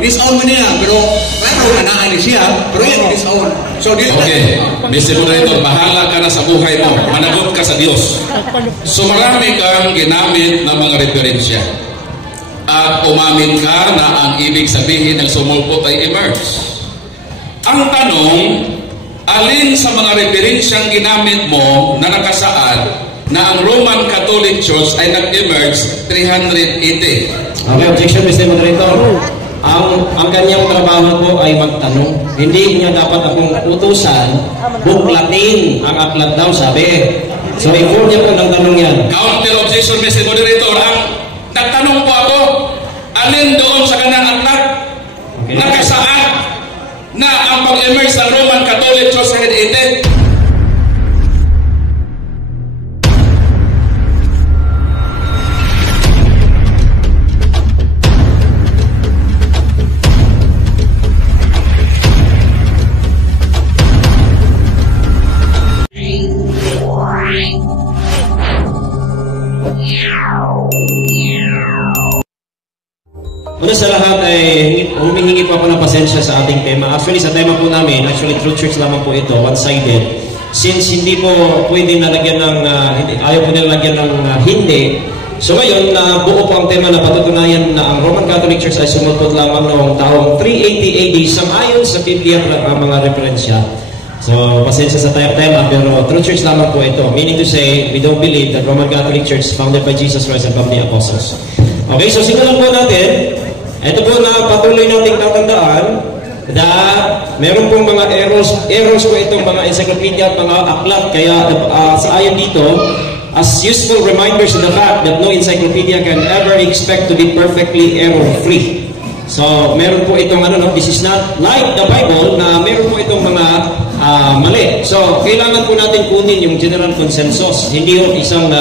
Disown mo niya, pero klaro nanaan siya, pero yan disown. So, okay, Mr. Moderator, bahala ka na sa buhay mo. Managot ka sa Diyos. So marami kang ginamit na mga referensya. At umamin ka na ang ibig sabihin ng sumulpot ay emerge. Ang tanong, alin sa mga referensyang ginamit mo na nakasaad na ang Roman Catholic Church ay nag-emerge 380? Okay, objection, Mr. Moderator. Ang kanyang trabaho po ay magtanong. Hindi niya dapat akong utusan, buklatin ang aklat daw, sabi. So, i-form niya po ng tanong yan. Counter objection, Mr. Moderator. Ang nagtanong po ako, alin doon sa kanyang aklat nakasaad na ang pag-emerge ng Roman Catholic Church ay 380? Una sa lahat ay humihingi po ako ng pasensya sa ating tema. Actually, sa tema po namin, Truth Church lamang po ito, one-sided. Since hindi po pwede nalagyan ng, ayaw po nila lagyan ng hindi. So ngayon, buo po ang tema na patutunayan na ang Roman Catholic Church ay sumulpot lamang noong taong 380 AD sang-ayon sa Biblia at mga referensya. So, pasensya sa tema, pero Truth Church lamang po ito. Meaning to say, we don't believe that Roman Catholic Church founded by Jesus Christ and by the Apostles. Okay, so simulan po natin. Ito po na patuloy nating tatandaan na meron pong mga errors po itong mga encyclopedia at mga aklat. Kaya sa ayon dito, as useful reminders of the fact that no encyclopedia can ever expect to be perfectly error-free. So, meron po itong this is not like the Bible na meron po itong mga mali. So, kailangan po natin kunin yung general consensus. Hindi yung isang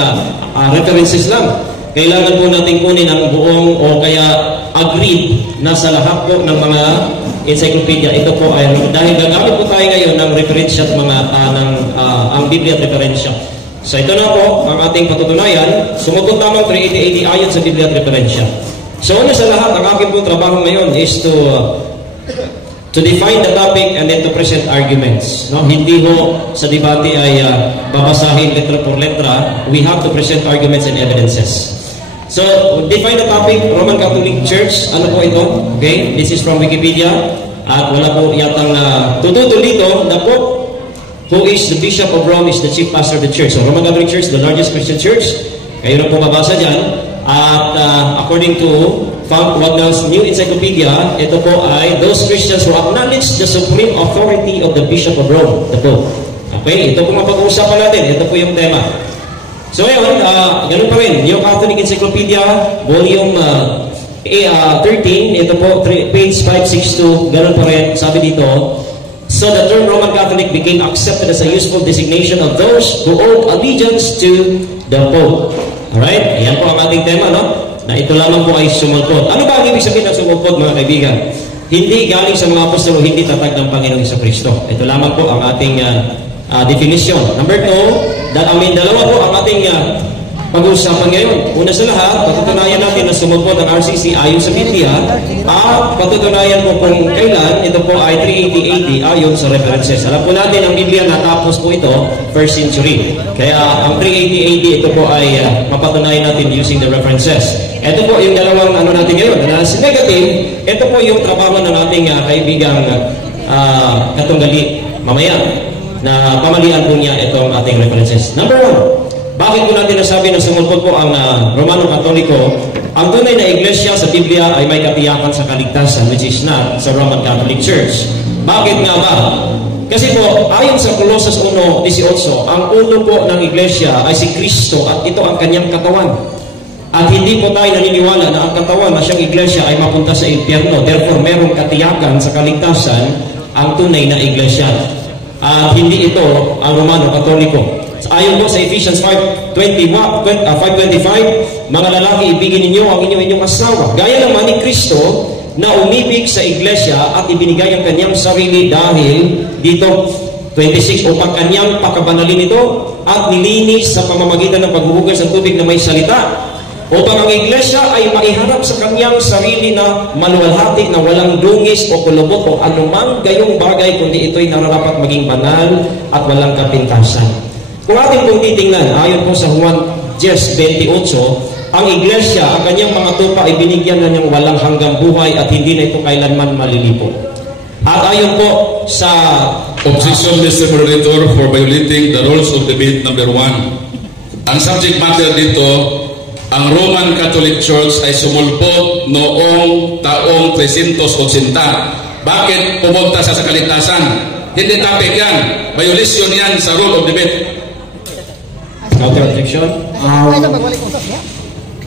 references lang. Kailangan po natin kunin ang buong o kaya agreed na sa lahat po ng mga encyclopedia. Ito po ay dahil gagamit po tayo ngayon ng referensya at mga ang Biblia at referensya. So ito na po ang ating patutunayan. Sumukot lamang 380 ayon sa Biblia at referensya. So una sa lahat, ang aking pong trabaho ngayon is to define the topic and then to present arguments. No, hindi ho sa debate ay babasahin letra por letra. We have to present arguments and evidences. So, define the topic, Roman Catholic Church. Ano po ito? Okay, this is from Wikipedia. At wala po yatang tututol dito na po, who is the Bishop of Rome is the chief pastor of the church. So, Roman Catholic Church, the largest Christian church. Kayo na po mabasa dyan. At according to Wagnall's New Encyclopedia, ito po ay those Christians who acknowledge the supreme authority of the Bishop of Rome, the Pope. Okay, ito po mapag-uusapan natin. Ito po yung tema. So ngayon, ganun pa rin. New Catholic Encyclopedia, volume 13, ito po, page 562, ganun pa rin. Sabi dito, so the term Roman Catholic became accepted as a useful designation of those who owed allegiance to the Pope. Alright? Ayan po ang ating tema, no? Na ito lamang po ay sumulpot. Ano ba ang ibig sabihin ng sumulpot, mga kaibigan? Hindi galing sa mga apostolo, hindi tatag ng Panginoong Jesucristo. Ito lamang po ang ating definition. Number 2, dalawa po ang ating pag-uusapan ngayon. Una sa lahat, patutunayan natin na sumulpot ang RCC ayon sa Biblia at patutunayan po kung kailan ito po ay 380 ayon sa references. Alam po natin ang Biblia natapos po ito 1st century. Kaya ang 380 ito po ay mapatunayan natin using the references. Ito po yung dalawang natin ngayon. Na negative, ito po yung trabaho ng ating kaibigang katunggali mamaya na pamalian po niya itong ating references. Number 1, bakit po natin nasabi na sumulpot po ang Romano Katoliko? Ang tunay na iglesia sa Biblia ay may katiyakan sa kaligtasan, which is not sa Roman Catholic Church. Bakit nga ba? Kasi po, ayon sa Colossus 1:18, ang ulo po ng iglesia ay si Kristo at ito ang kanyang katawan. At hindi po tayo naniniwala na ang katawan na siyang iglesia ay mapunta sa impyerno. Therefore, merong katiyakan sa kaligtasan ang tunay na iglesia. At hindi ito ang Romano Katoliko. Ayon po sa Ephesians 5:25, mga lalaki, ibigin ninyo ang inyong asawa. Gaya naman ni Kristo na umibig sa iglesia at ibinigay ang kanyang sarili dahil dito 26 upang kanyang pakabanalin ito at nilinis sa pamamagitan ng paghuhugas ng tubig na may salita upang ang iglesia ay maiharap sa kanyang sarili na maluwalhati na walang dungis o kulubot o anumang gayong bagay, kundi ito'y nararapat maging banal at walang kapintasan. Kung ating pong titingnan, ayon po sa Juan 10:28, ang iglesia, ang kanyang mga tupa ay binigyan na niyang walang hanggang buhay at hindi na ito kailanman malilipo. At ayon po sa Objection, Mr. Moderator, for violating the rules of debate number 1. Ang subject matter dito, ang Roman Catholic Church ay sumulpot noong taong 380. Bakit pumunta sa kalitasan? Hindi topic yan. Violation yan sa rule of debate. counter objection.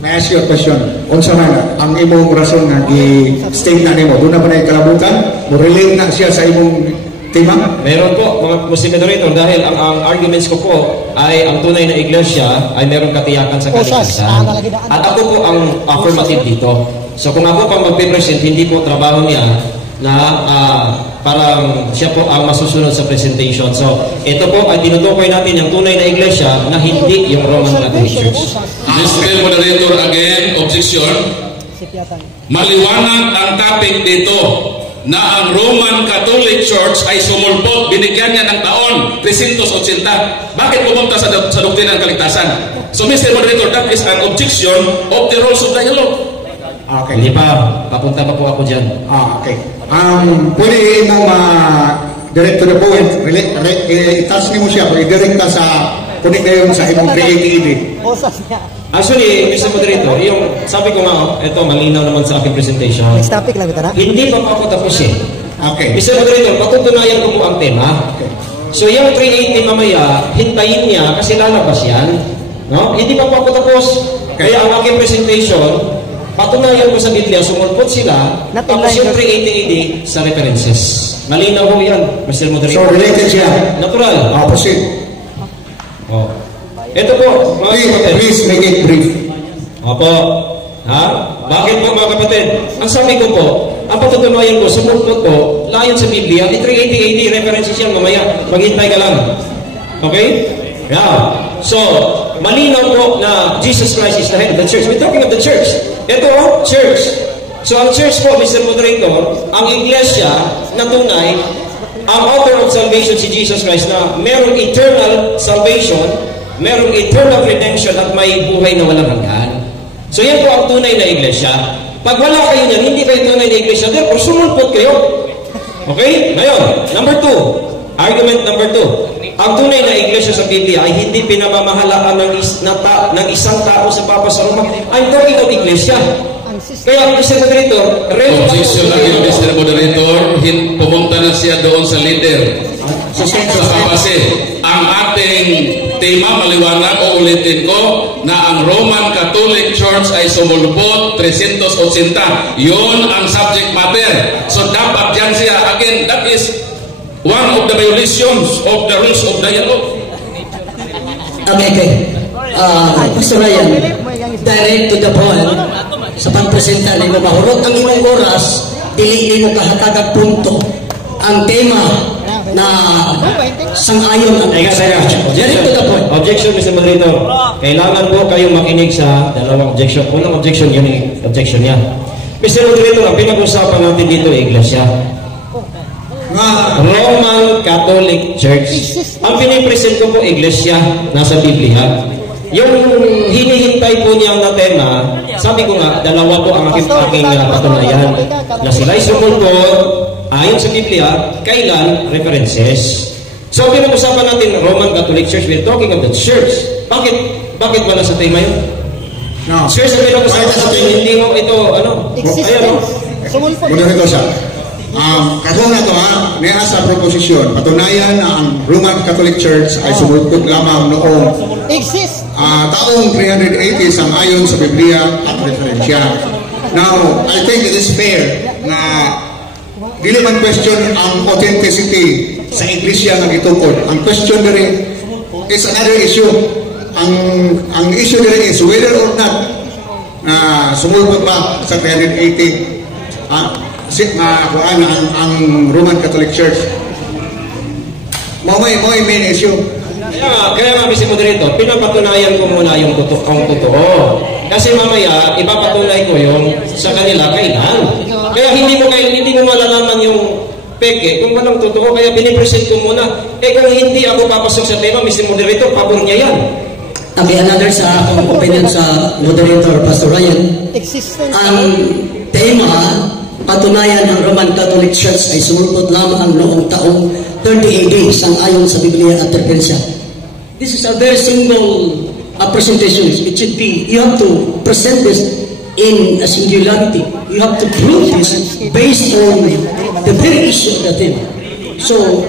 May I ask you a question? Unsa man ang imong rason nga gi-state na nimo? Doon na ba na ikalabutan? Mo relate na siya sa imong tema? Meron po, mga Muslim moderator, dahil ang arguments ko po ay ang tunay na iglesia ay meron katiyakan sa kaligtasan. At ako po ang affirmative dito. So kung ako pang magpipresent, hindi po trabaho niya na parang siya po ang masusunod sa presentation. So ito po ay tinutukoy natin yung tunay na iglesia na hindi yung Roman Catholic Church. Mr. Moderator, again, objection. Maliwanag ang topic dito na ang Roman Catholic Church ay sumulpot, binigyan niya ng taon 380. Bakit pumunta sa doktrina ng kaligtasan? So Mr. Moderator, that is an objection of the rules of dialogue. Okay. Hindi pa, papunta pa po ako dyan. Okay. Pwede mo direct to the point, i-touch mo siya, i-direct ka sa kunik na yung sa imong creativity. Actually, Mr. Moderator, yung sabi ko nga, ito malinaw naman sa aking presentation. Next topic lang ito na. Hindi pa ako tapos eh. Okay. Mr. Moderator, patutunayan ko po ang tema. Okay. So yung 380 mamaya, hintayin niya kasi lalabas yan. No? Hindi pa po ako tapos. Okay. Kaya ang aking presentation, patunayan ko sa Biblia, sumulpot sila, tapos yung 380 sa references. Malinaw ho yan, Mr. Moderator. So related siya. Natural. Opposite. Oh. Ito po, mga kapatid. Please make it brief. Opo. Ha? Bakit po mga kapatid? Ang sabi ko po, ang patutunayan ko, sumulpot ko, layon sa Biblia, 380 references yan mamaya. Maghintay ka lang. Okay? Yeah. So, malinaw po na Jesus Christ is the head of the church. We're talking of the church. Ito, church. So, ang church po, Mr. Moderator, ang iglesia na tunay, ang author of salvation si Jesus Christ na merong eternal salvation, merong eternal redemption at may buhay na walang hanggan. So yan po ang tunay na iglesia. Pag wala kayo niyan, hindi kayo tunay na iglesia, therefore sumulpot kayo. Okay? Ngayon, number 2. Argument number 2. Ang tunay na iglesia sa Biblia ay hindi pinamamahalaan ng isang tao sa Papa sa Roma. I'm talking of iglesia. Kaya, Mr. Moderator, Objection again, Mr. Moderator. Pumunta na siya doon sa leader. Sa kapase. Ang ating tema, maliwanag o ulitin ko, na ang Roman Catholic Church ay sumulpot 380. Yun ang subject matter. So dapat yan siya. Again, that is one of the violations of the rules of dialogue. Okay. Pastor Ryan, direct to the point, sa pagpresenta ni mo mahurot ang imong oras, dili mo kahatagag punto ang tema na sang-ayon ang direct to the point. Objection, Mr. Moderator. Kailangan po kayong makinig sa dalawang objection. Unang objection, yun yung objection niya. Mr. Moderator, ang pinag-usapan natin dito ay iglesia. Roman Catholic Church. Ang pinipresent ko po iglesia nasa Biblia. Yung hinihintay po niyang na tema, sabi ko nga, dalawa po ang aking patunayan. Na sila'y sumulpot, ayon sa Biblia, kailan? References. So, pinag-usapan natin Roman Catholic Church. We're talking of the church. Bakit wala sa tema yun? No. Church na pinag-usapan natin, hindi mo ito, ayan o. Moderator siya. Kaso na ito may asa proposition. Patunayan na ang Roman Catholic Church ay sumulpot lamang noong taong 380 sang ayon sa Biblia at referensya. Now, I think it is fair na dili man question ang authenticity sa iglesia nga gitukod. Ang question diri is another issue. Ang issue diri is whether or not sumulpot ba sa 380 ang Roman Catholic Church. May main issue. Kaya nga, Mr. Moderator, pinapatunayan ko muna yung totoo. Kasi mamaya, ipapatunay ko yung sa kanila kailan. Kaya hindi mo malalaman yung peke kung walang totoo. Kaya binipresent ko muna. Kung hindi ako papasok sa tema, Mr. Moderator, pabor niya yan. Okay, another sa akong opinion sa moderator, Pastor Ryan. Ang tema, patunayan ang Roman Catholic Church ay sumulpot lamang noong taong 30 AD sang-ayon sa Biblia at Referensya. This is a very single presentation. It should be, you have to present this in a singularity. You have to prove this based on the very issue of the theme. So,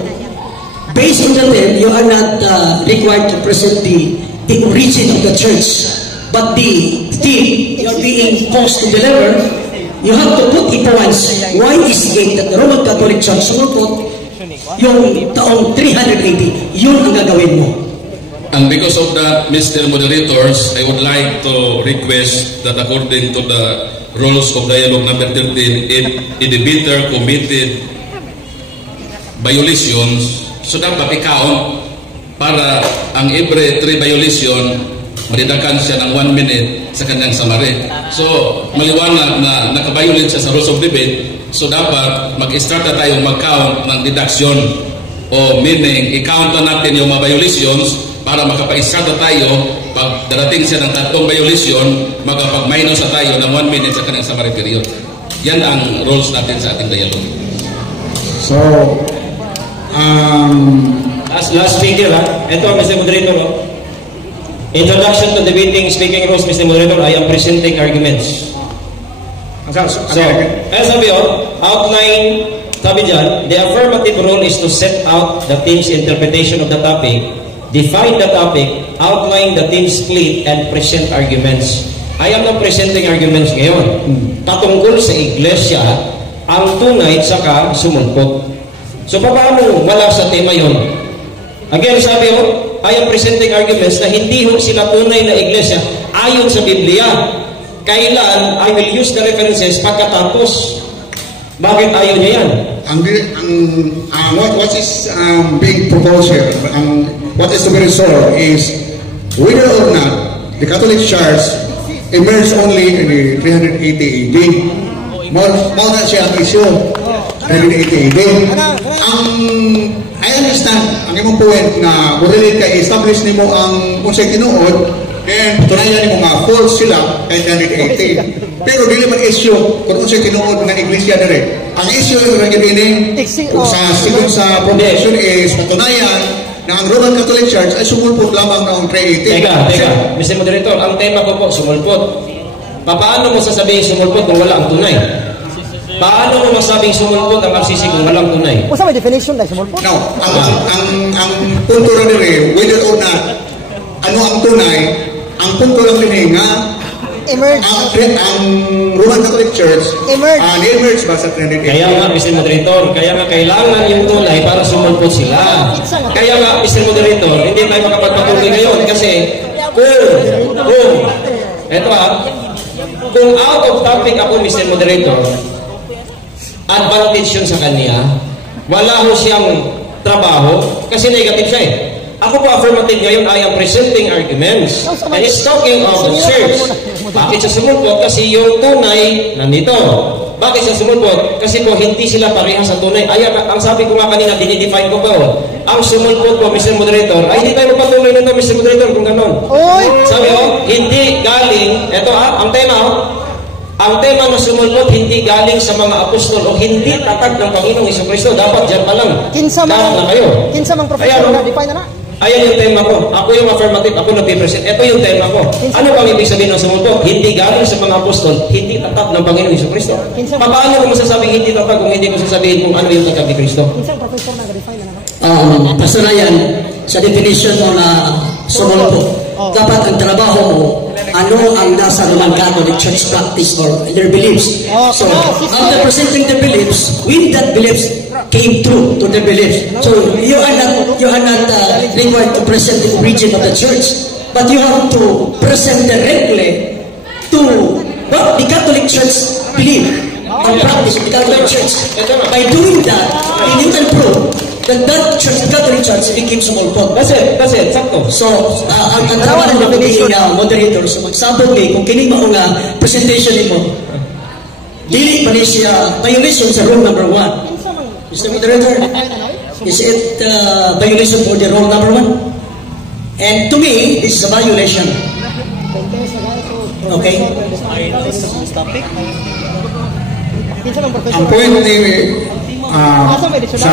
based on the theme, you are not required to present the origin of the church. But the theme you are being forced to deliver, you have to put in points. Why is it that the Roman Catholic Church sumulpot yung taong 380? Yun ang gagawin mo. And because of that, Mr. Moderators, I would like to request that according to the rules of dialogue number 13, if a debater committed violations, so dapat i-count para ang every 3 violation, maridakan siya ng 1 minute sa kanyang summary. So, maliwanag na nakabiolate siya sa rules of debate, so dapat mag-start na tayo mag-count ng deduction o meaning, i-count na natin yung mga violations para makapag-start na tayo. Pag darating siya ng 3 violation, makapag-minus na tayo ng 1 minute sa kanyang summary period. Yan ang rules natin sa ating dialogue. So, last speaker, ha? Ito, Mr. Moderator, ha? Introduction to debating speaking rules, Mr. Moderator, I am presenting arguments. So, sabi outline, sabi dyan, the affirmative rule is to set out the team's interpretation of the topic, define the topic, outline the team's split, and present arguments. I am not presenting arguments ngayon. Patungkol sa iglesia, ang tunay at saka sumulpot. So, paano wala sa tema yon? Again, sabi I am presenting arguments na hindi sila tunay na iglesia ayon sa Biblia. Kailan, I will use the references pagkatapos. Bakit ayaw niya yan? What is being proposed here, what is to be resolved is whether or not the Catholic Church emerged only in the 380 AD. More na siya ang issue. 380 AD. I understand ang imong point na relate ka establish nimo ang unsay tinuod and patunayan nimo nga false sila kay 380. Pero dili man issue kung unsay tinuod nga iglesia dire. Ang issue ra gid sa proposition is patunayan na ang Roman Catholic Church ay sumulpot lamang noong 380. Teka, Mr. Moderator, ang tema ko po sumulpot. Paano mo sasabihin sumulpot kung wala ang tunay? Paano mo masabing sumulpot ang RCC kung walang tunay? Usa may definition dahil sumulpot? No, ang punto rin rin, whether or not, ano ang tunay, ang punto lang rin nga, ang Roman Catholic Church, emerge ba sa 380? Kaya nga, Mr. Moderator, kaya nga kailangan yung tunay para sumulpot sila. Kaya nga, Mr. Moderator, hindi tayo makapagpatuloy ngayon kasi kung out of topic ako, Mr. Moderator, advantage yun sa kanya, wala ho siyang trabaho kasi negative siya eh. Ako po affirmative ngayon, I am presenting arguments and it's talking of the church. Bakit siya sumulpot? Kasi yung tunay nandito. Bakit siya sumulpot? Kasi po hindi sila parehas sa tunay. Ang sabi ko nga kanina, dinidefine ko po. Ang sumulpot po, Mr. Moderator, ay hindi tayo magpatuloy nito, Mr. Moderator, kung ganon. Sabi hindi galing, ang tema ang tema ng sumulpot hindi galing sa mga apostol o hindi tatag ng Panginoong Jesucristo. Dapat dyan pa lang. Kinsa mang professor na define na. Ayan yung tema ko. Ako yung affirmative. Ako nag-present. Ito yung tema ko. Ano bang ibig sabihin ng sumulpot? Hindi galing sa mga apostol, hindi tatag ng Panginoong Jesucristo. Paano ko masasabing hindi tatag kung hindi ko sasabihin kung ano yung tatag ni Kristo? Kinsang professor na define na. Pastor Ryan, sa definition mo na sumulpot, dapat ang trabaho mo, ano ang nasa Roman Catholic Church practice or their beliefs. So, after presenting the beliefs, when that beliefs came true to their beliefs, so you are not required to present the origin of the church, but you have to present directly to what the Catholic Church believe and practice of the Catholic Church. By doing that, you can prove then that church, Catholic Church, became sumulpot. That's it, sakto. So, ang trabaho ng mga moderators, magsabot ni, kung kini mo nga presentation mo, dili pa ni siya violation sa rule number 1. Mr. Moderator, is it violation for the rule number 1? And to me, this is a violation. Okay? Ang point ni sa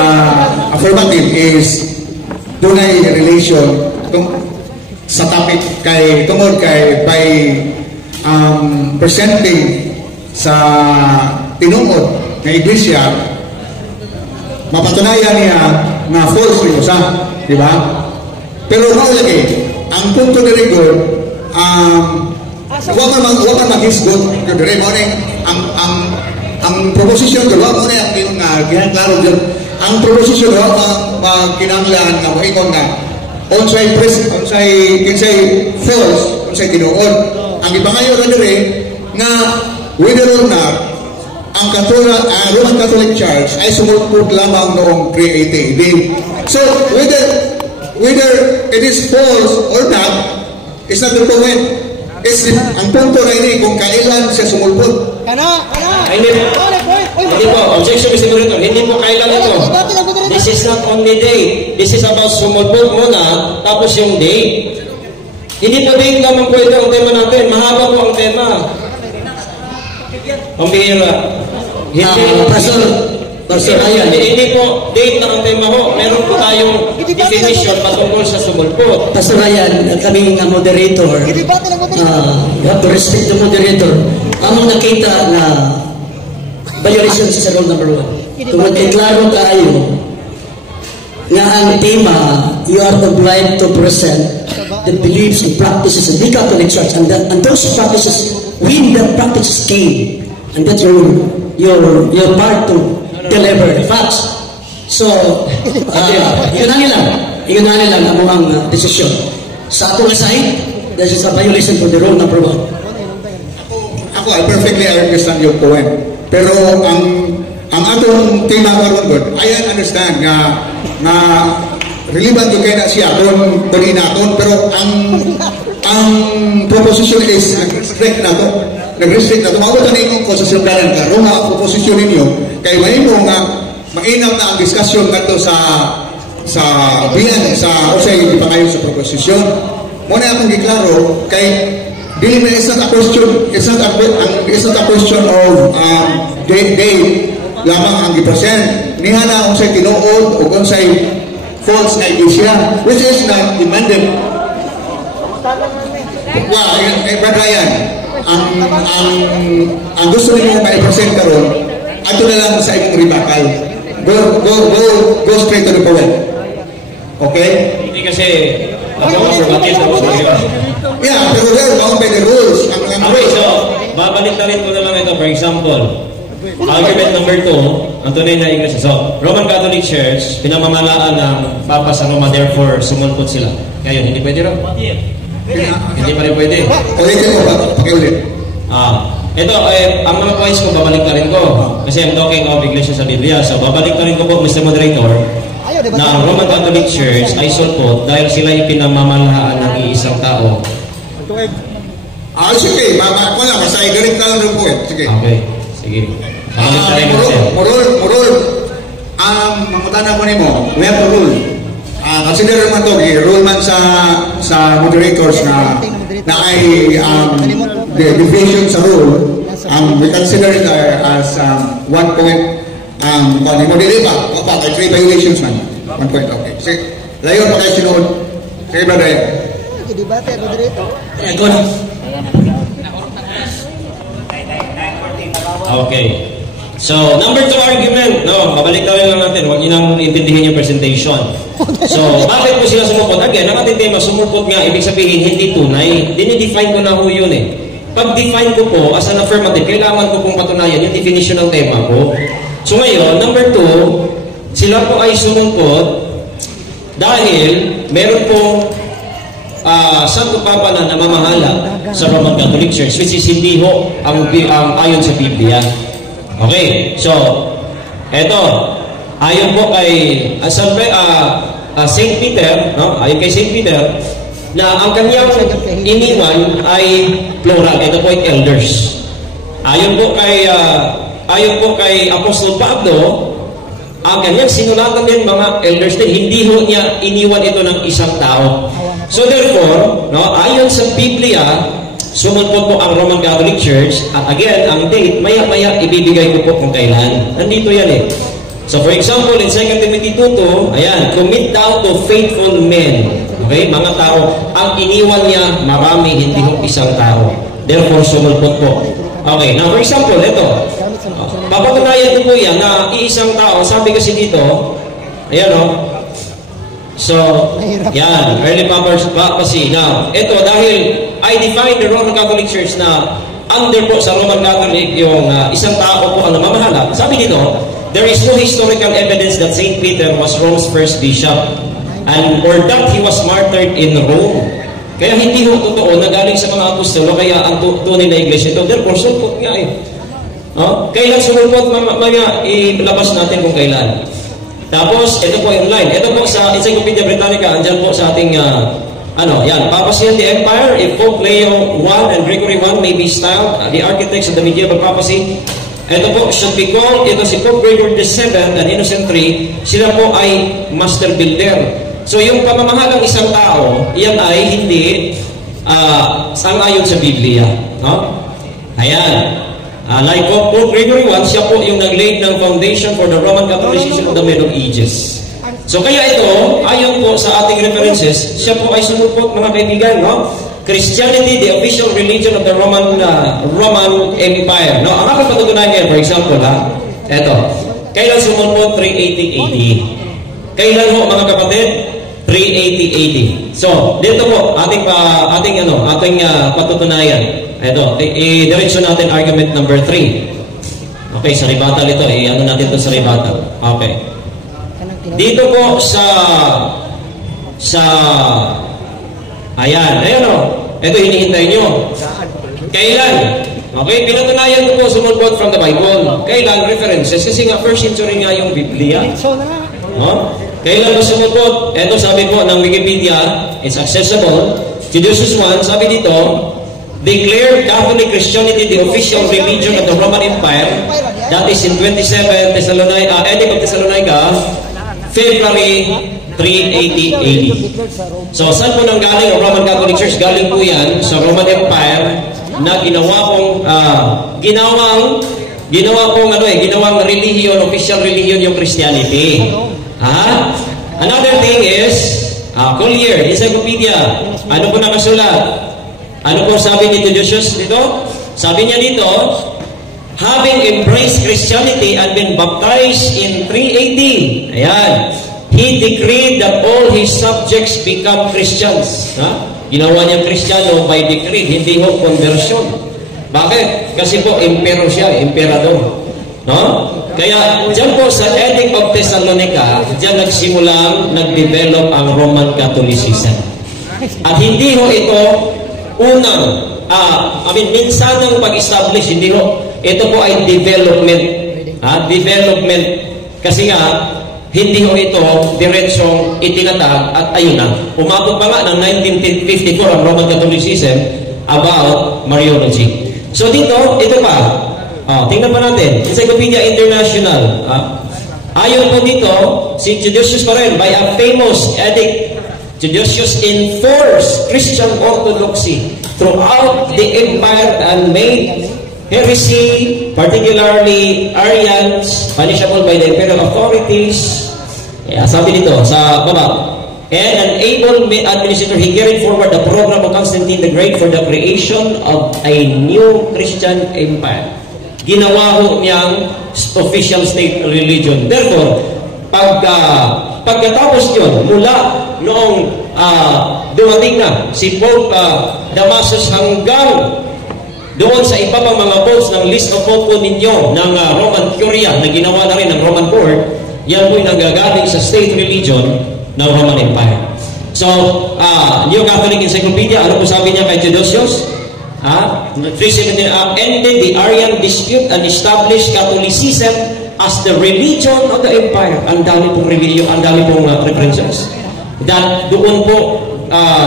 affirmative is dunay relation sa topic kay tungod kay by presenting sa tinuod ng iglesia mapatunayan niya na false rin sa, di ba? Pero lagi ang punto ni Rigor wag man maghisgot dire mo ni ang proposition ko wag mo ni ang gihanklaro gyud ang proposition wag magkinahanglan nga moingon nga unsay kinsay false unsay tinuod ang ibangayo ra dire nga whether or not ang Roman Catholic Church ay sumulpot lamang noong 380 AD. So whether it is false or not is not the point. Ang punto na ini kung kailan siya sumulpot. Hindi po, objection Mr. Moderator, hindi po kailan ito. This is not on the day. This is about sumulpot muna, tapos yung day. Hindi po date naman po ito ang tema natin. Mahaba po ang tema. Pambihira. Hindi po date na ang tema ho. Meron po tayong definition patungkol sa sumulpot. Pastor Ryan, kami nga moderator, you have to respect the moderator. Among nakita na violation sa rule number 1. Kung magkiklaro tayo nga ang tema, you are obliged to present the beliefs and practices of the Catholic Church, and those practices, when the practices came, and that's your part to deliver the facts. So, yun na nilang ang desisyon. Sa atong side, this is a violation for the rule number 1. Ako, I perfectly understand your point. Pero ang atong tema karon gud, I understand nga relevant kay na siya kung inaton, pero ang proposition is nag-restrict na to. Mawag na inyong posisyon karan ka. Kung nga proposition ninyo, kay mahimo nga mainam na ang discussion ngadto sa biyan sa usay ipangayon sa proposition. Mo na akong giklaro kay dili na it's not a question of day lamang ang gipresent. Niha na unsay tinuod o unsay false na iglesia, which is not demanded. Brad Ryan, ang gusto ninyo ma-present karon, ato na lang sa imong rebuttal. Go straight to the point. Okay? Hindi kasi yeah, pero we're bound by the rules. Okay, so babalik na rin ko na lang ito. For example, argument number 2, ang tunay na iglesia. So, Roman Catholic Church, pinamamalaan ng Papa sa Roma, therefore, sumulpot sila. Ngayon, hindi pwede rin? Hindi pa rin pwede. Ulitin mo ba? Pakiulit. Ito, ang mga points ko, babalik na rin ko. Kasi I'm talking of iglesia sa Biblia. So, babalik na rin ko po, Mr. Moderator, na ang Roman Catholic Church ay sulpot dahil sila yung pinamamalaan ng iisang tao. Sige. Ako lang, masaya galing ka lang ng point. Sige. Okay. Sige. Murul, mamutana ko nimo, we have to rule. Consider naman to, rule man sa moderators na ay the division sa rule, we consider it as 1 point. Moderate pa, kay 3 violations man. 1 point, okay. Sige, layo pa kayo sinuod. Sige, brother. Debate, moderator. Go na. Okay. So, number 2 argument. No, babalik lang natin. Huwag nyo nang intindihin yung presentation. So, bakit po sila sumupot? Again, ang ating tema, sumupot nga, ibig sabihin, hindi tunay. Dinidefine ko na ho yun eh. Pag-define ko po, as an affirmative, kailangan ko pong patunayan yung definition ng tema ko. So, ngayon, number 2, sila po ay sumupot dahil meron pong Santo Papa na namamahala sa Roman Catholic Church, which is hindi ho ang ayon sa Biblia. Okay, so eto Ayon po kay St. Peter, no? Ayon kay St. Peter, na ang kanyang iniwan ay plural. Ito po ay elders. Ayon po kay Apostol Pablo, ang kanyang sinulatan din mga elders din, hindi ho niya iniwan ito ng isang tao. So therefore, no, ayon sa Biblia, sumunod po ang Roman Catholic Church, at again, ang date, maya-maya ibibigay ko po kung kailan. Nandito yan eh. So for example, in 2 Timothy 2:2, ayan, commit thou to faithful men. Okay, mga tao, ang iniwan niya, marami, hindi ho isang tao. Therefore, sumunod po. Okay, now for example, ito. Papatunayan ko po yan na iisang tao, sabi kasi dito, ayan o. So, yan, early papacy. Now, ito, dahil I define the Roman Catholic Church na under po sa Roman Catholic yung isang tao po ang namamahala. Sabi dito, there is no historical evidence that St. Peter was Rome's first bishop or that he was martyred in Rome. Kaya hindi ho totoo na galing sa mga apostolo, kaya ang tunay na iglesia ito. Therefore, sulpot nga eh. No? Kailan sumulpot, mamaya ilabas natin kung kailan. Tapos, ito po yung line. Ito po sa Encyclopedia Britannica, andyan po sa ating, yan, Papacy and the Empire. If Pope Leo I and Gregory I may be styled the architects of the medieval papacy, ito po should be called, ito si Pope Gregory VII and Innocent III, sila po ay master builder. So yung pamamahalang isang tao, yan ay hindi sang-ayon sa Biblia. No? Ayan. Like Pope Gregory I, siya po yung nag-laid ng foundation for the Roman Catholicism of the Middle Ages. So kaya ito, ayon po sa ating references, siya po ay sumupot mga kaibigan, no? Christianity, the official religion of the Roman Empire. No? Ang aking patutunan ngayon, for example, ito. Kailan sumupot? 380 AD. Kailan ho, mga kapatid? 380 AD. So, dito po, ating patutunayan. Ito, i-diretso natin argument number 3. Okay, sa rebuttal ito, ano natin ito sa rebuttal. Okay. Dito po ayan o. Ito hinihintay nyo. Kailan? Okay, pinatunayan ko po sumulpot from the Bible. Kailan? References. Kasi nga, first century nga yung Biblia. No? Kailan ba sumulpot? Ito sabi po ng Wikipedia, it's accessible. Judaism 1, sabi dito, declared Catholic Christianity the official religion of the Roman Empire. That is in 27 Edict of Thessalonica, February 380 AD. So, saan po nang galing ang Roman Catholic Church? Galing po yan sa Roman Empire na ginawang religion, official religion yung Christianity. Another thing is, Collier, Encyclopedia. Ano po nakasulat? Ano po sabi ni Theodosius dito? Sabi niya dito, having embraced Christianity and been baptized in 380, ayan, he decreed that all his subjects become Christians. Ginawa niyang Kristiyano by decree, hindi ho conversion. Bakit? Kasi po, emperor siya, emperador. No? Kaya, dyan po sa Edict of Thessalonica, dyan nagsimulang, nag-develop ang Roman Catholicism. At hindi ho ito minsanang pag-establish, hindi ho. Ito po ay development. Development. Kasi nga, hindi ho ito diretsong itinatag at ayun na. Umabot pa nga ng 1954 ang Roman Catholicism about Mariology. So dito, ito pa. Tingnan pa natin. Encyclopedia International. Ayon po dito, si Theodosius pa rin, by a famous edict, Theodosius enforced Christian orthodoxy throughout the empire and made heresy, particularly Arians, punishable by the imperial authorities. Sabi dito sa baba, and an able administrator, he carried forward the program of Constantine the Great for the creation of a new Christian empire. Ginawa ho niyang official state religion. Therefore, pagkatapos yun, mula noong dumating na si Pope Damasus hanggang doon sa iba pang mga popes ng list of pope ninyo ng Roman Curia na ginawa na rin ng Roman Court, yan po'y nanggagaling sa state religion ng Roman Empire. So, New Catholic Encyclopedia, ano po sabi niya kay Theodosius? 317, ended the Arian dispute and established Catholicism as the religion of the empire. Ang dami pong religion, ang dami pong references. That doon po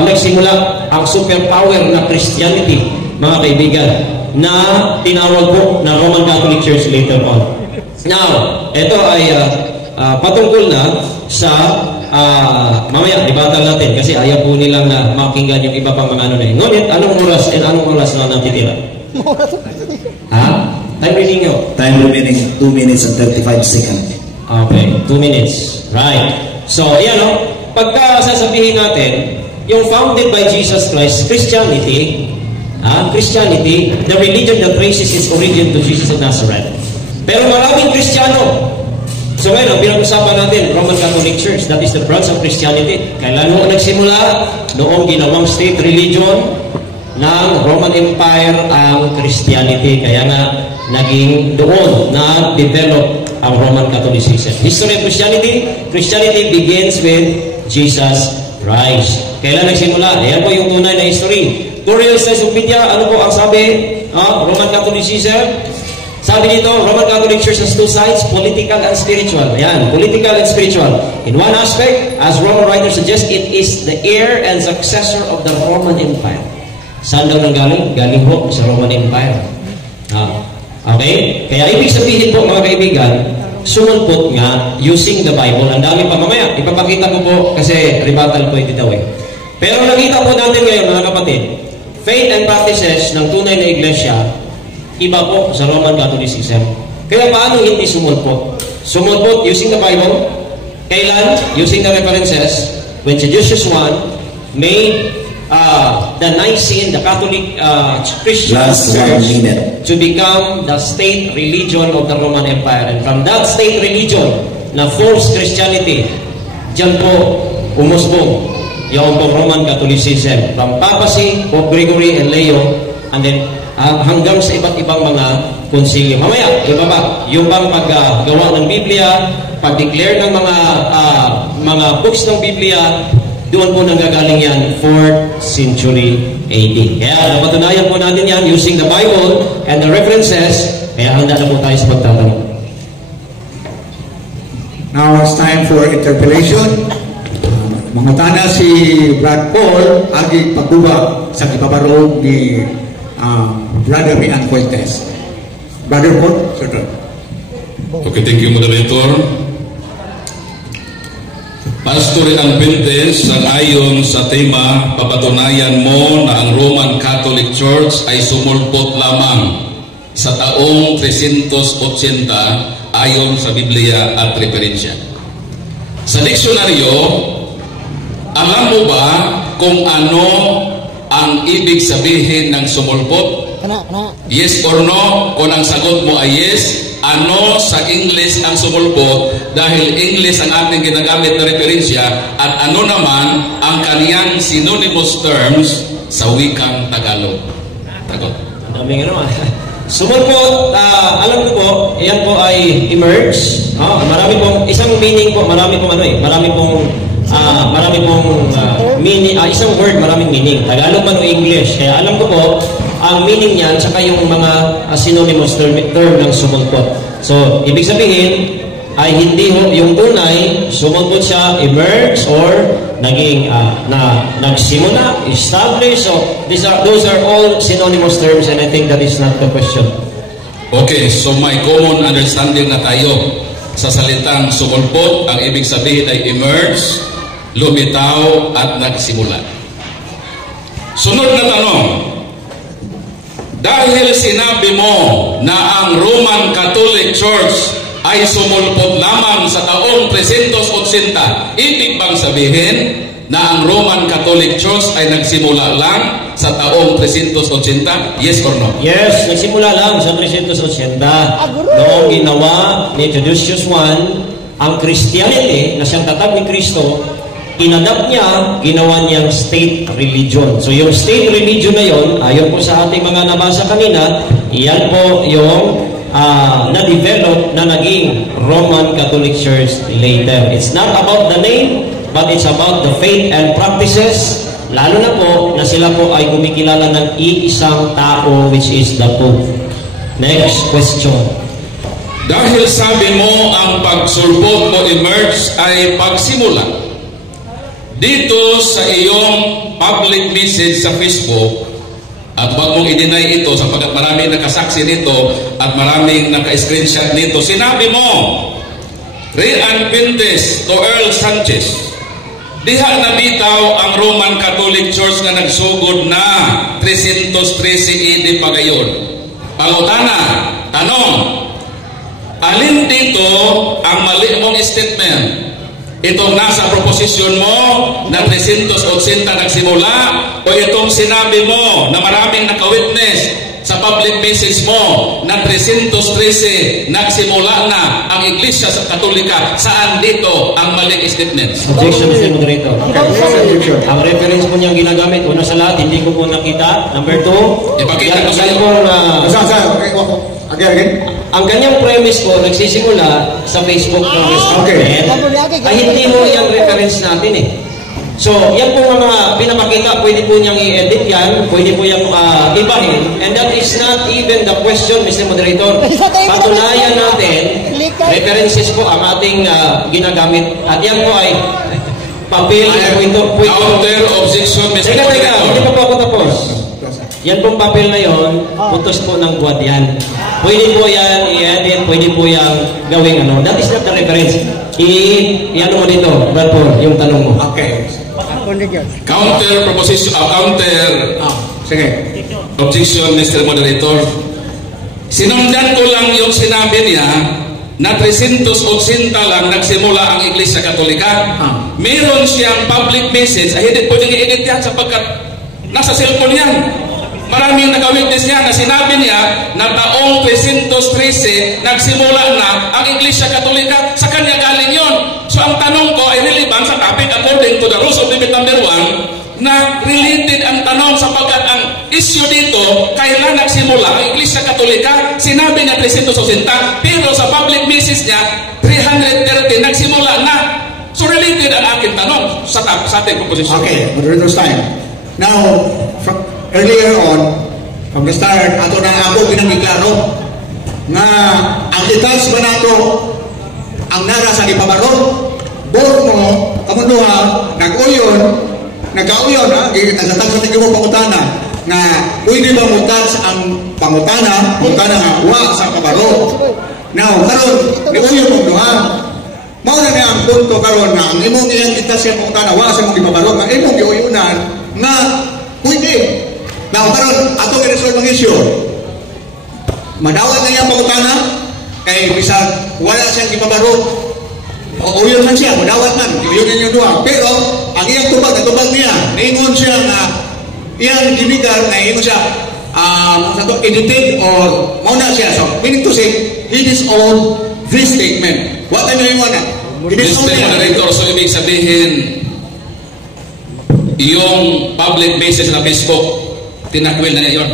nagsimula ang superpower na Christianity, mga kaibigan, na tinawag po na Roman Catholic Church later on. Now, ito ay patungkol na sa mamaya, libatan natin kasi ayaw po nilang makinggan yung iba pang mga ano na yun. Ngunit, anong oras na natitira? Ha? Time reading nyo? Time remaining 2 minutes and 35 seconds. Okay, 2 minutes. Right. So, yan o. Pagka sasabihin natin, yung founded by Jesus Christ, Christianity, the religion that traces its origin to Jesus of Nazareth. Pero maraming Kristiyano. So ngayon, pinag-usapan natin, Roman Catholic Church, that is the branch of Christianity. Kailan mo nagsimula? Noong ginawang state religion ng Roman Empire ang Christianity. Kaya nga, naging doon na develop ang Roman Catholicism. History of Christianity begins with Jesus Christ. Kailan nagsimula? Ayan po yung tunay na history. Tutorial sa Wikipedia, ano po ang sabi? Roman Catholicism. Sabi dito, Roman Catholic Church has two sides, political and spiritual. Ayan, political and spiritual. In one aspect, as Roman writers suggest, it is the heir and successor of the Roman Empire. Saan daw nang galing? Galing po sa Roman Empire. Okay? Kaya ibig sabihin po, mga kaibigan, sumunpot nga using the Bible. Ang dami pa mamaya. Ipapakita ko po kasi rebuttal po ito daw eh. Pero nakita po natin ngayon, mga kapatid, faith and practices ng tunay na iglesia, iba po sa Roman Catholicism. Kaya paano hindi sumulpot? Sumulpot using the Bible. Kailan? Using the references. When Seditious I made the Nicene, the Catholic Christian Church to become the state religion of the Roman Empire. And from that state religion na false Christianity, dyan po umusbong yung Roman Catholicism. From Papacy, Pope Gregory and Leo, and then hanggang sa iba't ibang mga konsilyo. Mamaya, iba ba? Yung bang paggawa ng Biblia, pag-declare ng mga books ng Biblia, doon po nanggagaling yan, 4th century AD. Kaya napatunayan po natin yan using the Bible and the references. Kaya handa na po tayo sa pagtatanong. Now it's time for interpellation. Mangutana si Brad Paul agi pagduwa sa gipabarog ni Brother Rian Fuentes. Brother Paul, sir. Okay, thank you, moderator. Pastor Rian Fuentes, ayon sa tema, papatunayan mo na ang Roman Catholic Church ay sumulpot lamang sa taong 380 ayon sa Biblia at referensya. Sa diksyonaryo, alam mo ba kung ano ang ibig sabihin ng sumulpot? Yes or no? Kung ang sagot mo ay yes, ano sa English ang sumulpot? Dahil English ang ating ginagamit na referensya, at ano naman ang kaniyang synonymous terms sa wikang Tagalog? Tagot. Daming ano sumulpot, alam ko po, yan po ay emerge. Marami pong, isang meaning po, marami pong meaning, isang word, maraming meaning. Tagalog man o English. Kaya alam ko po, ang meaning niyan, tsaka yung mga synonymous term ng sumulpot. So, ibig sabihin, ay hindi yung tunay, sumulpot siya, emerge, or naging, nagsimula, establish. So, those are all synonymous terms, and I think that is not the question. Okay, so may common understanding na tayo. Sa salitang sumulpot, ang ibig sabihin ay emerge, lumitaw, at nagsimula. Sunod na tanong, dahil sinabi mo na ang Roman Catholic Church ay sumulpot lamang sa taong 380, ibig bang sabihin na ang Roman Catholic Church ay nagsimula lang sa taong 380? Yes or no? Yes, nagsimula lang sa 380. Noong ginawa ni Seditious I ang Christianity na siyang tatag ni Kristo, inadapt niya, ginawa niyang state religion. So yung state religion na yon, ayon po sa ating mga nabasa kanina, iyan po yung na-develop na naging Roman Catholic Church later. It's not about the name, but it's about the faith and practices. Lalo na po na sila po ay kumikilala ng iisang tao, which is the Pope. Next question. Dahil sabi mo ang pagsulpot mo emerge ay pagsimula. Dito sa iyong public message sa Facebook, at wag mong i-deny ito sapagkat maraming nakasaksi nito at maraming naka-screenshot nito, sinabi mo, Rian Pintes to Earl Sanchez, diha na bitaw ang Roman Catholic Church na nagsugod na 313 AD pagayon. Pangutana, tanong, alin dito ang mali mong statement? Itong nasa proposisyon mo na 380 nagsimula o itong sinabi mo na maraming naka-witness sa public message mo na 313 nagsimula na ang Iglesia sa Katolika? Saan dito ang maling statement? Objection, Mr. Moderator. Ang reference po niyang ginagamit, una sa lahat, hindi ko po nakita. Number 2, ipakita ko sa iyo. Again. Ang kanyang premise po, nagsisimula sa Facebook ng Okay. ay hindi mo yung reference natin eh. So, yan po mga pinapakita, pwede po niyang i-edit yan, pwede po niyang ibahin, and that is not even the question, Mr. Moderator. Patunayan natin, references po ang ating ginagamit, at yan po ay papel, Counter objection, Mr. Moderator. Hindi pa po ako tapos. Yan pong papel na yon, putos po ng buwad yan. Pwede po yan i-edit, pwede po yan gawing ano. That is not the reference. I-ano mo dito, Brad Paul, yung tanong mo. Okay. Counter proposition, Sige. objection, Mr. Moderator. Sinundan ko lang yung sinabi niya na 380 lang nagsimula ang Iglesia Katolika. Meron siyang public message, ay hindi po niyang i-edit yan sapagkat nasa cellphone yan. Maraming naka-witness niya na sinabi niya na taong 313 nagsimula na ang Iglesia Katolika. Sa kanya galing yon. So ang tanong ko ay relevant sa topic according to the rules of debate number 1 na related ang tanong sapagkat ang issue dito, kailan nagsimula ang Iglesia Katolika? Sinabi niya 380 pero sa public message niya 330 nagsimula na. So related ang aking tanong sa ating proposition. Okay, moderator's time. Now, earlier on, from the start, ato na ako ginangiklaro na ang itas ba nato ang nara sa ipabaro, both mo, kamunduha, nag-auyon, nagsatag sa tingin mo pangutana, na pwede ba mutats ang pangutana nga wa sa pabaro. Now, karon niuyon mo duha. Mao na niya ang punto karon na ang imong iyang itas sa pangutana, wa sa mong ipabaro, nga imong giuyunan nga pwede. Now, karon ato i-resolve ang issue. Madawat na niya pangutana, kay bisag wala siyang ipabaro. O yun man siya, madawat man, yun yung duha. Pero, ang iyang tubag niya, naingon siya na iyang ginigar na ingon siya, edited or mauna siya. So, meaning to say, he disowned this statement. What ano yung na? Mr. Moderator, so ibig sabihin, yung public message na Facebook, tinakwil na niya yun.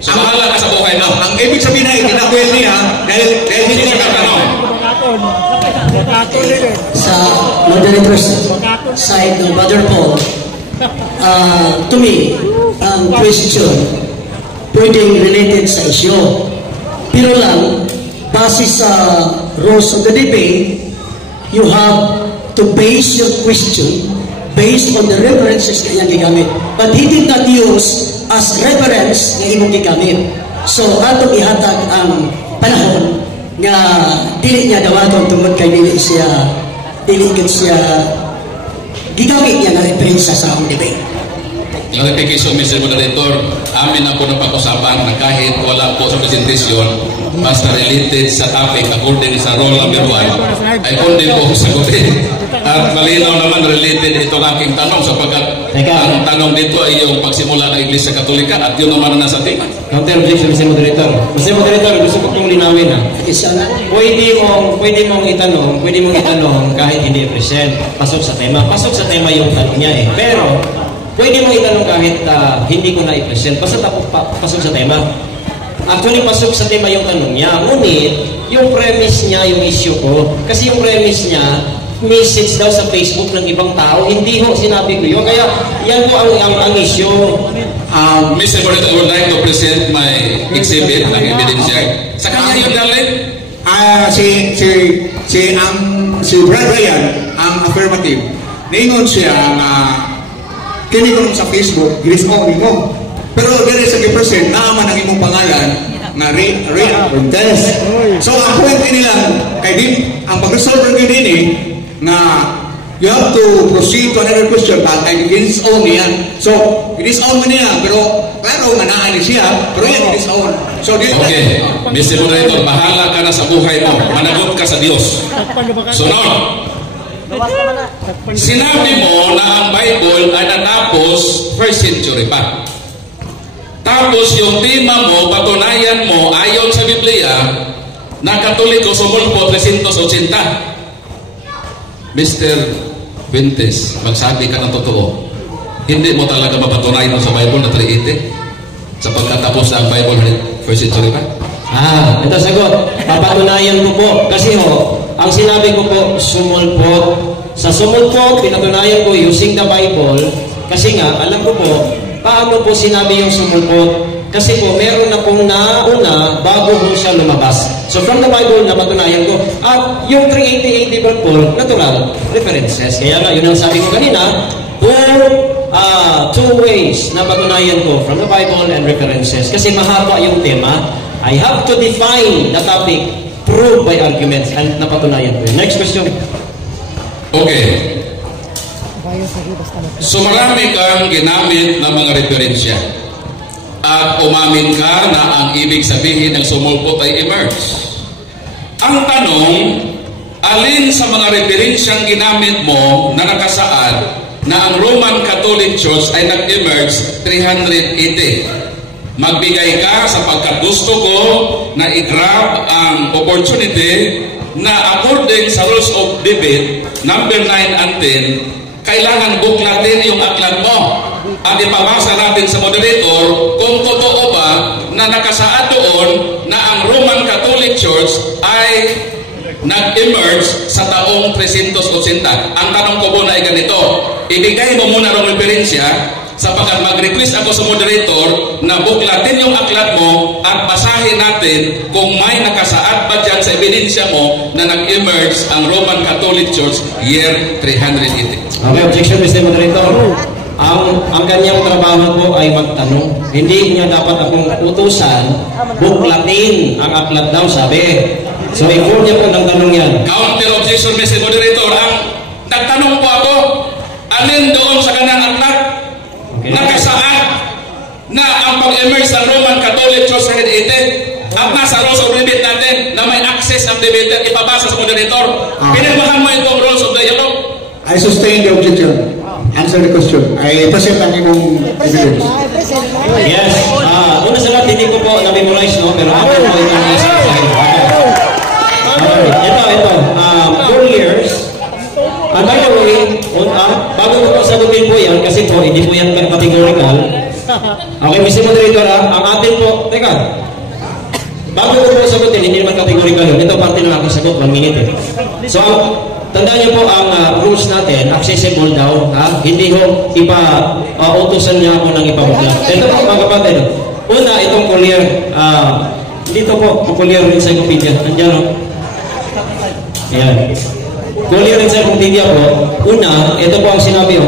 So, bahala ka sa buhay mo. Ang ibig sabihin na tinakwil niya, dahil hindi niya katanong. Sa moderator's side ng Brother Paul, to me, ang question pwedeng related sa issue. Pero lang, base sa rules of the debate, you have to base your question based on the references na iyang gigamit. But he did not use as reference na imong gigamit. So, atong ihatag ang panahon nga dili niya dawaton tungod kay dili gid siya gigamit niya na referensya sa among debate. Clarification, Mr. Moderator, amin ako na pag-usapan na kahit wala po sa presentation, basta related sa topic according sa rule number 1, ay kundi po sagutin. At malinaw naman related itong aking tanong sapagkat ang tanong dito ay yung pagsimula ng Iglesia Katolika at yun naman ang nasa tema. Counter objection, Mr. Moderator. Mr. Moderator, gusto ko itong linawin ha. Pwede mong itanong kahit hindi i-present. Pasok sa tema. Pasok sa tema yung tanong niya eh. Pero, pwede mong itanong kahit hindi ko na i-present. Basta pasok sa tema. Actually, pasok sa tema yung tanong niya. Ngunit, yung premise niya, yung issue ko, kasi yung premise niya, message daw sa Facebook ng ibang tao, hindi ho sinabi ko yun. Kaya, yan po ang issue. Mr. Moderator, I would like to present my exhibit ng ebidensya. Sa kanya yung galing. si Brad Ryan ang affirmative. Ningon siya nga kini ko sa Facebook, gilis-on nimo. Pero dili sa gipresent naman ang imong pangalan nga Rhea Cortez. So ang point nila kay ang pag-resolve gyud ini nga you have to proceed to another question kay gilis-on niya. So gilis-on man niya pero klaro nga naa ni siya pero yan gilis-on. So okay, Mr. Moderator, bahala ka na sa buhay mo. Managot ka sa Diyos. Sunod. Sinabi mo na ang Bible ay natapos 1st century pa. Tapos yung tema mo, patunayan mo, ayon sa Biblia, na Katoliko sumulpo 380. Mr. Fuentes, magsabi ka ng totoo. Hindi mo talaga mapatunayan sa Bible na 380? Sa pagkatapos na ang Bible 1st century pa? Ito sagot. Papatunayan ko po. Kasi ang sinabi ko po, sumulpot. Sa sumulpot, pinatunayan ko using the Bible. Kasi nga, alam ko po, paano po sinabi yung sumulpot? Kasi po, meron na pong nauna bago po siya lumabas. So from the Bible, napatunayan ko. At yung 380 po, natural references. Kaya nga, yun ang sabi ko kanina, two ways na patunayan ko from the Bible and references. Kasi mahaba yung tema. I have to define the topic, prove by arguments, and napatunayan ko. Next question. Okay. So marami kang ginamit ng mga referensya. At umamin ka na ang ibig sabihin ng sumulpot ay emerge. Ang tanong, alin sa mga referensyang ginamit mo na nakasaad na ang Roman Catholic Church ay nag-emerge 380? Magbigay ka sa pagkagusto ko na i-grab ang opportunity na according sa rules of debate number 9 and 10, kailangan buklatin yung aklat mo at ipabasa natin sa moderator kung totoo ba na nakasaad doon na ang Roman Catholic Church ay nag-emerge sa taong 380. Ang tanong ko muna ay ganito, ibigay mo muna ng referensya sapagkat mag-request ako sa moderator na buklatin yung aklat mo at basahin natin kung may nakasaad ba dyan sa ebidensya mo na nag-emerge ang Roman Catholic Church year 380. Okay, objection, Mr. Moderator. Ang kanyang trabaho po ay magtanong. Hindi niya dapat akong utusan, buklatin ang aklat daw, sabi. So, i-call niya po ng tanong yan. Counter objection, Mr. Moderator. Nagtanong po ako, alin doon sa kanang aklat? Okay. Nakasaad na ang pag-emerge ng Roman Catholic Church 380 at nasa rules of debate natin na may access ang debater, ipabasa sa moderator. Pinirmahan mo itong rules of dialogue. I sustain the objection. Answer the question. I present ang imong evidence. Yes. Una sa lahat, hindi ko po na-memorize, no? Pero ako po ito ang isang file. Ito. 4 years. And by the way, bago ko po sagutin po yan, kasi po, hindi po yan categorical. Okay, Mr. Moderator, ang atin po, teka, bago ko po sagutin, hindi naman categorical yun. Ito parte ng aking sagot, 1 minute. So, tandaan niyo po ang rules natin, accessible daw, hindi ho ipa-utusan niya ako ng ipabuklat. Ito po mga kapatid. Una, itong Collier, dito po, Collier Encyclopedia. Nandiyan o. Ayan. Collier Encyclopedia po, una, ito po ang sinabi o.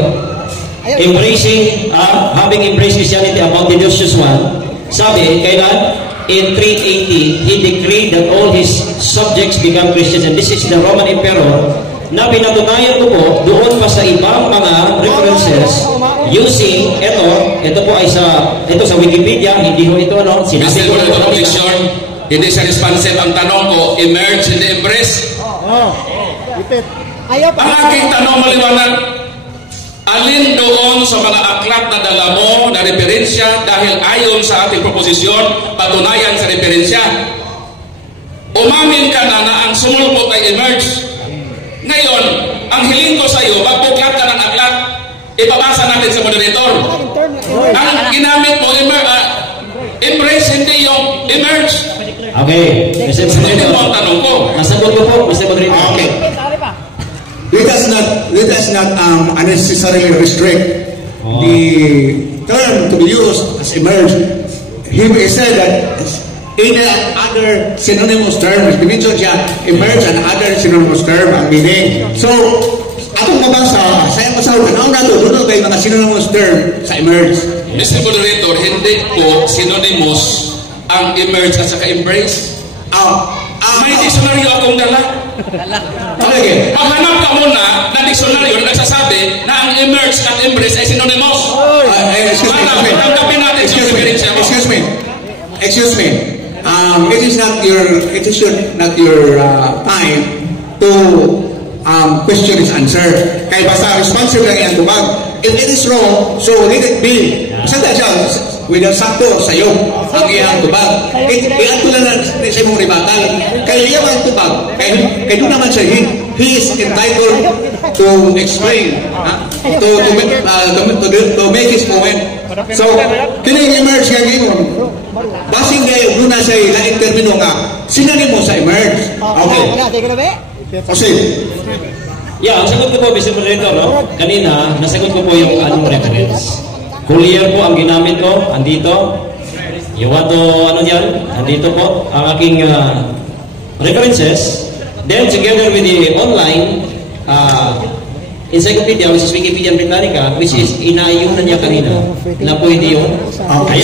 Having embraced Christianity about the Diocese 1, sabi, kailan? In 380, he decreed that all his subjects become Christians, and this is the Roman Emperor, na pinatunayan ko po doon pa sa ibang mga references using ito po ay sa Wikipedia, hindi ho ito sinabi ko ito objection, hindi siya responsive ang tanong ko, emerge, hindi embrace. Ang aking tanong maliwanag, alin doon sa mga aklat na dala mo na referensya dahil ayon sa ating proposisyon, patunayan sa referensya. Umamin ka na ang sumulpot ay emerge. Ngayon, ang hiling ko sa iyo, magbuklat ka ng aklat, ipabasa natin sa moderator. Ang ginamit mo, embrace, hindi yung emerge. Okay. Hindi mo ang tanong ko. Nasagot ko po, Mr. Moderator. Okay. Let us not unnecessarily restrict the term to be used as emerge. He said that in other synonymous terms. Dimension siya, emerge and other synonymous term ang meaning. So, atong mabasa, sa masahod, ano na ito, doon kayo mga synonymous term sa emerge. Mr. Moderator, hindi po synonymous ang emerge at saka embrace. May dictionary akong dala. Okay. Maghanap ka muna na dictionary na nagsasabi na ang emerge at embrace ay synonymous. Excuse me. It is not your time to question is answer. Kaya basta responsive lang yan tubag. If it is wrong, so let it be. Basta siya, with a sakto sa'yo, ang iyang tubag. Iyan ko lang sa imong ribatal. Kaya iyan ang tubag. Kaya doon naman siya, he is entitled to explain, to make his point. So, kining emerge nga ginoon. Basing kayo, doon na siya laing termino nga, sinanin mo sa emerge. Okay. Kasi, Yeah, ang sagot ko po, Mr. Moderator, no? Kanina, nasagot ko po yung anong reference. Collier po ang ginamit ko, andito. You want to, andito po, ang aking references. Then, together with the online encyclopedia, which is Wikipedia Britannica, which is inayunan niya kanina, na pwede yun. Kaya,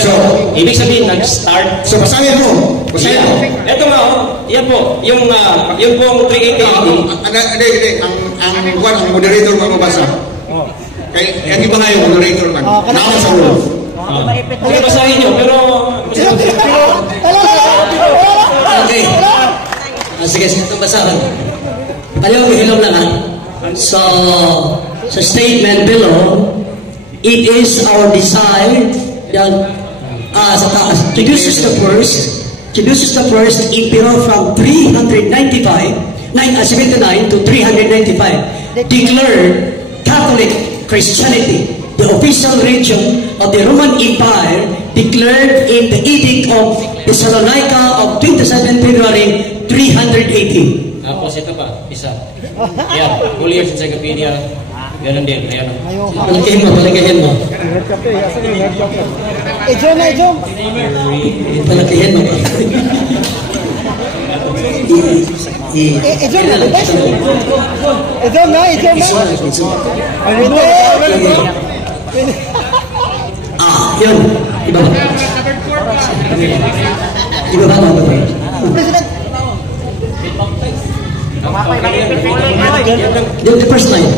ibig sabihin, nag-start. So, basahin mo. Basahin mo. Ito nga, yan po, yung pong 380. Ang moderator mamabasa. Kaya, yung iba nga yung moderator man. Naman sa ulo. Sige, basahin nyo, pero... Okay. Sige, itong basahan. Ayaw, hilom lang So, sa statement below, it is our desire that sa taas, reduces the first imperial from 379 to 395, declared Catholic Christianity, the official religion of the Roman Empire, declared in the Edict of Thessalonica of 27 February 380. Tapos ito pa, isa. Ayan, Collier's Encyclopedia. Ganun din, ayan. Palakihin mo. Ejom. Palakihin mo. Ejom na. Yun. Iba ba? President. The first line.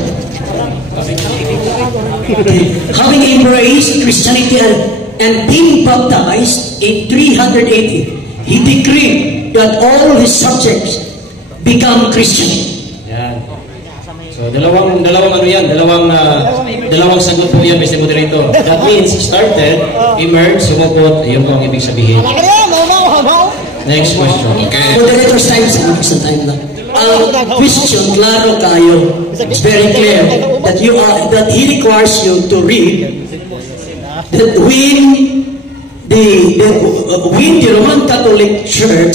Having embraced Christianity and being baptized in 380, he decreed that all his subjects become Christian. Yan. So dalawang sagot po yan, Mr. Moderator. That means started, emerged, sumupot, yun po ang ibig sabihin. Next question. Okay. Moderator's time sa time lang. Ang question, klaro kayo. It's very clear that he requires you to read that when the Roman Catholic Church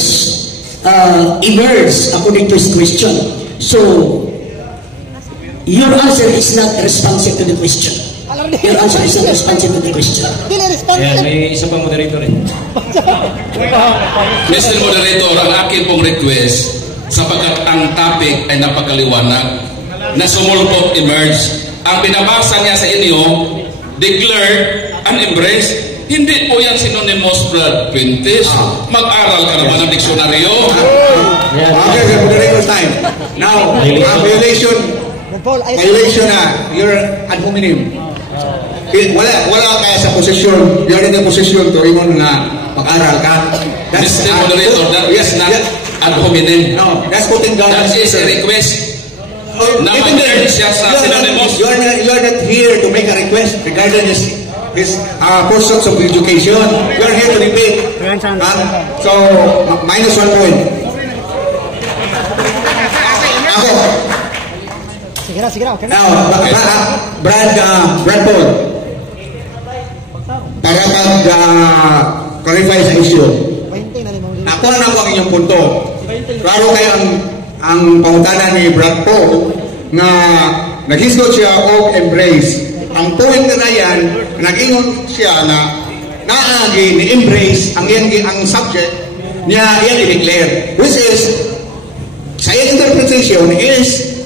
emerged according to his question. So, your answer is not responsive to the question. Your answer is not responsive to the question. Ayan, may isa pang moderator Mr. Moderator, ang akin pong request, sapagkat ang topic ay napakaliwanag, na sumulpot emerge. Ang binabasa niya sa inyo, declared and embraced, hindi po yan synonymous, Brad Quintis. Mag-aral ka naman ng diksyonaryo. Okay, moderator's time. Now, violation na, you're ad hominem. Wala kaya sa posisyon, you're in the position to rimon na mag-aral ka. Mr. Moderator, that is not ad hominem. No, that's putting down. That is a request. Na mag-earn siya sa synonymous. You are not here to make a request regarding his pursuits of education. You are here to debate. So, minus 1 point. Ako. Sige na. Okay. Now, Brad Paul. Para mag-clarify sa issue. Nakuha na ko ang inyong punto. Klaro kayo ang pangutanan ni Brad Paul na naghisgot siya o embrace. Ang point na yan, nag-ingon siya na naagi ni embrace ang subject niya yan i-declare. Which is, sa iyang interpretation is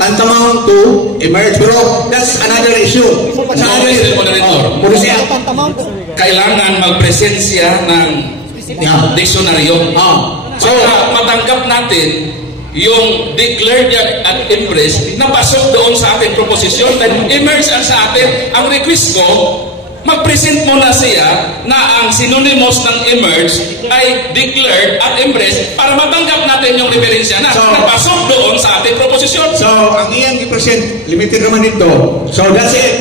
tantamount to emerge. Pero that's another issue. Sa Mr. Moderator, kailangan magpresensya ng diksyonaryo. So, matanggap natin yung declared at impress na pasok doon sa ating proposisyon and emerge ang sa atin. Ang request ko, mag-present muna siya na ang synonymous ng emerge ay declared at impress para matanggap natin yung referensya na napasok doon sa ating proposisyon. So, ang iyang i-present, limited naman dito. So, that's it.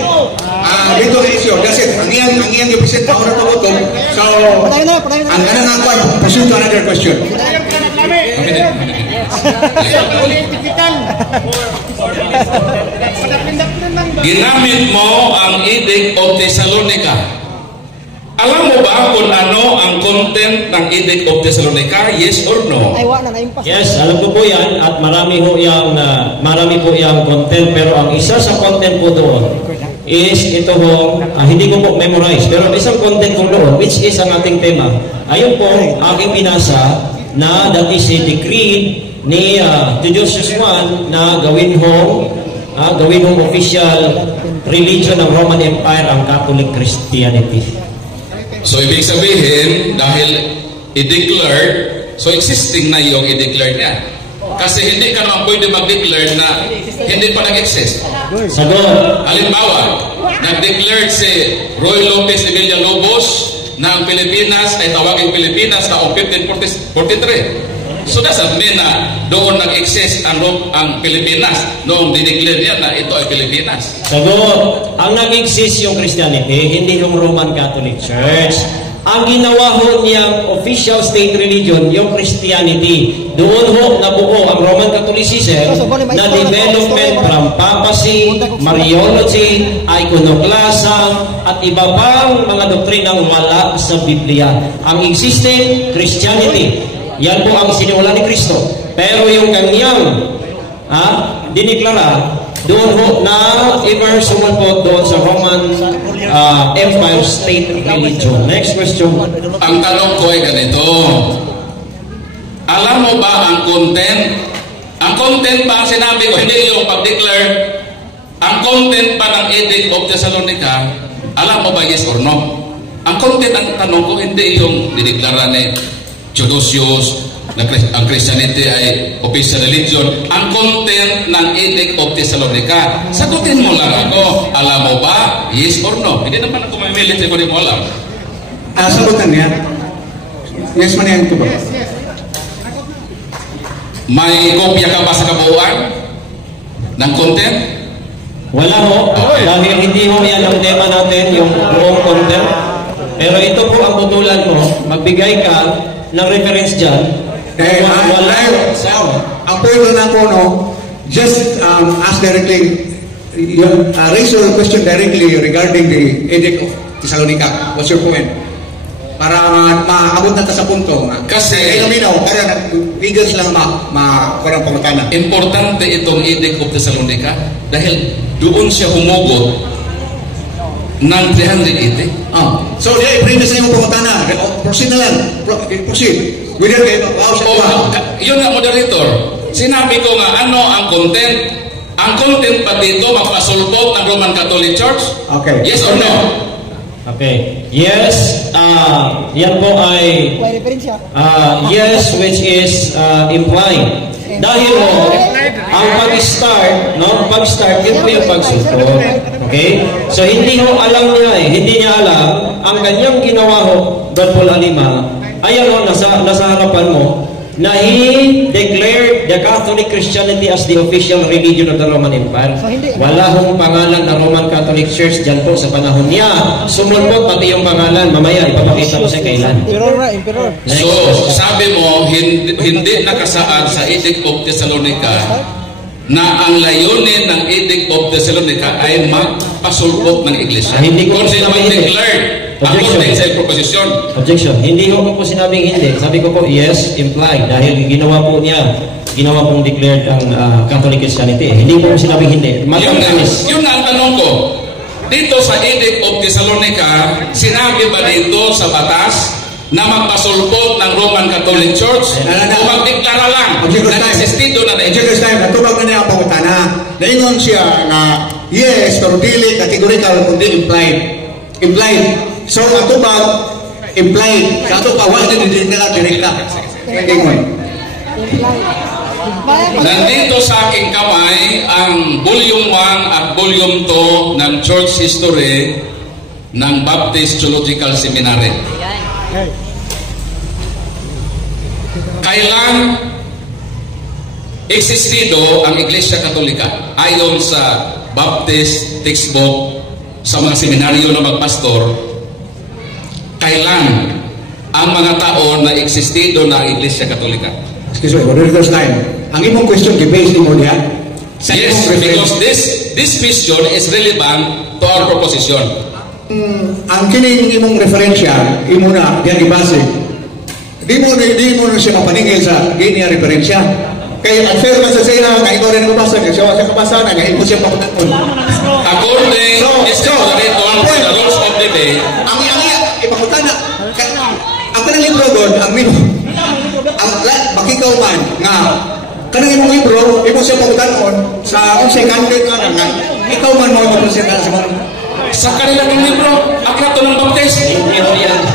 Dito na issue. That's it. Ang iyang i-present, ako na tumutong. So, ang ganang ako ay pursue to another question. Ginamit mo ang Edict of Thessalonica. Alam mo ba kung ano ang content ng Edict of Thessalonica? Yes or no? Yes, alam ko po yan at marami po yung content, pero ang isa sa content po doon is ito po, hindi ko po memorize, pero isang content po doon which is ang ating tema. Ayun po aking binasa na that is a decree ni Theodosius I na gawin hong official religion ng Roman Empire ang Catholic Christianity. So, ibig sabihin, dahil i-declared, so existing na yung i-declared niya. Kasi hindi ka naman pwede mag-declare na hindi pa nag-exist. Sagot. Halimbawa, nag-declared si Roy Lopez de Villalobos na ang Pilipinas ay tawaging Pilipinas taong 1543. So doesn't mean na doon nag-exist ang Pilipinas noong dineclare niya na ito ay Pilipinas. Sagot. Ang nag-exist yung Christianity, hindi yung Roman Catholic Church. Ang ginawa ho niyang official state religion, yung Christianity. Doon ho nabuo ang Roman Catholicism na development from papacy, Mariology, iconoclasm, at iba pang mga doktrinang wala sa Biblia. Ang existing Christianity, yan po ang sinimula ni Kristo. Pero yung kanyang diniklara, doon ho na immerse po doon sa Roman Empire State Religion. Next question. Ang tanong ko ay ganito. Alam mo ba ang content? Ang content pa ang sinabi ko, hindi yung pag-declare. Ang content pa ng Edict of Thessalonica, alam mo ba yes or no? Ang content ang tanong ko, hindi yung dideklara ni Theodosius na ang Christianity ay official religion. Ang content ng Edict of Thessalonica, sagutin mo lang ako, alam mo ba yes or no? Hindi naman ako mamilit kung hindi mo alam. Sagutan niya. Yes man yan ito ba? May kopya ka ba sa kabuuan ng content? Wala ho. Okay. Dahil hindi ho yan ang tema natin, yung buong content. Pero ito po ang putulan mo, magbigay ka ng reference dyan. Ang pwede na po, no, just ask directly, raise your question directly regarding the Edict of Thessalonica. What's your point? Para maabot na sa punto. Kasi, para bigyan silang parang pangutana. Importante itong Edict of Thessalonica dahil doon siya humugot ng 380. So, bring na sa iyong pangutana. Proceed na lang. Proceed. Yun nga, moderator. Sinabi ko nga, ano ang content? Ang content pa dito, magpasulpot ng Roman Catholic Church? Okay. Yes or no? Okay. Yes, yan po ay yes, which is implied. Dahil ang pag-start, yun po yung pagsulpot. Okay? So, hindi ho alam niya hindi niya alam, ang kanyang ginawa ho, Brad Paul Alima, ayan ho, nasa harapan mo, na he declared the Catholic Christianity as the official religion of the Roman Empire. Wala hong pangalan na Roman Catholic Church dyan po sa panahon niya. Sumulpot pati yung pangalan. Mamaya, ipapakita ko sa kailan. So, sabi mo, hindi nakasaad sa Edict of Thessalonica na ang layunin ng Edict of Thessalonica ay magpasulpot ng iglesia. Hindi ko declared according sa proposition. Objection. Hindi ko po sinabing hindi. Sabi ko po, yes, implied. Dahil ginawa pong declared ang Catholic Christianity. Hindi po sinabing hindi. Yun ang tanong ko. Dito sa Edict of Thessalonica, sinabi ba dito sa batas na magpasulpot ng Roman Catholic Church o magdeklara lang na nasistido na na Objector's time, natubag na niya ang pangutana. Naingon siya na yes, pero dili categorical kundi implied. Implied. So natubag implied. Sa ato pa wala din nila direkta. Ingon. Nandito sa aking kamay ang volume 1 at volume 2 ng Church History ng Baptist Theological Seminary. Kailan existido ang Iglesia Katolika ayon sa Baptist textbook sa mga seminaryo na magpastor? Kailan ang mga taon na existido na ang Iglesia Katolika? Excuse me, first time. Ang imong question gi-base nimo diha. Yes, because this question is relevant to our proposition. Ang kining imong referensya, imo na diyan ibase. Di mo na siya mapaningil sa ginya referensya. Kaya unfair man sa siya nga ikaw rin nabasa nga siya sa kabasa na nga imo siya pakutakon. According to the rules of the day, ang ipakutana ang kanang libro doon, ang mino bakikaw man nga kanang imong libro, imo siya pakutanon sa unsay candidate nga ikaw man mo mapresenta sa mga sa kanilang libro, Aklat ng Baptist.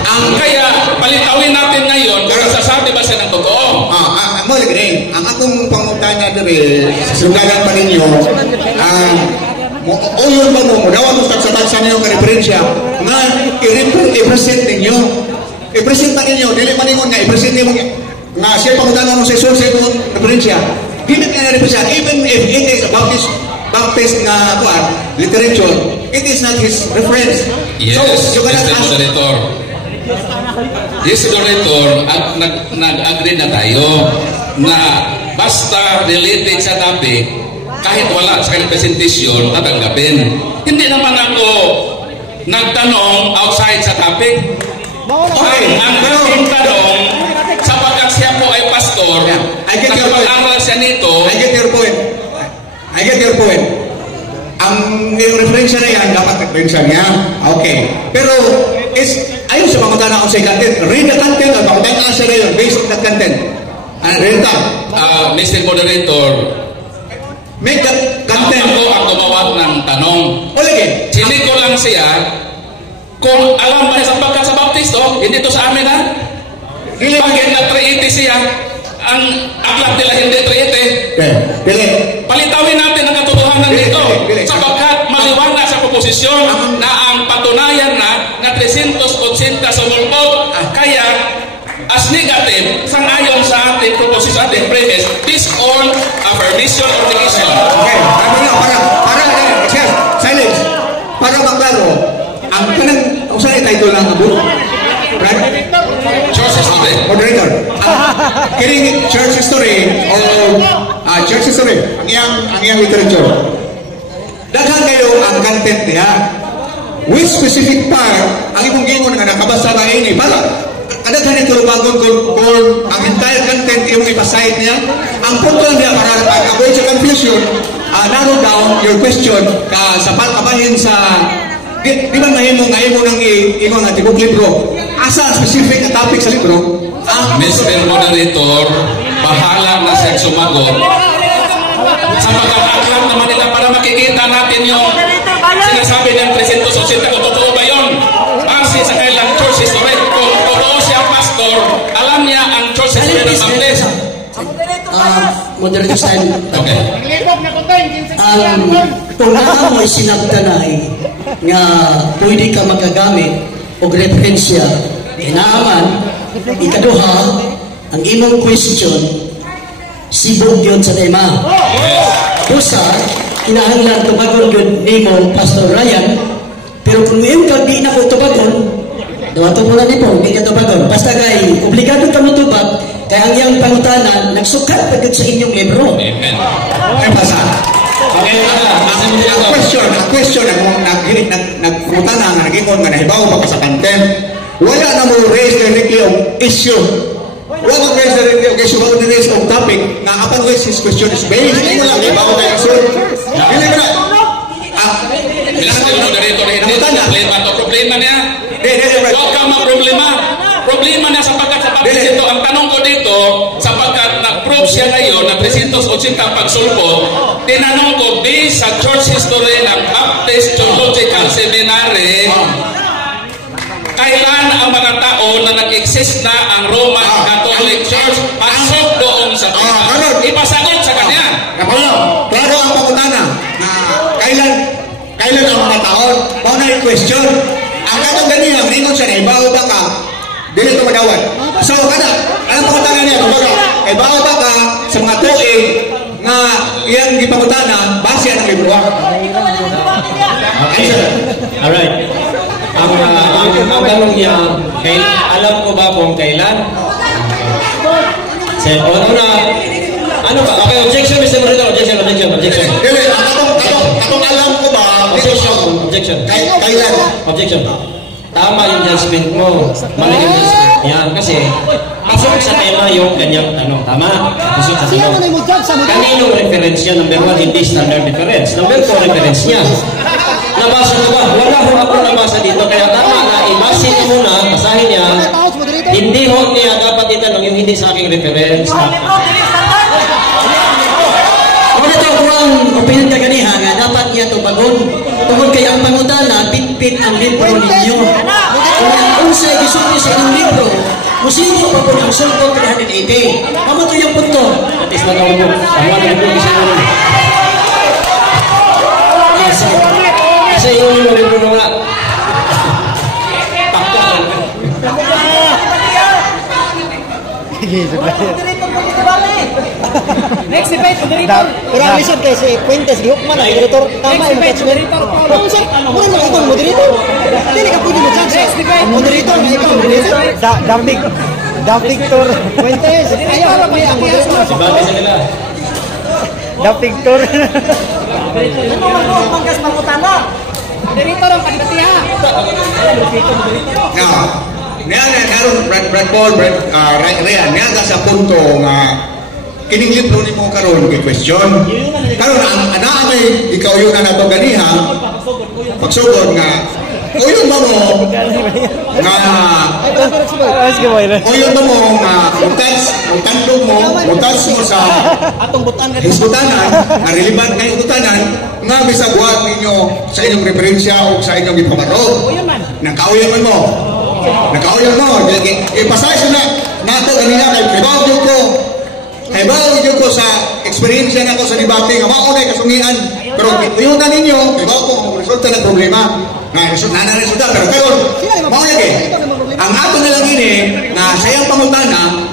Ang kaya palitawin natin ngayon kung sasabi ba siya ng totoo. Mo lagi ang akong pangutana diri sugalan pa ninyo uyon ba mo daw mo sa tansa niyo ka referensya nga i-present ninyo i-present pa ninyo dili man ningon nga i-present nimo nga siya pangutana sa source sa referensya dili ka referensya even if it is a Baptist na literature, it is not his reference. Yes, so, Mr. Moderator. Yes, Moderator, at nag-agree na tayo na basta related sa topic, kahit wala sa kanyang presentation, tatanggapin. Hindi naman ako nagtanong outside sa topic. Okay, ang aking tanong, sapagkat siya po ay pastor, nagpag-aral siya nito. I get your point. Ang referensya na yan, dapat referensya niya. Okay. Pero, ayun sa pangutana akong sa content. Read the content at pangutana siya na yun based on that content. Read that. Mr. Moderator, make that content. Ako ang gumawa ng tanong. O lagi. Sili ko lang siya kung alam ba niya sapagkat sa Baptisto, hindi to sa amin ha? Bakit na 380 siya? Ang aklat nila hindi 380. Palitawin natin ang katotohanan dito. Sapagkat maliwanag sa proposisyon na ang patunayan na 380 sa mulpot. Kaya, as negative, sangayon sa ating proposisyon, ating premise, based on affirmation or negation. Okay. Silence. Para maklaro, ang kanang, usan ay title lang ang book? Right? Church History. Moderator. Kining Church History o Church History, ang iyang literature. Daghan kayo ang content niya. Which specific part ang imong gingon nga nakabasa na ini para kadaghan ito bagon kung ang entire content imong ipasahit niya. Ang punto niya para avoid sa confusion, narrow down your question sa pagkabahin sa di man mahimo nga imo nang imo nga tibok libro. Asa specific na topic sa libro? Mr. Moderator, bahala na siya sumagot. Sa pagkakaklat naman nila para makikita natin yung sinasabi ng 380 kung totoo ba yun. Base sa kailang Church History. Kung totoo siya, pastor, alam niya ang Church History ng Baptist. Moderator style. Okay. Kung naamoy sinabtanay nga pwede ka magagamit o referensya, inaaman, ikaduha, ang imong question, sibog yun sa tema. Dusa, kinahanglan tubagon yun nimo Pastor Ryan, pero kung ngayon ka di na ko tubagon, dawato mo na nipo, di ka tubagon. Basta kay, obligado ka mo tubag, kaya ang iyang pangutanan, nagsukat pagod sa inyong libro. Amen. Ay basa. Okay, ang question nagpunta na nagingon nga nahibaw pa sa content. Wala na mo raise directly ang issue. Wala mo raise directly ang issue. Wala mo raise ang topic na upon which his question is based. Hindi mo lang ibaw na issue. Hindi mo na. Mr. Moderator, hindi problema to. Problema niya. Huwag ka ma-problema. Problema na 380 ang pagsulpot, tinanong ko, based sa church history ng Baptist Theological Seminary, kailan ang mga tao na nag-exist na ang Roman Catholic Church pasok doon sa tema? Ipasagot sa kanya. Klaro ang pangutana na kailan ang mga taon? Paano yung question? Ang katong ganyan, ringon siya na ibaw ba ka? Dili ito madawat. So, anong pangutana niya? Ibaw ba ka sa mga tuig na iyang gipangutana base ang libro? Okay. Alright. Ang tanong niya, alam ko ba kung kailan? Ano ba? Okay, objection, Mr. Moreno. Objection. Dili, atong alam ko ba? Objection. Kailan? Objection. Tama yung judgment mo. Mali yung judgment. Yan, kasi pasok sa tema yung kanyang tanong. Tama? Pasok sa Sino tanong. na mo judge sa mga? Kaninong reference niya? Number 1, hindi standard reference. Number 2, reference niya. Nabasa ko ba? Wala ko ako nabasa dito. Kaya tama na, ibasin niya muna, basahin niya. Hindi ho niya dapat itanong yung hindi sa aking reference. Kung ito ko ang opinion ka ganiha nga dapat niya ito bagon. Tungkol kay ang pangutana, pitpit ang libro ninyo. Kung sa gisunin sa inyong libro, musino pa po ang sulpot 380. Pamato yung punto. At is mag-awag mo. Ang mga libro isa mo. Kasi yung libro na nga. Takpan. Next debate, moderator. Pero ang lisod kay si Fuentes, gihukman ang moderator. Tama yung judgment. Pero sir, muna mo ikaw ang moderator. Dili ka pwede mo judge. Ang moderator, nga ikaw ang moderator. Victor Fuentes. Ayaw na ba ang moderator? Si Bate sa nila. Victor. Ano manggas pangutana? Moderator ang pagdatiha. Naroon, Brad Paul, Ryan, nga sa punto nga kining libro ni mo karon kay question. Karon ang may ikaw yung na nato ganiha pagsugod nga uyon ba mo nga uyon ba mo nga utandog mo utas mo sa Atong butan ka. hisbutanan nga relevant na hisbutanan nga bisabuhat ninyo sa inyong referensya o sa inyong ipamaro nakauyon man mo ipasay sila nato ganina kay bago ko sa experience na ko sa debate nga mao kay kasungian pero tuyunan ninyo kay bago ko resulta ng problema na resulta pero karon mao lagi ang ato nilang ini na sayang pangutana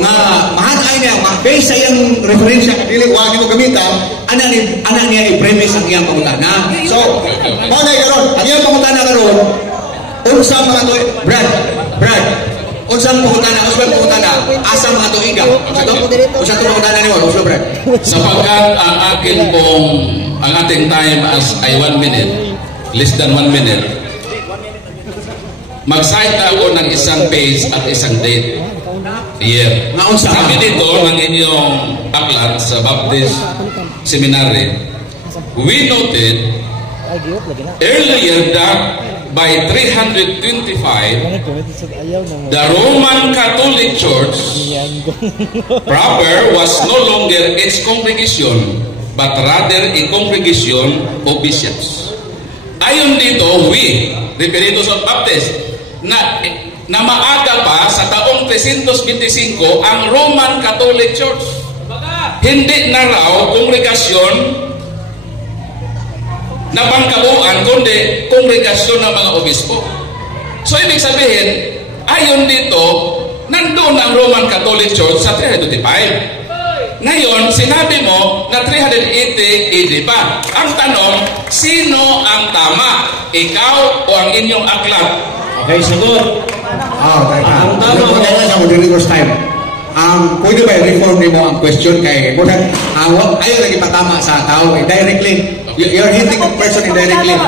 nga mahatay niya ma-base sa iyang referensya dili wa mo gamita ana niya i-premise ang iyang pangutana so mao lagi karon ang iyang pangutana karon unsa mga to Brad unsang pangutana asa mga tuiga unsa to pangutana ni mo Brad Sapagkat ang ating time ay 1 minute, less than 1 minute, mag-cite ako ng isang page at isang date. Year. Sabi dito ng inyong aklat sa Baptist Seminary, we noted earlier that by 325, the Roman Catholic Church proper was no longer its congregation, but rather a congregation of bishops. Ayon dito, we, referido sa Baptist, na maaga pa sa taong 325 ang Roman Catholic Church. Hindi na raw kongregasyon na pangkabuan, kundi kongregasyon ng mga obispo. So, ibig sabihin, ayon dito, nandun ang Roman Catholic Church sa 325. Ngayon, sinabi mo na 380 AD pa. Ang tanong, sino ang tama? Ikaw o ang inyong aklat? Okay, sagot. Ang tanong sa moderator's time. Pwede ba i-reform mo ang question kay ayaw lagi patama sa tao directly. You're hitting the person indirectly.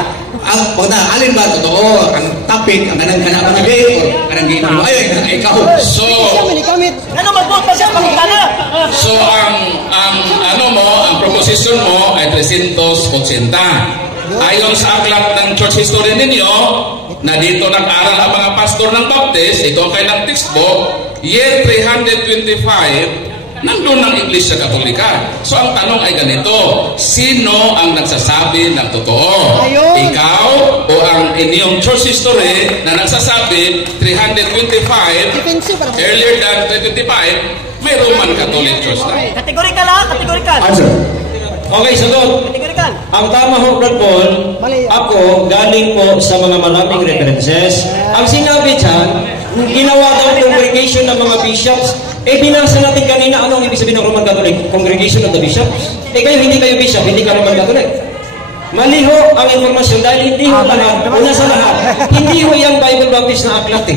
Alin ba totoo ang topic ang kanang mga gay or kanang gay mo ikaw so ano magbot pa siya pangutana so ang proposition mo ay 380. Ayon sa aklat ng church history ninyo na dito nag-aral ang mga pastor ng Baptist, ito ang kailang textbook, year 325 nandun ang Iglesia Katolika. So ang tanong ay ganito, sino ang nagsasabi ng totoo? Ikaw o ang inyong church history na nagsasabi 325, earlier than 325, may Roman Catholic Church na. Kategorikal ha? Kategorikal. Answer. Okay, sagot. Kategorikal. Ang tama ho, Brad Paul, ako galing po sa mga maraming references. Ang sinabi dyan, ginawa daw congregation ng mga bishops. Binasa natin kanina, ano ang ibig sabihin ng Roman Catholic? Congregation of the bishops. Kayo hindi kayo bishop, hindi ka Roman Catholic. Mali ho ang informasyon dahil hindi ho lahat, una sa lahat, hindi ho yan Bible Baptist na aklat eh.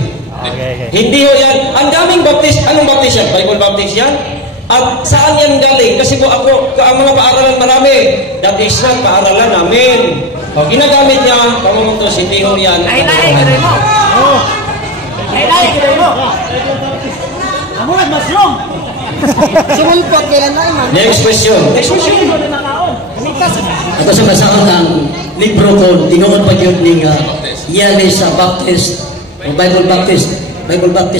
Hindi ho yan. Ang daming Baptist, anong Baptist yan? Bible Baptist yan? At saan yan galing? Kasi po ako, ang mga paaralan marami. That is not paaralan namin. O, ginagamit niya, pamumuntos, hindi ho yan. Ay, gano'n mo. Ay, gano'n mo. Amulat, masyong. Sumulpot kailan na iman. Next question. Ako sa basahon ng libro ko, tinuod pa yun ng Yanis Baptist, o Bible Baptist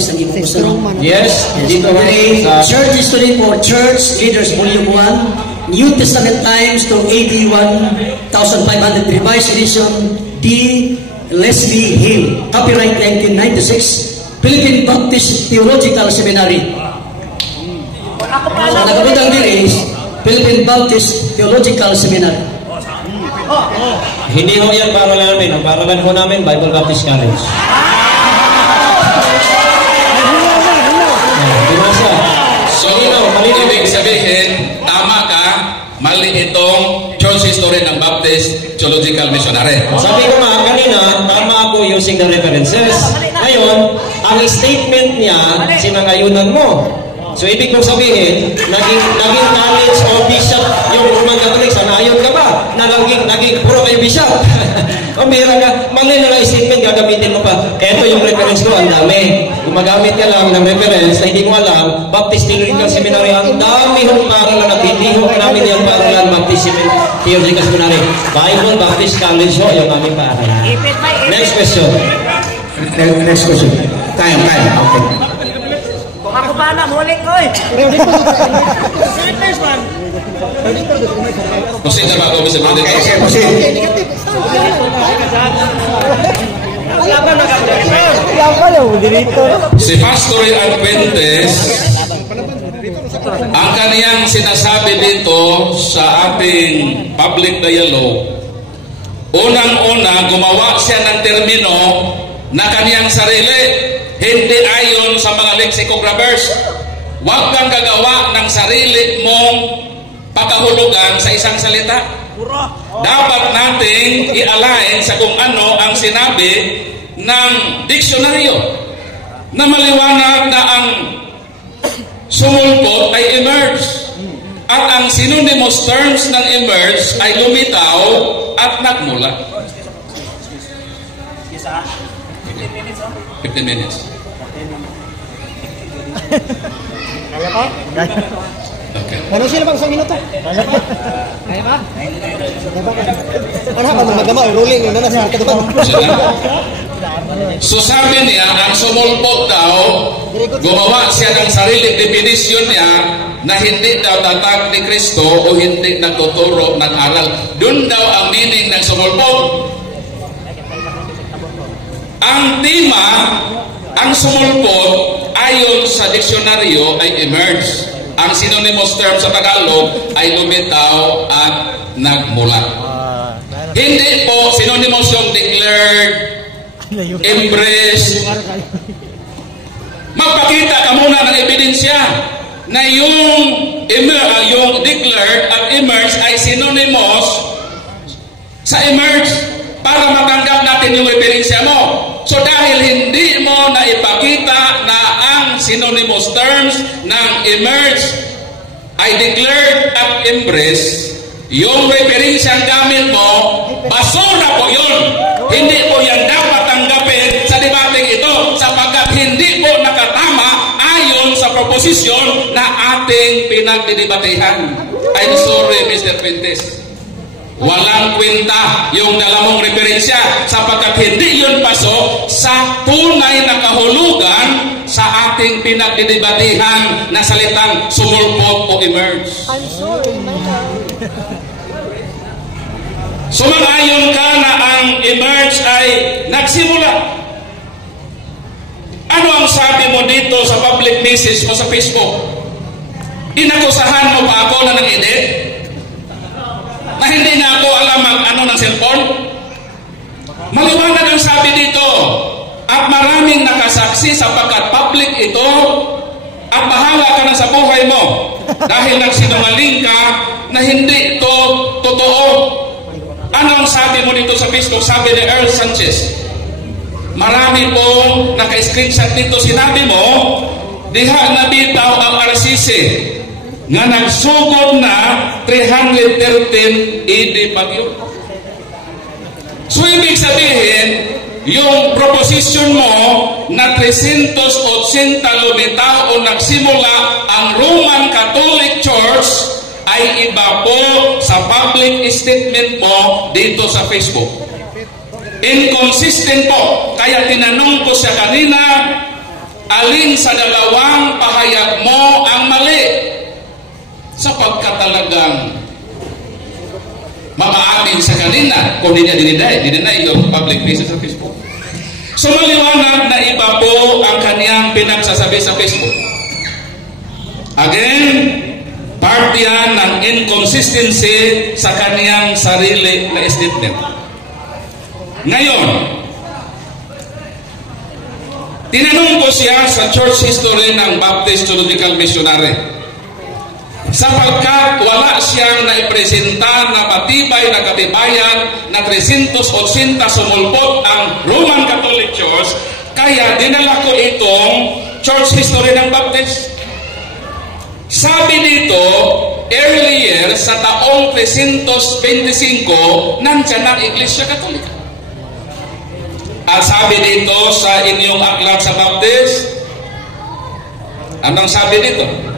ang ibang gusto. Yes, dito rin. Church History for Church Leaders Volume 1, New Testament Times to AD 1500, Revised Edition, D. Leslie Hill, copyright 1996, Philippine Baptist Theological Seminary. Sa nagabudang diri is Philippine Baptist Theological Seminary. Hindi ho yan paaralan namin. Ang paaralan ho namin, Bible Baptist College. So, ibig sabihin, tama ka, mali itong church history ng Baptist Theological Missionary. Sabi ko nga kanina, tama ako using the references. Ngayon, ang statement niya, sinangayunan mo. So, ibig kong sabihin, naging college o bishop yung Roman Catholic, sanayon ka ba? Na naging puro kayo bishop. O mira ka, mali na lang statement, gagamitin mo pa. Ito yung reference ko, ang dami. Gumagamit ka lang ng reference na hindi mo alam, Baptist Theological Seminary, ang dami hong paralan at hindi ho namin yung paralan Baptist Theological Seminary. Bible Baptist College ho, yung aming paralan. Next question. Next question. Time. Okay. Kung ako ba na, huli ko eh. Proceed na ba ako, Mr. President? Okay, proceed. Si Pastor Arpentes, ang kaniyang sinasabi dito sa ating public dialogue, unang-una, gumawa siya ng termino na kaniyang sarili, hindi ayon sa mga lexicographers. Huwag kang gagawa ng sarili mong pagkahulugan sa isang salita. Dapat nating i-align sa kung ano ang sinabi ng diksyonaryo na maliwanag na ang sumulpot ay emerge at ang synonymous terms ng emerge ay lumitaw at nagmula. 15 minutes. Kaya pa? Okay. Ano sila bang isang minuto? Kaya ba? Ano ka magama rolling na nasa katuban. So sabi niya, ang sumulpot daw, gumawa siya ng sariling definition niya na hindi daw tatag ni Kristo o hindi nagtuturo ng aral. Doon daw ang meaning ng sumulpot. Ang tema, ang sumulpot, ayon sa diksyonaryo ay emerge. Ang synonymous term sa Tagalog ay lumitaw at nagmula. Hindi po synonymous yung declared, embraced. Magpakita ka muna ng ebidensya na yung declared at emerge ay synonymous sa emerge para matanggap natin yung referensya mo. So dahil hindi mo na ipakita na ang synonymous terms ng emerge ay declared at embrace, yung referensyang gamit mo, basura po yun. Hindi po yan dapat tanggapin sa debateng ito sapagkat hindi po nakatama ayon sa proposisyon na ating pinagdidebatehan. I'm sorry, Mr. Fuentes. Walang kwenta yung dalamong referensya sapagkat hindi yun pasok sa tunay na kahulugan sa ating pinagdidebatihan na salitang sumulpot o emerge. I'm sorry, my God. Sumang-ayon ka na ang emerge ay nagsimula. Ano ang sabi mo dito sa public message mo sa Facebook? Inakusahan mo pa ako na nag-edit? Na hindi na ako alam ang ano ng cellphone? Maliwanag ang sabi dito. At maraming nakasaksi sapagkat public ito at bahala ka na sa buhay mo dahil nagsinungaling ka na hindi ito totoo. Ano ang sabi mo dito sa Facebook? Sabi ni Earl Sanchez. Marami po naka-screenshot dito. Sinabi mo, diha na bitaw ang RCC nga nagsugod na 313 AD bagyo. So ibig sabihin, yung proposition mo na 380 lumitaw o nagsimula ang Roman Catholic Church ay iba po sa public statement mo dito sa Facebook. Inconsistent po. Kaya tinanong ko siya kanina, alin sa dalawang pahayag mo ang mali? Sapagkat talagang mamaamin sa kanina kung hindi niya dinideny yung public message sa Facebook. So maliwanag na iba po ang kaniyang pinagsasabi sa Facebook. Again, part yan ng inconsistency sa kaniyang sarili na statement. Ngayon, tinanong ko siya sa church history ng Baptist Theological Missionary. Sapagkat wala siyang naipresenta na matibay na katibayan na 380 sumulpot ang Roman Catholic Church, kaya dinala ko itong church history ng Baptist. Sabi dito, earlier sa taong 325, nandyan ang Iglesia Katolika. At sabi dito sa inyong aklat sa Baptist, anong sabi dito?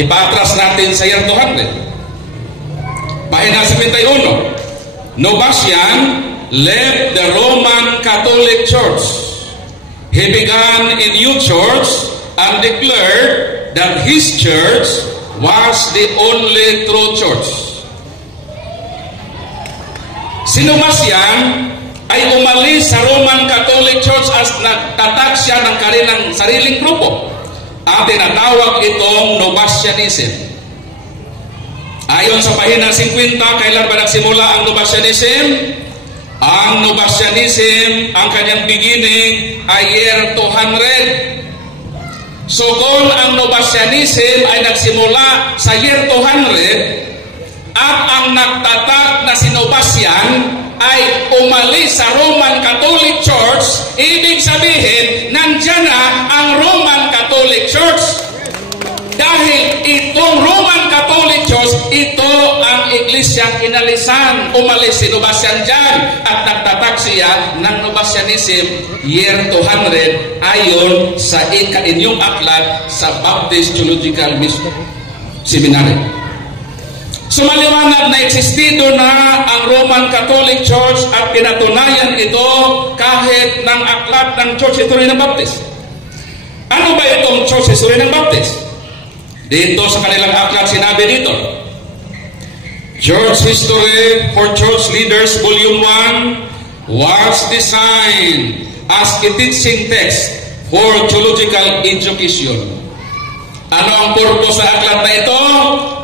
Ipatras natin sa year 200. Pahina 71. Novatian left the Roman Catholic Church. He began a new church and declared that his church was the only true church. Si Novatian ay umalis sa Roman Catholic Church as nagtatag siya ng kanilang sariling grupo. Ang tinatawag itong Novatianism. Ayon sa pahina 50, kailan ba nagsimula ang Novatianism? Ang Novatianism, ang kanyang beginning ay year 200. So kung ang Novatianism ay nagsimula sa year 200 at ang nagtatag na si Novatian ay umalis sa Roman Catholic Church, ibig sabihin, nandyan na ang Roman Catholic Church. Dahil itong Roman Catholic Church, ito ang Iglesyang inalisan. Umalis si Novatian dyan at nagtatag siya ng Novatianism year 200 ayon sa inyong aklat sa Baptist Theological Seminary. So maliwanag na existido na ang Roman Catholic Church at pinatunayan ito kahit ng aklat ng Church History ng Baptist. Ano ba itong Church History ng Baptist? Dito sa kanilang aklat sinabi dito, Church History for Church Leaders Volume 1 was designed as a teaching text for theological education. Ano ang purpose sa aklat na ito?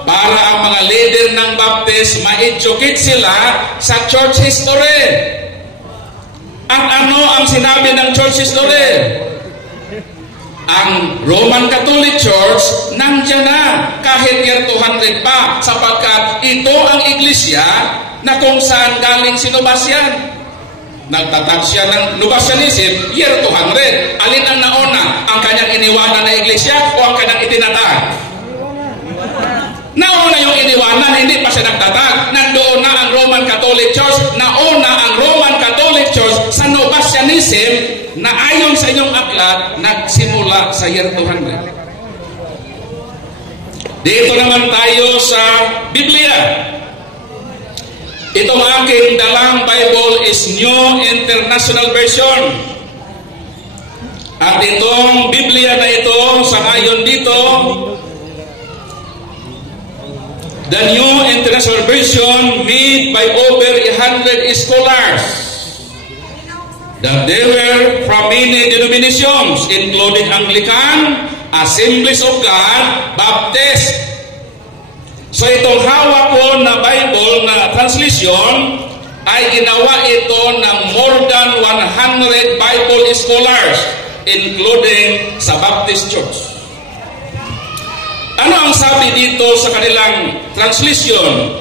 Para ang mga leader ng Baptist ma-educate sila sa church history. At ano ang sinabi ng church history? Ang Roman Catholic Church nandyan na kahit year 200 pa sapagkat ito ang iglesia na kung saan galing si Novatian. Nagtatag siya ng Novatianism year 200. Alin ang nauna? Ang kanyang iniwanan na iglesia o ang kanyang itinatag? Nauna yung iniwanan, hindi pa siya nagtatag. Nandoon na ang Roman Catholic Church. Nauna ang Roman Catholic Church sa Novatianism na ayon sa inyong aklat, nagsimula sa year 200. Dito naman tayo sa Biblia. Itong aking dalang Bible is New International Version. At itong Biblia na ito, sa ngayon dito, the New International Version made by over 100 scholars. That they were from many denominations, including Anglican, Assemblies of God, Baptist. So itong hawak ko na Bible na translation ay ginawa ito ng more than 100 Bible scholars, including sa Baptist Church. Ano ang sabi dito sa kanilang translation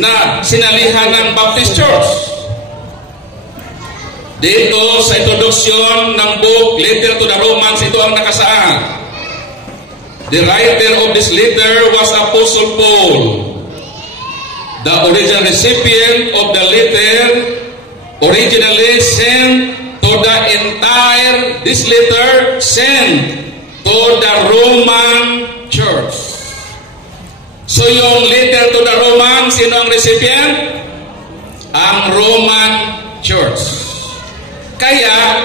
na sinalihan ng Baptist Church? Dito sa introduction ng book, Letter to the Romans, ito ang nakasaad. The writer of this letter was Apostle Paul. The original recipient of the letter originally sent to the entire, this letter sent to the Roman Church. So yung letter to the Romans, sino ang recipient? Ang Roman Church. Kaya,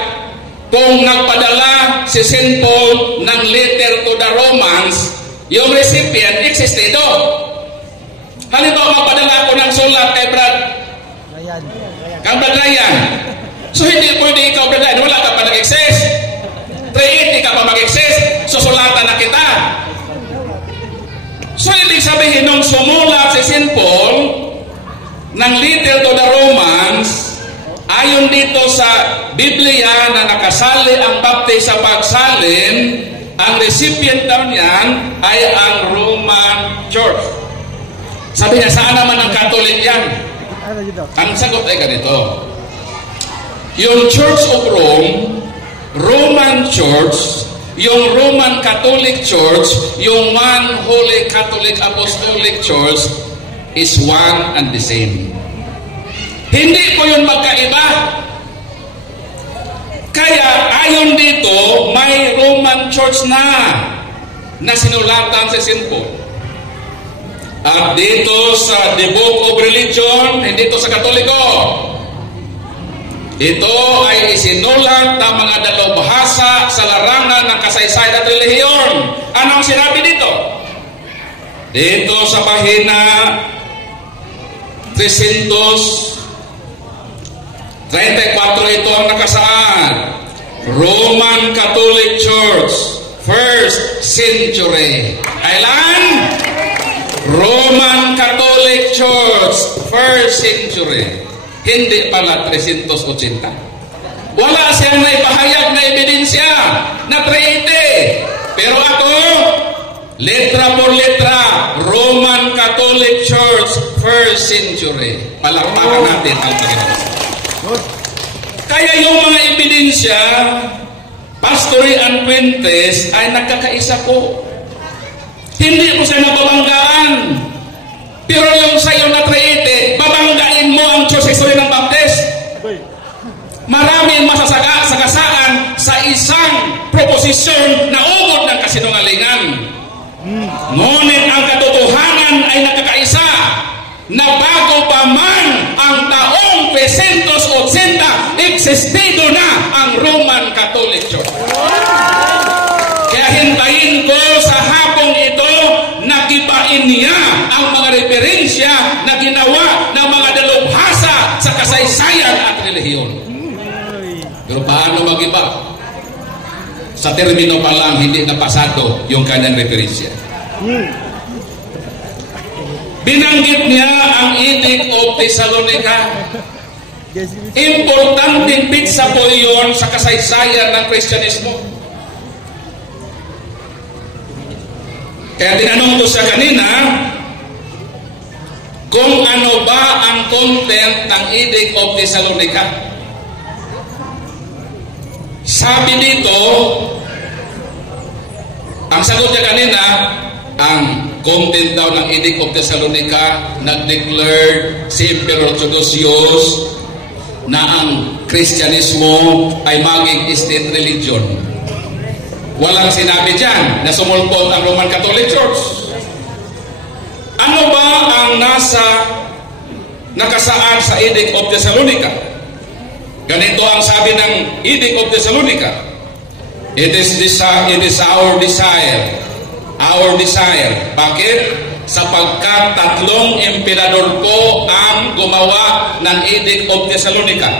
kung nagpadala si St. Paul ng letter to the Romans, yung recipient, existido. Halimbawa, magpadala ako ng sulat kay Brad Ryan. So, hindi pwede ikaw, Brad Ryan, wala ka pa nag-exist. 380 ka pa mag-exist, susulatan na kita. So, ibig sabihin, nung sumulat si St. Paul ng letter to the Romans, ayon dito sa Biblia na nakasali ang Baptist sa pagsalin, ang recipient daw niyan ay ang Roman Church. Sabi niya, saan naman ang Catholic yan? Ang sagot ay ganito. Yung Church of Rome, Roman Church, yung Roman Catholic Church, yung one Holy Catholic Apostolic Church is one and the same. Hindi ko yun magkaiba. Kaya ayon dito, may Roman Church na sinulatan sa St. Paul. At dito sa The Book of Religion, hindi ito sa Katoliko. Ito ay isinulat ng mga dalubhasa sa larangan ng kasaysayan at relihiyon. Ano ang sinabi dito? Dito sa pahina 334 ito ang nakasaad. Roman Catholic Church, 1st century. Kailan? Roman Catholic Church, 1st century. Hindi pala 380. Wala siyang naipahayag na ebidensya na 380. Pero ako, letra por letra, Roman Catholic Church, 1st century. Palakpakan natin ang Panginoon. Kaya yung mga ebidensya, Pastory and Fuentes ay nagkakaisa po. Hindi ko siya nababanggaan. Pero yung sa'yo na 380, babanggain mo ang Church History ng Baptist. Maraming masasagasaan sa isang proposisyon na ugod ng kasinungalingan. Ngunit ang katotohanan ay nakakaisa na bago pa man ang taong 380, existido na ang Roman Catholic Church. Kaya hintayin ko sa hapong ito, nagibain niya ang mga referensya na ginawa ng mga dalubhasa sa kasaysayan at relihiyon. Pero paano mag-iba? Sa termino pa lang, hindi na pasado yung kanyang referensya. Binanggit niya ang Edict of Thessalonica. Importanteng pitsa po yun sa kasaysayan ng Kristyanismo. Kaya tinanong ko siya kanina kung ano ba ang content ng Edict of Thessalonica. Sabi dito, ang sagot niya kanina, ang content daw ng Edict of Thessalonica, nag-declare si Emperor Theodosius na ang Kristyanismo ay maging state religion. Walang sinabi dyan na sumulpot ang Roman Catholic Church. Ano ba ang nasa nakasaad sa Edict of Thessalonica. Ganito ang sabi ng Edict of Thessalonica. It is our desire. Our desire. Bakit? Sapagkat 3 emperador po ang gumawa ng Edict of Thessalonica.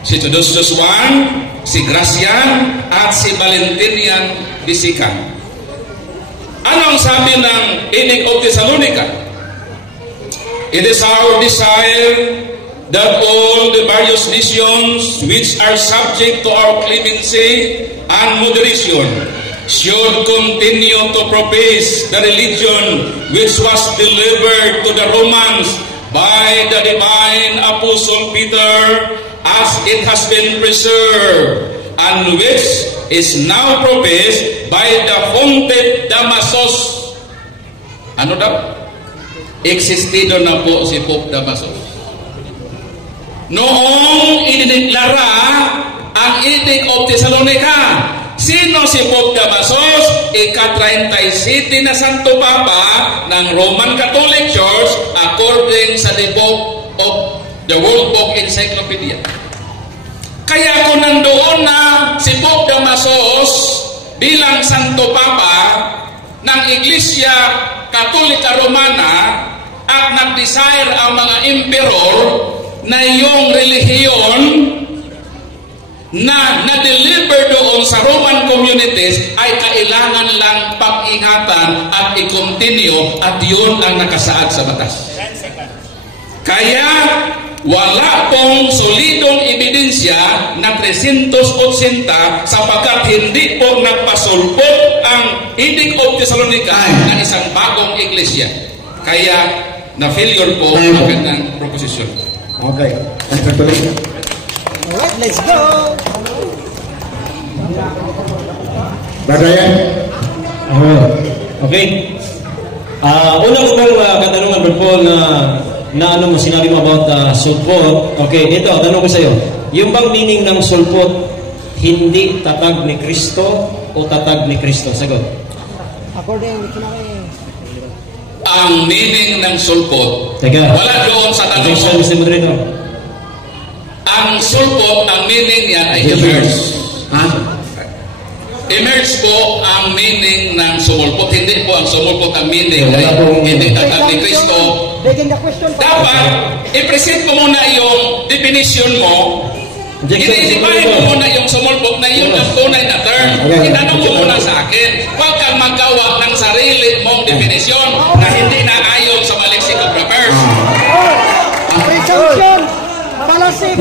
Si Theodosius I, si Gracian, at si Valentinian II. Ano ang sabi ng Edict of Thessalonica? It is our desire that all the various nations which are subject to our clemency and moderation should continue to profess the religion which was delivered to the Romans by the divine Apostle Peter, as it has been preserved, and which is now professed by the haunted Damasus. Ano daw? Existido na po si Pope Damasus. Noong idineklara ang Edict of Thessalonica, sino si Pope Damasus? Ika-37 na Santo Papa ng Roman Catholic Church according sa the book of the World Book Encyclopedia. Kaya kung nandoon na si Pope Damasus bilang Santo Papa ng Iglesia Katolika Romana at nag-desire ang mga emperor na yung relihiyon na na-deliver doon sa Roman communities ay kailangan lang pag-ingatan at i-continue, at yun ang nakasaad sa batas. Kaya wala pong solidong ebidensya na 380 sapagkat hindi po nagpasulpot ang Edict of Thessalonica ng isang bagong iglesia. Kaya na-failure po ang kanyang proposisyon. Okay. Alright, let's go! Brother Ryan? Okay. Una ko bang katanungan, Brother Paul, na ano mo sinabi mo about sulpot. Okay, dito, tanong ko sa iyo. Yung bang meaning ng sulpot, hindi tatag ni Kristo o tatag ni Kristo? Sagot. According to Ang meaning ng sulpot, Teka. wala doon sa tanong mo. Mr. Moderator. Ang sulpot, ang meaning yan ay emerge. Emerge po ang meaning ng sumulpot. Hindi po ang sumulpot ang meaning. Hindi tatag ni Kristo. Dapat, i-present mo muna yung definition mo. I-define mo muna yung sumulpot na yun ang tunay na term. Itanong mo muna sa akin. Huwag kang magawa ng sarili mong definisyon na hindi na ayon sa mga lexicographers. Presumption! Fallacy!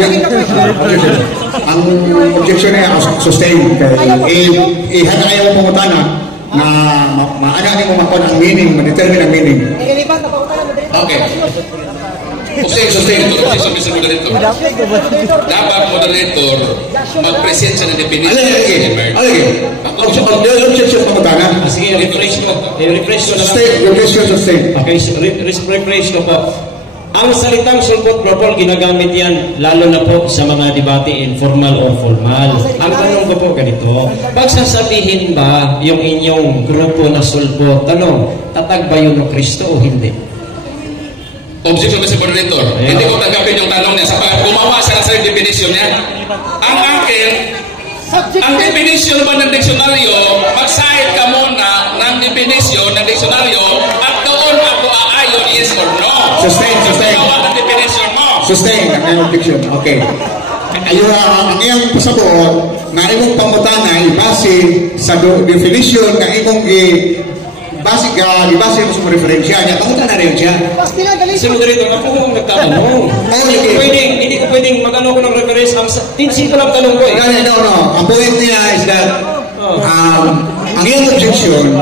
Ang objection niya, sustain. Ihanayaw mo mutana na maana mo makon ang meaning, ma-determine ang meaning. Okay. Sustain. Dapat moderator mag-present sa definition. Objection mo mutana. Sige, refresh ko. Refresh ko na lang. Your question, sustain. Okay, refresh ko po. Ang salitang sulpot, Brother Paul, ginagamit yan lalo na po sa mga debate informal o formal. Ang tanong ko po ganito, pagsasabihin ba yung inyong grupo na sulpot, tanong, tatag ba yun ng Kristo o hindi? Objection Mr. Moderator. Hindi ko tanggapin yung tanong niya sapagkat gumawa siya sa definition niya. Ang akin, ang definition ba ng diksyonaryo, mag-side ka muna ng definition ng diksyonaryo at doon ako aayon yes or no. Sustain. Gawa ng definition mo. Sustain ang objection. Okay. Ayun, ang iyang pasabot na imong pangutana ibase sa definition na imong ibase mo sa referensya niya. Pangutana rin siya. Sir Moderator, ako kung nagtatanong. Hindi ko pwedeng mag-ano ko ng reference. Simple lang tanong ko eh. No. Ang point niya is that ang iyong objection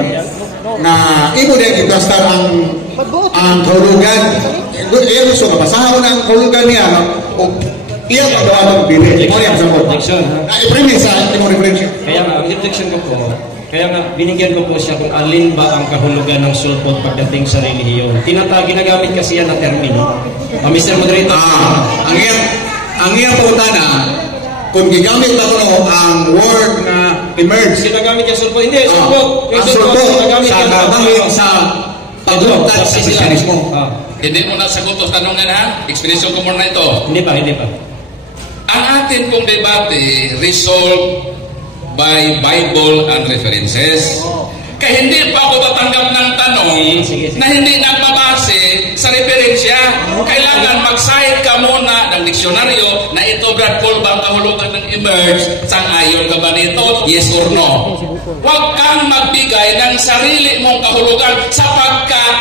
na imo din iplastar ang kahulugan. Iyan gusto mabasahan mo na ang kahulugan niya o iyan magawa ng bili. O yan sa po. I-premise sa imong referensya. Kaya nga, objection ko po. Kaya nga, binigyan ko po siya kung alin ba ang kahulugan ng sulpot pagdating sa relihiyon. Ginagamit kasi yan na termino. Mr. Moderator. Ang iyang pautana, kung gigamit ba ko ang word na emerge. Ginagamit niya sulpot. Hindi, sulpot. Ang sulpot sa pagpunta sa Kristiyanismo. Hindi mo na sagot ang tanong na ha? Explanation ko muna ito. Hindi pa. Ang atin pong debate resolved by Bible and references. Kaya hindi pa ako tatanggap ng tanong na hindi nagbabase sa referensya. Kailangan mag-cite ka muna ng diksyonaryo na ito, Brad Paul, bang kahulugan ng emerge? Sang-ayon ka ba nito? Yes or no? Huwag kang magbigay ng sarili mong kahulugan sapagkat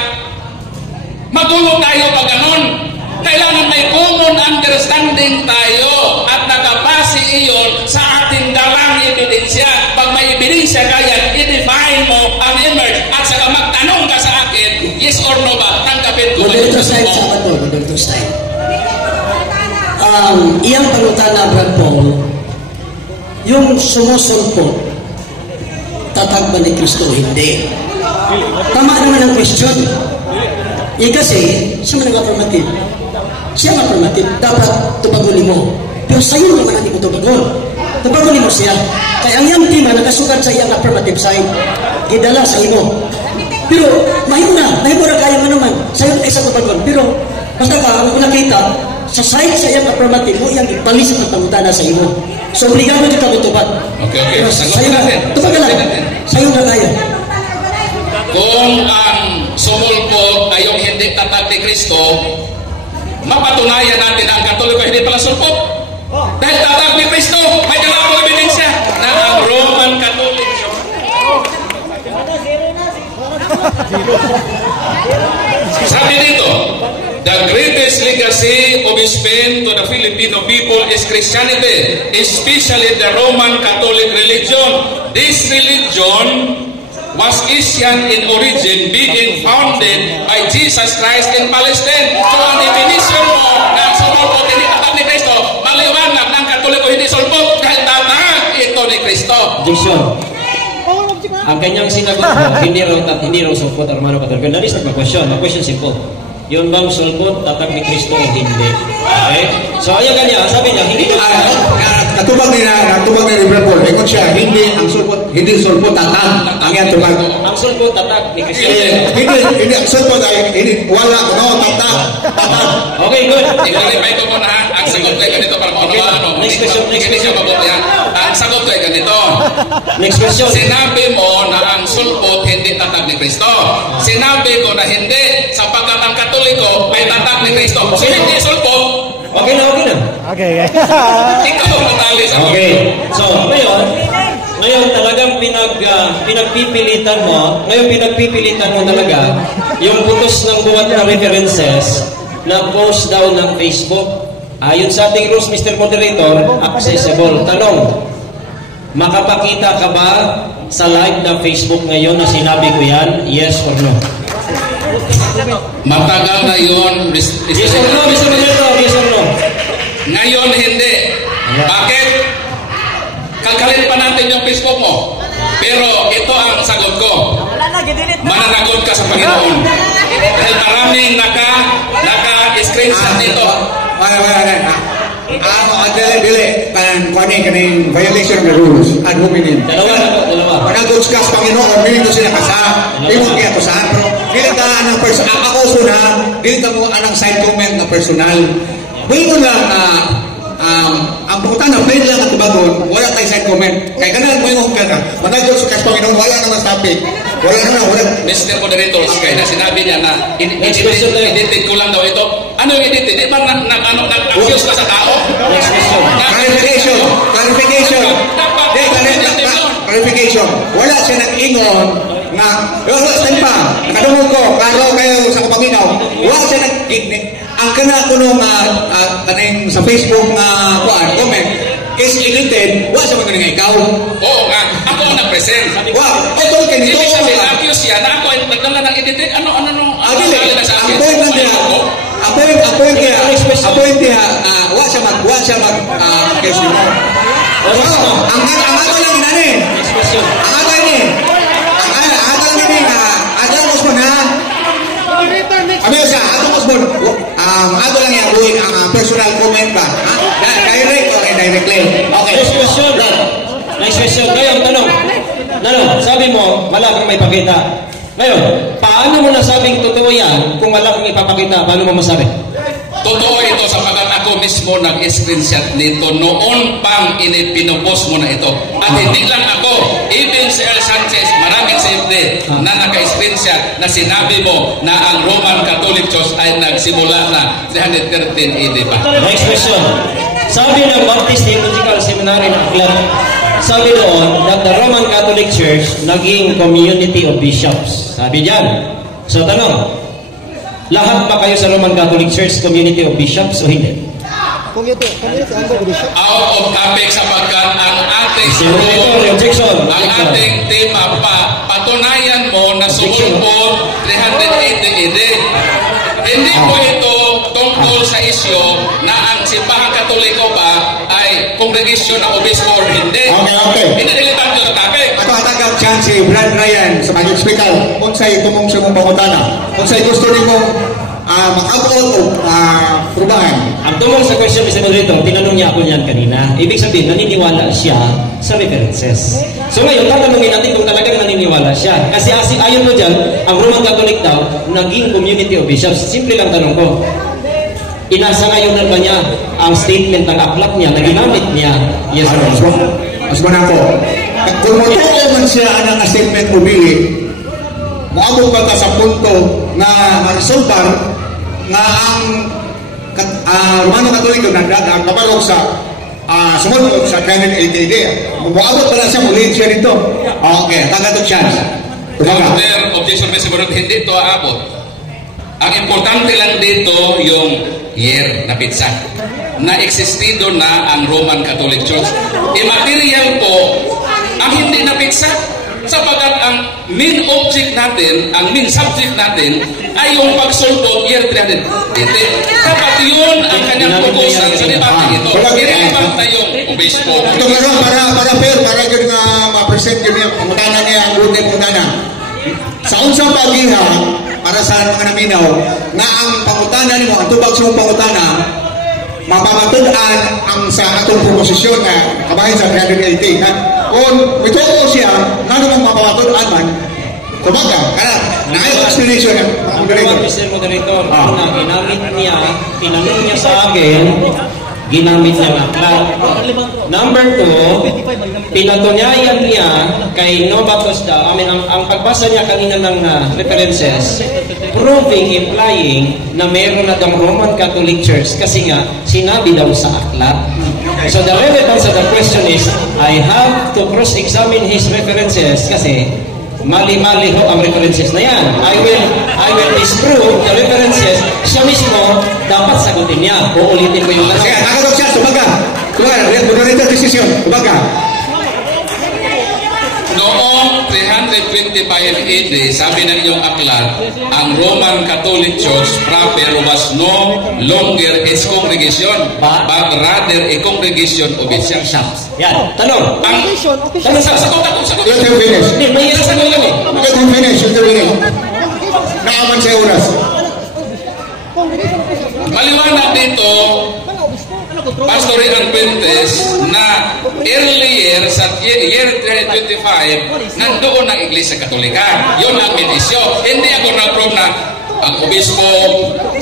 magulo tayo pag ganon. Kailangan may common understanding tayo at nakapasi iyon sa ating dalang ebidensya. Pag may ebidensya kaya, i-define mo ang emerge at saka magtanong ka sa akin, yes or no ba? Tanggapin ko. Moderator side sa akin po, moderator side. Iyang panutana, Brad Paul, yung sumusulpot, tatag ba ni Kristo? Hindi. Tama naman ang question. Kasi, siya man ang affirmative. Siya ang affirmative. Dapat tupagunin mo. Pero sa'yo naman ang itutupagun. Tupagunin mo siya. Kaya ang iyang tima nakasukat sa iyang affirmative side. Gidala sa imo. Pero, mahimo na kaya mo naman. Sa'yo ay sa tupagun. Pero, basta ka, ang nakita, sa side sa iyang affirmative mo, iyang ipalis ang pangutana sa imo. So, obligado dito ka matupad. Okay. Sa'yo na. Tupagan lang. Sa'yo na kaya. Kung ang sumulpot ay yung hindi tatag ni Kristo, mapatunayan natin ang Katoliko hindi pala sulpot. Dahil tatag ni Kristo, may dalawang ebidensya na ang Roman Catholic sabi dito, the greatest legacy of Spain to the Filipino people is Christianity, especially the Roman Catholic religion. This religion was Asian in origin, being founded by Jesus Christ in Palestine. So ang definition mo na sumulpot hindi tatag ni Kristo, maliwanag ng Katoliko hindi sulpot dahil tatag ito ni Kristo. Jason, ang kanyang sinagot mo, hindi raw sulpot ang Romano Katoliko. That is not my question. My question is simple. Yun bang sulpot, tatag ni Kristo o hindi? Okay? So ayaw kanya, sabi niya, hindi na Natubag ni Reverend Paul. Ikot siya, hindi sulpot tatag. Ang yan tubag. ang sulpot, tatag ni Kristo. Hindi ang sulpot ay wala, tatag. Okay, good. I-clarify ko muna ha. Ang sagot ko ay ganito para maunawaan. Next question. Hindi siya mabuti ha. Ang sagot ko ay ganito. Next question. Sinabi mo na ang sulpot hindi tatag ni Kristo. Sinabi ko na hindi sapagkat ang Katoliko ay tatag ni Kristo. So hindi sulpot. Okay na. Okay. Ikaw matali sa Okay. So, ngayon talagang pinagpipilitan mo talaga yung putos ng buwan na references na post daw ng Facebook. Ayon sa ating rules, Mr. Moderator, accessible. Tanong, makapakita ka ba sa live na Facebook ngayon na sinabi ko yan? Yes or no? Matagal na yun. Yes or no, Mr. Moderator? Yes or no? Ngayon hindi. Bakit? Kalkalin pa natin yung Facebook mo. Pero ito ang sagot ko. Mananagot ka sa Panginoon. Dahil maraming naka-screenshot dito. Dili, kaning violation of the rules. Ad hominem. Dalawa. Managods ka sa Panginoon, hindi ko sila kasa. Hindi mo kaya ko sa pero dili ka anang personal. Ako suna, dili ka mo anang side comment na personal. Buhay lang ang pagkutana, pwede lang at bagon, wala tayo side comment. Kaya ganun, buhay mo ka. Managods ka sa Panginoon, wala naman topic. Wala. Mr. Moderator, kaya na sinabi niya na edit ko lang daw ito. Ano yung edit? Di ba nag-accuse ka sa tao? Clarification. Wala siya nag-ingon na, stand pa, nakadungog ko, klaro kayo sa kapaminaw. Wala siya ang kana ko nung sa Facebook na comment, is edited, wala siya magaling ikaw. Oo nga, ako ang nag-present. Wow, ito kayo nito. Ibig sabihin, accuse siya na ako ay nagdala ng edited. Ano nung ang point lang niya, wala siya mag-accuse mo. Ang ato lang inani. Ang ato ini. Ang ato lang ini ato lang usbon ha. Amil sa ato usbon. Ato lang yan buhin ang personal comment ba. Direct o indirectly. Okay. Next question. Ngayon, tanong. Sabi mo, wala kang may pakita. Ngayon, paano Paano mo nasabing totoo yan kung wala kang ipapakita? Paano mo masabi? Totoo ito sapagkat ako mismo nag-screenshot nito noon pang pinupos mo na ito. At hindi lang ako, even si El Sanchez, maraming simple na naka-screenshot na sinabi mo na ang Roman Catholic Church ay nagsimula na 313 AD pa. Next question. Sabi ng Baptist Theological Seminary ng Aklan, sabi doon that the Roman Catholic Church naging community of bishops. Sabi diyan. So tanong, lahat ba kayo sa Roman Catholic Church community of bishops o hindi? Community under bishop. Out of topic sapagkat ang ating ang ating tema patunayan mo na sumulpot 380 AD. Hindi po ito tungkol sa isyo na ang simbahan katoliko ba ay kongregasyon ng obispo or hindi. Okay. Hindi nilitang ito na topic. Ako hatagag chance si Brad Ryan sa pag-hospital. Kung sa'yo tumong siya mong pangutana. Kung sa'yo gusto rin mong makabuot o perubahan. Ang tumong sa question, Mr. Moderator, tinanong niya ako niyan kanina. Ibig sabihin, naniniwala siya sa references. So ngayon, tatanungin natin kung talagang naniniwala siya. Kasi ayon mo dyan, ang Roman Catholic daw, naging community of bishops. Simple lang tanong ko. Inasa ngayon ba niya ang statement ng aklat niya na ginamit niya? Yes or no? Mas ako. Kung matuo man siya ang statement mo bili, maabot ba ka sa punto na ma-resultar na ang Romano Katoliko na kabalog sa sumunod sa 380 AD. Maabot pa na siya, muli siya dito. Okay, tagatong chance. Counter objection, Mr. Barot, hindi ito aabot. Ang importante lang dito yung year na pizza na existido na ang Roman Catholic Church. Immaterial po ang hindi na pizza sapagkat ang main object natin, ang main subject natin ay yung pagsulpot year 300. Dapat yun ang kanyang pukusan sa debate ito. Irelevant na yung obispo. Ito nga para fair, para yun nga ma-present yun yung pangutana niya, ang good na pangutana. Sa unsang pagiha, para sa mga naminaw, na ang pangutana nimo, ang tubag sa pangutana, mapamatudan ang sa atong proposisyon na kabahin sa 380. Kung ito siya, ano mong mapamatudan man, kumaga, kaya, na-ayaw explanation niya. Mr. Moderator, una, ginamit niya, tinanong niya sa akin, ginamit niya ng aklat. Number 2, pinatunayan niya kay Novatus daw, ang pagbasa niya kanina ng references, proving, implying na meron na daw Roman Catholic Church kasi nga, sinabi daw sa aklat. So the relevance of the question is, I have to cross-examine his references kasi mali-mali ho ang references na yan. I will disprove the references. Siya mismo, dapat sagutin niya. Uulitin ko yung tanong. Sige, nakatog siya. Subaga. Moderator decision. Subaga. Noong 325 AD, sabi ng iyong aklat, ang Roman Catholic Church proper was no longer its congregation, but rather a congregation of its bishops. Yan. Tanong. Tanong sa sagot. Let him finish. Hindi, may sagot lang eh. Let him finish. Naaman siya oras. Maliwanag dito, Pastor Ian Puentes, na earlier sa year 325, nandoon ang Iglesia Katolika. Yun ang minisyo. Hindi ako na-prove na ang obispo,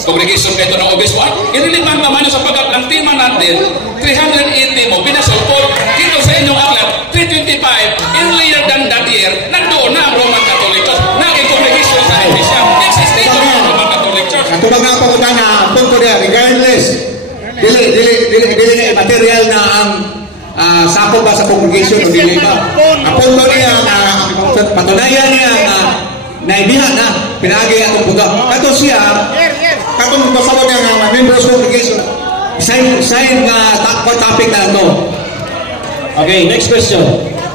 congregation kayo ng obispo. Irrelevant naman yun sapagkat ang tema natin, 380 mo, pinasulpot. Dito sa inyong aklat, 325, earlier than that year, nandoon na ang Roman Catholic Church. Naging congregation sa Iglesia. Existing ang Roman Catholic Church. Ito ba nga pangutan na punto niya, regardless, dili na material na ang sakop ba sa congregation o dili ba? Ang punto niya na patunayan niya na naibihan na pinagi atong buga. Kato siya, katong pasabot niya nga members congregation, sign nga topic na ito. Okay, next question.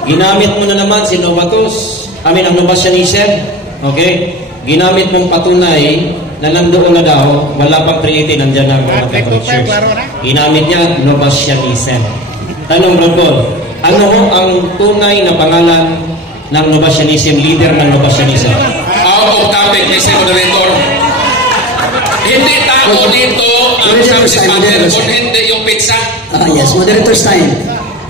Ginamit mo na naman si Novatus, ang Novatianism. Okay? Ginamit mong patunay na nandoon na daw, wala pang 380, nandiyan ang Roman Catholic Church. Ginamit niya, Novatianism. Tanong, Rodol, ano ho ang tunay na pangalan ng Novatianism, leader ng Novatianism? Out of topic, Mr. Moderator. Hindi tao dito ang subject kung hindi yung pizza. Yes, moderator's time.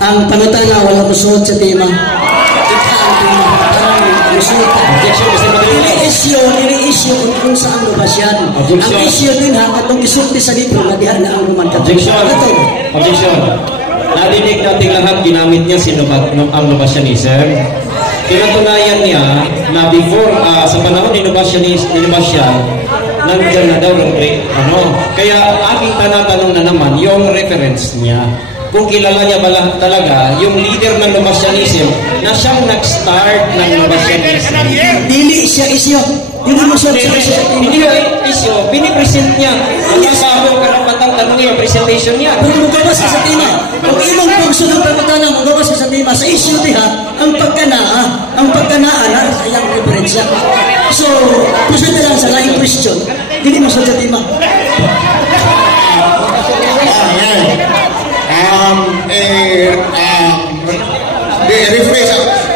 Ang panutana, wala musuot sa tema. Ika ang tema. Parang musuot ka. Objection, Mr. Moderator. isyo, ini-isyo kung saan lumabas yan. Ang isyo din ha, katong isulti sa libro na dihan na ang Roman Catholic. Objection. Nadinig natin lahat, ginamit niya ang Lubasianism. Pinatunayan niya na before, sa panahon ni Lubasian, nandiyan na daw ng Kaya aking tanatanong na naman, yung reference niya. Kung kilala niya ba talaga yung leader ng Lubasianism na siyang nag-start ng Lubasianism. Dili siya isyo. Hindi mo siya isyo. Pinipresent niya. Ang bago karapatang tanong yung presentation niya. Kung magawas ka sa tema, kung imong pagso ng pagkatana, magawas ka sa tema, sa isyo diha, ang pagkanaa na sa iyang referensya. So, presente lang sa laing question. Dili mo sa tema.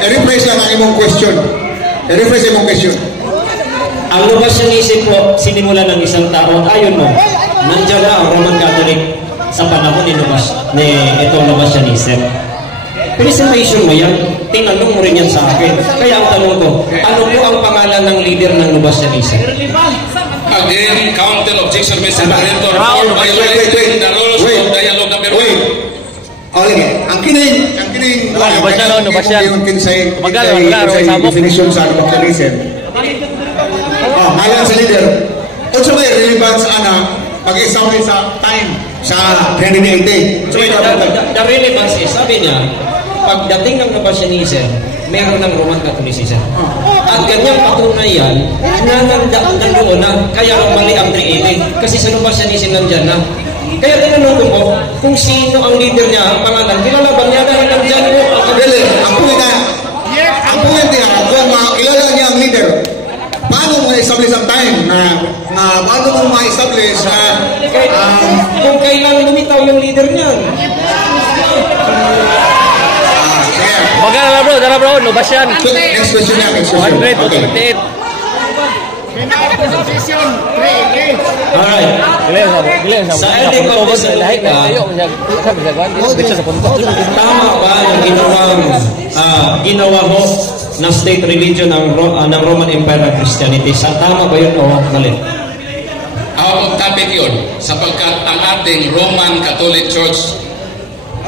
rephrase lang ang imong question. Rephrase imong question. Ang Lubasianism po, sinimula ng isang tao. Ayon mo, nandiyan na ang Roman Catholic sa panahon ni itong Lubasianism. Presentation mo yan, tinanong mo rin yan sa akin. Kaya ang tanong ko, ano po ang pangalan ng leader ng Lubasianism? Again, counter objection, Mr. Director. Violating the rules of dialogue number 1. Okay, ang kining Lubasian. Definition sa Lubasianism. Mayan sa leader. Also may relevance pag-example sa time sa 2080. The relevance is, sabi niya, pagdating ng Lubasianism, meron ng Roman Catholicism. At ganyang patunayan na nandoon na, kaya mali ang 380. Kasi sa Lubasianism nandyan na. Kaya tinanong ko po, kung sino ang leader niya, ang pangalan, kilala ba niya dahil nandyan po? Ang punit niya, kung kilala niya ang leader, paano mo ma-establish ang time paano mo ma-establish kung kailan lumitaw yung leader niyan? Magana na bro, Lubasian. Next question niya, next question. 128. Alright. Sa ending of this tama ba ang ginawa ho na state religion ng Roman Empire na Christianity? Tama ba yun o mali? Out of topic yun, sapagkat ang ating Roman Catholic Church,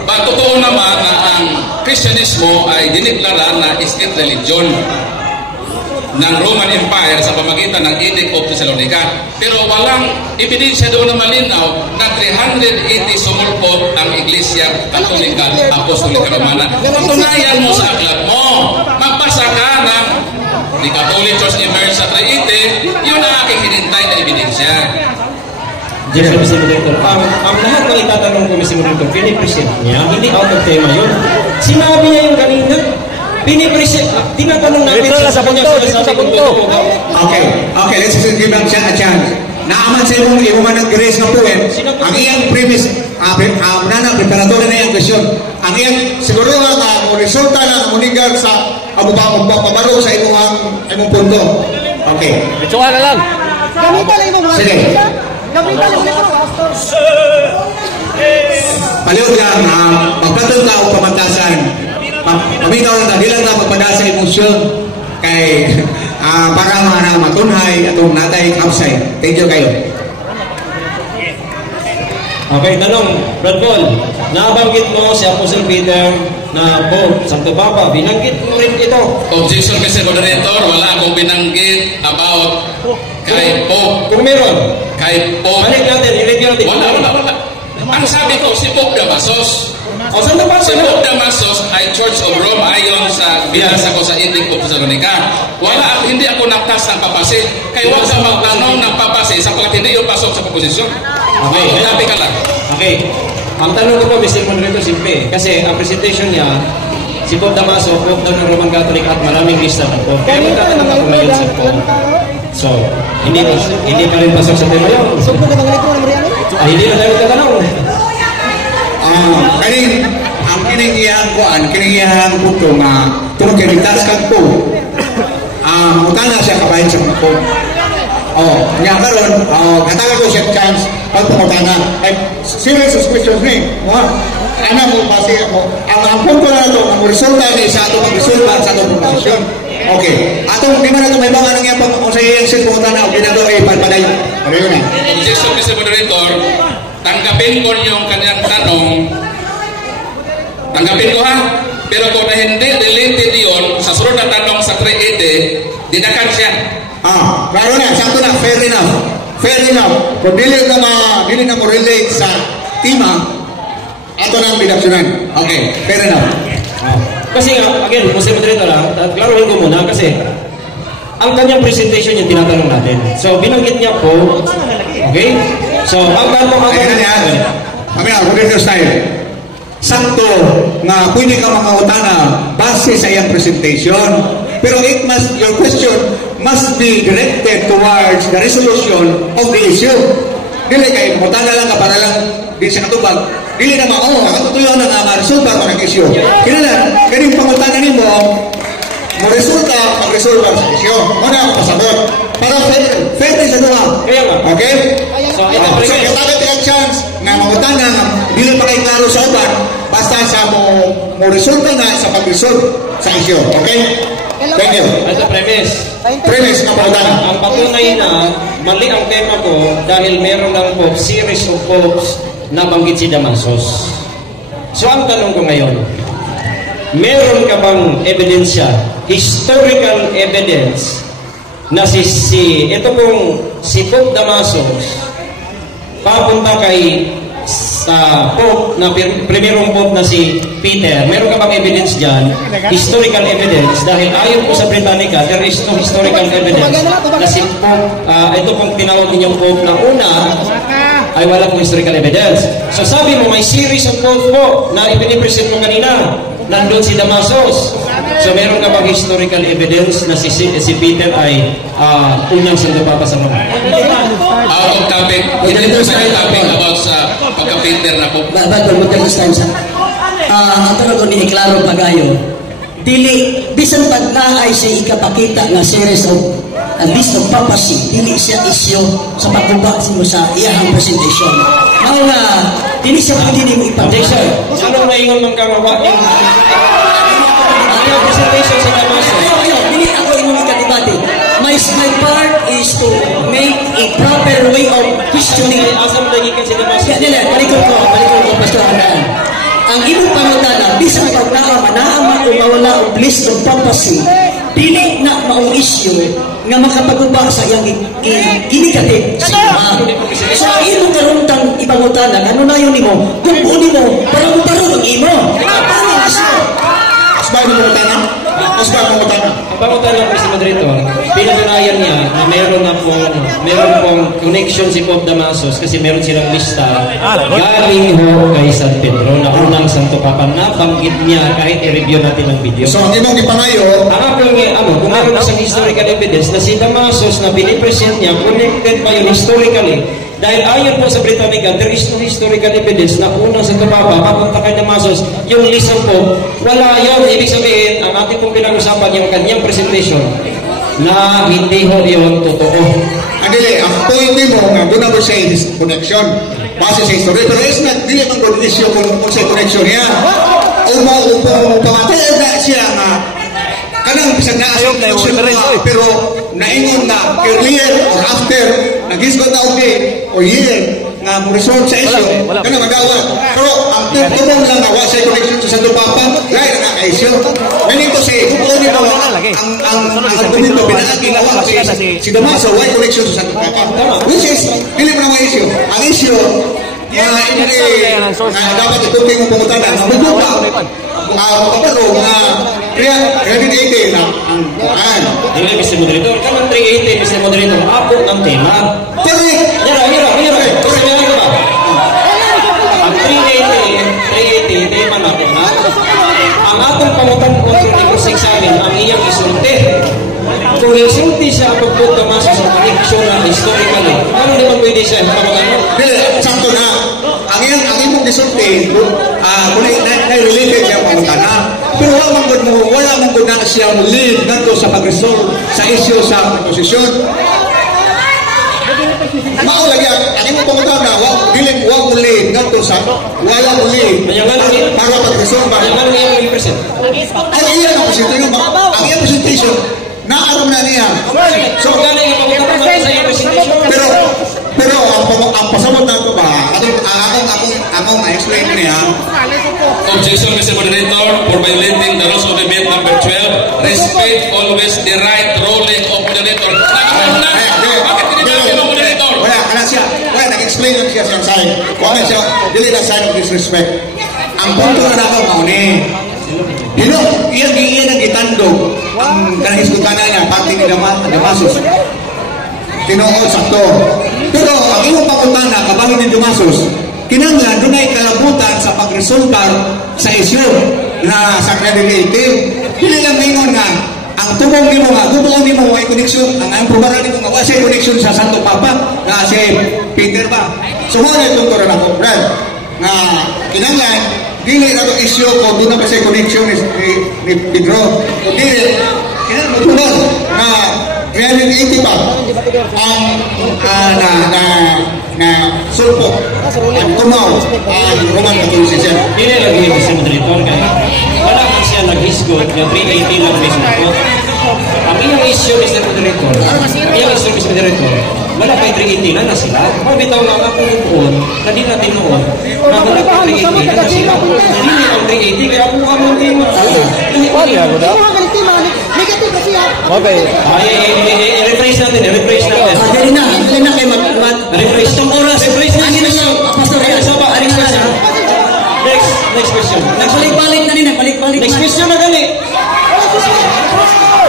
totoo naman na ang Kristyanismo ay diniklara na state religion ng Roman Empire sa pamagitan ng Edict of Thessalonica. Pero walang ebidensya doon na malinaw na 380 sumulpot ang Iglesia Katolika Apostolika Romana. Patunayan mo sa aklat mo. Magbasa ka ng The Catholic Church emerged sa 380, yun ang aking hinintay na ebidensya. Yes, Mr. Director. Ang lahat ng itatanong ko, Mr. Director, pinipresent niya, hindi out of tema yun. Sinabi niya yung kanina, pinipresent, tinatanong natin sa punto, dito sa punto. Okay, let's give him a chance. Naaman sa imo man ng grace na puwen, ang iyang premise, preparatory na iyang question. Ang iyang, siguro nga, resulta na munigal sa pabaro sa imong punto. Okay. Bituan na lang. Gamitan lang mo. Sige. Gamitan lang mo. Paliw lang, magpatol ka o pamantasan. Pamitaw lang na, di lang na magpadasa emosyon kay para matunhay atong natay kapsay. Thank you kayo. Okay, tanong, Brad Paul, nabanggit mo si Apostle Peter na Pope, Santo Papa, binanggit mo rin ito. Objection, Mr. Moderator, wala akong binanggit about kay Pope. Kung meron, Kay Pope. balik natin, i-review natin. Wala. Ang sabi ko, si Pope Damasus. O, Santo Papa, Si Pope Damasus ay Church of Rome ayon sa binasa ko sa Edict of Thessalonica. Hindi ako nagtas ng papasi. Kaya huwag sa magtanong ng papasi sapagkat hindi yung pasok sa proposisyon. Okay, Sabi ka lang. Okay. Ang tanong ko po, Mr. Moderator, simple. Kasi ang presentation niya, si Pope Damaso, Pope daw ng Roman Catholic at maraming lista ng Pope. Kaya magtatanong ako ngayon sa Pope. So, hindi pa rin pasok sa tema yun. Hindi na tayo tatanong. Ang kiningiyang punto nga tulong kay ligtas kang po. Utana siya kabayan sa mga po. Nga karon, katagal ko siya chance pagpangutana. Serious questions ni. Ano mo pasi ako. Ang punto na ito, ang resulta ni sa atong resulta sa atong proposisyon. Okay. Atong di man ato may mga nang yapon kung sa iyang sis pumunta na, okay na doon, palpadayon. Padayon na. Objection, Mr. Moderator. Tanggapin ko yung kanyang tanong. Tanggapin ko ha. Pero kung na hindi deleted yun, sa sunod na tanong sa 380, dinakan siya. Klaro na, sakto na, fair enough. Fair enough. Kung dili na mo relate sa tema, ato nang didaksyonan. Okay, fair enough. Kasi nga, again, Mr. Moderator lang, klaruhin ko muna kasi ang kanyang presentation yung tinatanong natin. So, binanggit niya po, okay? So, ang tanong ako... Kami ako dito style. Sakto nga pwede ka mangutana base sa iyang presentation. Pero your question must be directed towards the resolution of the issue. Dili kay mutana lang ka para lang di sa katubag. Dili na mao, ang tutuyo na nga ma-resolve ang issue. Kinala, kaning pangutana nimo mo resulta mag-resolve sa issue. Muna pasagot. Para fair sa duha. Kaya nga. Okay? So, ito So, kaya tayo chance na mangutana nga dili pa kay klaro sa uban basta sa mo resulta na sa pag-resolve sa issue. Okay? Thank you. As a premise. Premise na pangutana. Ang patunay na mali ang tema ko dahil meron lang po series of popes na banggit si Damasos. So ang tanong ko ngayon, meron ka bang ebidensya, historical evidence na ito pong si Pope Damasos papunta kay sa Pope na primerong Pope na si Peter? Meron ka bang evidence dyan? Historical evidence, dahil ayon po sa Britannica, there is no historical evidence na si Pope, ito pong tinawag ninyong Pope na una ay wala pong historical evidence. So sabi mo, may series of Pope po na ipinipresent mo kanina. Nandun si Damasos. So meron ka bang historical evidence na si Peter ay unang sandupapa sa Roma? Out of topic. Hindi po sa topic about sa pagka-Peter na po. Bago mo tayo sa tansa. Ang tanong ko ni Iklaro Pagayo, dili, bisan pag naay siya ikapakita nga series of list of papacy, dili siya isyo sa pagkuba sa iyahang presentation. Mao nga, dili siya pwede ni mo ipakita. Ano na ingon ng kamawa? Ang presentation sa Damasos. Dili ako ingon ikadibate. My part is to make a proper way of questioning. Asam dagikan si Damasos. Dili, palikod ko, Pastor Adan. Ang imong pangutana, bisan pag naama o mawala o list of papacy, dili na maong issue nga makapaguba sa iyang ginikative sa iba. So, ang imong karuntang ipangutana, ano na yun mo? Kung uni mo, parang ang imo. Paano yung issue? Asbay mo mutana? Asbay mo mutana? Ang pangutan lang po si Madrito, pinatunayan niya na meron pong connection si Pope Damasos kasi meron silang lista galing ho kay San Pedro na unang Santo Papa na banggit niya kahit i-review natin ang video. So, ang imong ipangayo, Ang akong kung meron isang historical evidence na si Damasos na pinipresent niya, connected pa yun historically. Dahil ayon po sa Britannica, there is no historical evidence na unang Santo Papa, papunta kay Damasos, yung lisa po, wala yun. Ibig sabihin, ang ating pong pinag-usapan yung kanyang presentation na hindi ho yun totoo. Adili, ang point mo nga doon na siya connection base sa history. Pero is not, dili ang good issue kung sa connection niya. O pamatayan na siya nga kanang bisag na asok na yung pero naingon na earlier or after nagisgot na o year nga mo resort sa issue kanang magawat. Pero ang tumong lang na wa sa connection sa Santo Papa lain na issue. Ganito si kukunin mo ang argumento pinalagi na wa si Damaso why connection sa Santo Papa, which is dili mo na issue. Ang issue dapat ituting mo pangutana na magbuka kapag na ready na ang kuhaan. Hindi, Mr. Moderator. Kamang 380, Mr. Moderator, abot ng tema. Correct! Hira. Kasi meron ka ba? Ang 380, tema natin na. Ang atong pangutan ko sa examen, ang iyang isulti. Kung isulti siya ang pagpunta masa sa connection na historically, ano naman pwede siya? Hindi, sakto na. Ang imong isulti, kung na-related siya ang pangutana. Pero wala mong good na siya lead nato sa pag-resolve sa issue sa posisyon. Mao lagi ang imong pangutana, wag mo lead nato usa, wala uli. Para pag-resolve ba? Kaya nga lang yung present. Ay, iyan ang presentation. Ang iyang presentation, naaram na niya. So, gano'n yung pag-utap mo sa iyong presentation? Pero ang pasamot na ito ba, akong ma-explain niya. Objection, Mr. Moderator, for violating the rules of debate number 12. Respect always the right ruling of moderator. Bakit tinitawag ng moderator? Wala, nag-explain lang siya sa side. Wala siya, dili na side of disrespect. Ang punto na ako, mauni. Iyan ang itandog ang kanang iskutana niya, pati ni Damasus. Tinuod sakto. Pero ang iyong pakutana, kabahin ni Damasus, kinanglan, doon ay kalabutan sa pag-resultar sa isyu na sa credibility. Hindi lang ngayon nga, ang tubong ni mo nga, gubuon ni mo ay connection, ang probaran ni mo nga, wala siya connection sa Santo Papa, na si Peter ba. So, wala itong turan ako, Brad, na kinanglan, dili na itong isyu ko, doon na ba siya connection ni Pedro. Kung dili, kinanglan, na 380 pa na sulpo at tumaw ang Roman Catholicism. Hindi lagi yung Mr. Moderator kaya wala man siya nag-hisgot yung 380 lang Facebook. Ang iyong issue, Mr. Moderator, wala kay 380 na sila. Kung bitaw lang ako noon, na di natin noon, na wala kay 380 na sila. Hindi ang 380, kaya ako ka mong tingin. Negative kasi ha. Okay. I-rephrase natin. Dali na kay Rephrase. Itong oras. Rephrase natin. Pastor, Next question. Balik na rin, balik. Next question na gali.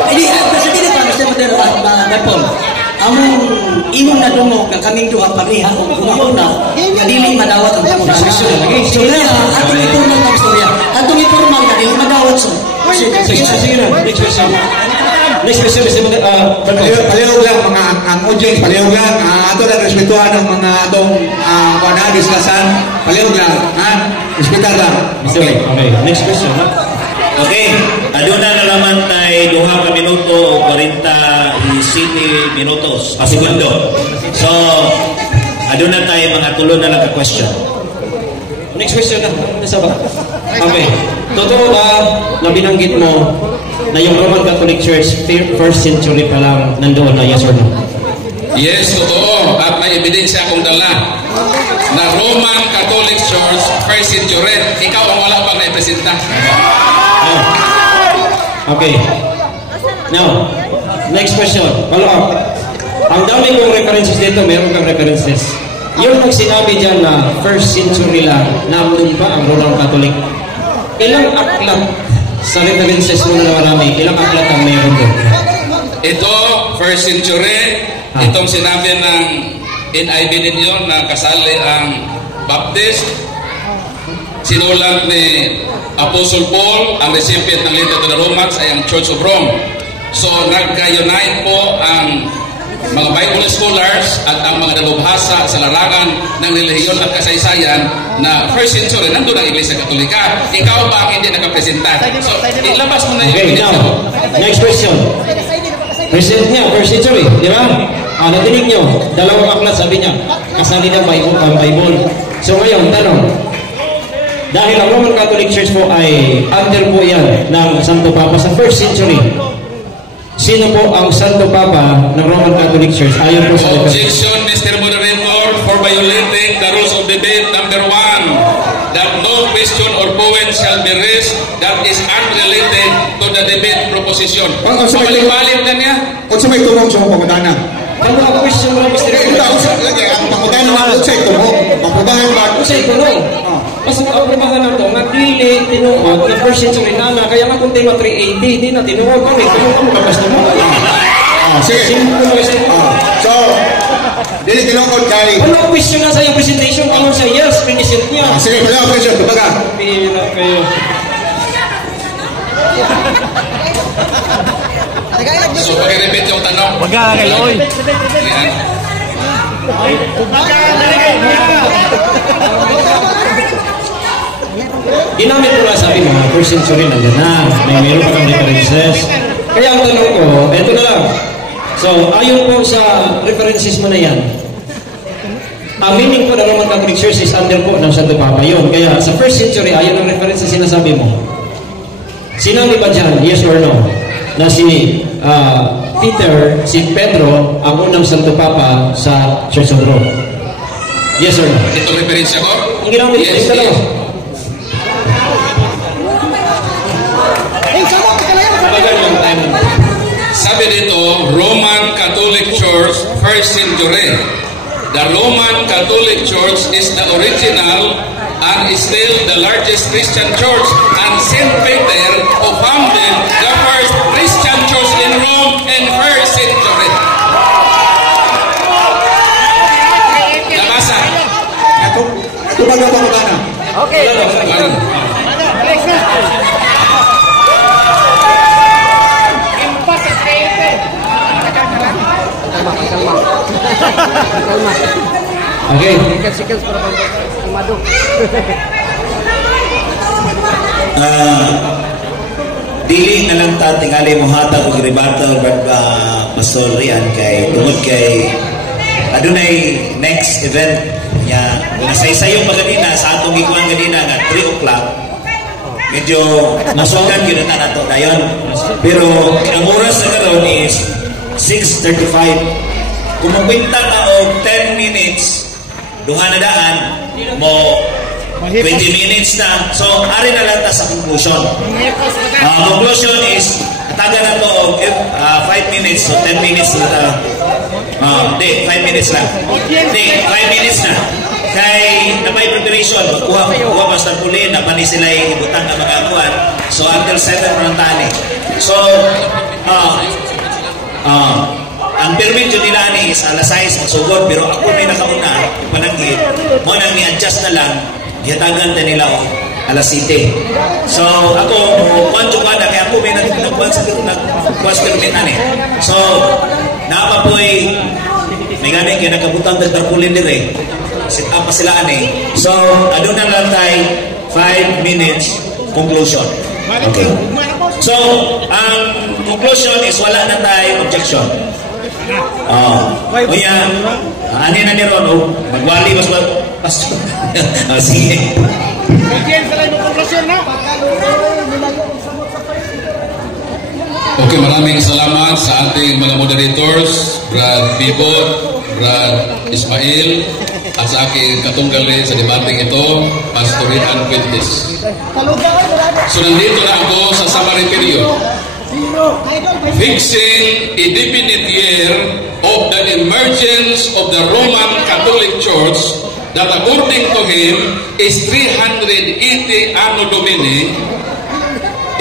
Hindi, sa kini pa, Mr. Modero, Dapol, among imong nadungog na kaming duha pariha o una-una, kadili madawat ang pagkakasyon. So, kaya, atong ipormal ng istorya. Atong ipormal na dili madawat so. Sige na. Next question, Mr. Modero. Palihog lang, ang audience, palihog lang. Ato lang respetuhan ng mga atong diskusan. Palihog lang. Respetuhan lang. Okay, next question. Okay, aduna na naman tayo 2 ka minuto o 47 minutos, segundo. So, aduna tayo mga tulo na lang ka question. Next question na. Nasa ba? Okay. Totoo ba na binanggit mo na yung Roman Catholic Church 1st century pa lang nandoon na yes or no? Yes, totoo. At may ebidensya akong dala na Roman Catholic Church 1st century. Ikaw ang wala pang naipresenta. Okay. Now, next question. Follow up. Ang dami kong references dito, meron kang references. Yung sinabi dyan na 1st century lang, nandun pa ang Roman Catholic. Ilang aklat sa references mo na marami, ilang aklat ang meron doon? Ito, 1st century, itong sinabi ng NIV ninyo na kasali ang Baptist, sinulat ni Apostle Paul, ang recipient ng letter to the Romans ay ang Church of Rome. So, nagka-unite po ang mga Bible scholars at ang mga nalubhasa sa larangan ng relihiyon at kasaysayan na 1st century, nandun ang Iglesia Katolika. Ikaw ba ang hindi nakapresenta? So, ilabas mo na yung okay, now, next question. Present niya, 1st century, di ba? Natinig nyo, dalawang aklat sabi niya, kasali ng Bible. So ngayon, tanong, dahil ang Roman Catholic Church po ay under po yan ng Santo Papa sa 1st century, sino po ang Santo Papa ng Roman Catholic Church? Ayon po sa objection, Mr. Moderator, for violating the rules of debate number 1, that no question or point shall be raised that is unrelated to the debate proposition. Pabalik-balik na niya. Kung sa may tulong sa mga pangutana. Ano ang question mo, Mr. Moderator? Ang pangutana na kung sa tulong, maprobahan ba? Kung sa tulong. Mas ang na ito, nagdili, tinuod, na 1st century na, kaya nga kung tema 380, di na tinuod ko, may tulong mo, kapasto mo. Sige. So, dili tinungkod kay... Ano ang question na sa iyong presentation? Ano sa yes, present niya. Sige, wala ang question, kumbaga. Pila kayo. So, pag-repeat yung tanong. Wag ka kay Loy. Yan. Ginamit ko na sabi mo, 1st century na may meron pa kang references. Kaya ang tanong ko, eto na lang. So, ayon po sa references mo na yan, ang meaning po ng Roman Catholic Church is under po ng Santo Papa yun. Kaya sa first century, ayon ang reference na sinasabi mo. Sinabi ba dyan, yes or no, na si Peter, si Pedro, ang unang Santo Papa sa Church of Rome? Yes or no? Ito referensya ko? Ang ginawa nito, Yes, yes. Sabi dito, Roman Catholic Church, first century. The Roman Catholic Church is the original and is still the largest Christian church, and Saint Peter who founded the first Christian church in Rome in first century. Nabasa. Ito ba na na? Okay. Okay. Dili na lang ta tingali mo hatag og rebuttal Pastor Rian kay tungod kay adunay next event nya nasaysayo pa ganina sa atong gikuan ganina nga 3 o'clock. Medyo nasugan gyud na nato dayon. Pero ang oras na karon is 6:35. Kung magpinta ka og 10 minutes, duha na daan mo 20 minutes na. So, ari na lang ta sa conclusion. Conclusion is, taga na to og 5 minutes, so 10 minutes na ta. Hindi, 5 minutes lang. Hindi, 5 minutes na. Kay, na may preparation, kuha basta puli, na pa ni sila ibutang na mga kuhan. So, until 7 ng tani. So, ang permit yun nila ni is alas 6 masugod, pero ako may nakauna, ipanagin, mo nang i-adjust na lang, ihatagan na nila o alas 7. So, ako, kwanto pa na, kaya ako may nagkwas permit na ni. So, napapoy, may ganit, kaya nakabutang ng tarpulin nila eh. Sit up pa sila ani. So, ano na lang tayo, 5 minutes conclusion. Okay. So, ang conclusion is wala na tayo objection. Kuya, ani na ni Ron, magwali mas pastor. Sige. Okay, maraming salamat sa ating mga moderators, Brad Bibot, Brad Ismail, at sa aking katunggal rin sa debating ito, Pastor Rian Quintes. So nandito na ako sa summary period. Fixing a definite year of the emergence of the Roman Catholic Church that according to him is 380 Anno Domini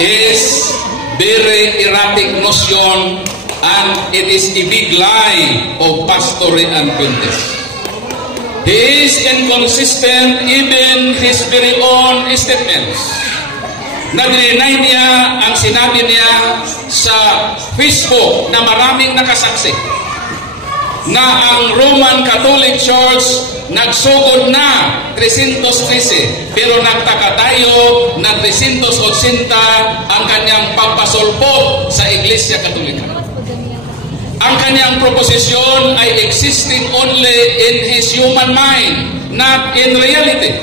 is very erratic notion, and it is a big lie of Pastor Rian Quintes. He is inconsistent even his very own statements. Nag-deny niya ang sinabi niya sa Facebook na maraming nakasaksi na ang Roman Catholic Church nagsugod na 313 pero nagtaka tayo na 380 ang kanyang pagpasulpot sa Iglesia Katolika. Ang kanyang proposisyon ay existing only in his human mind, not in reality.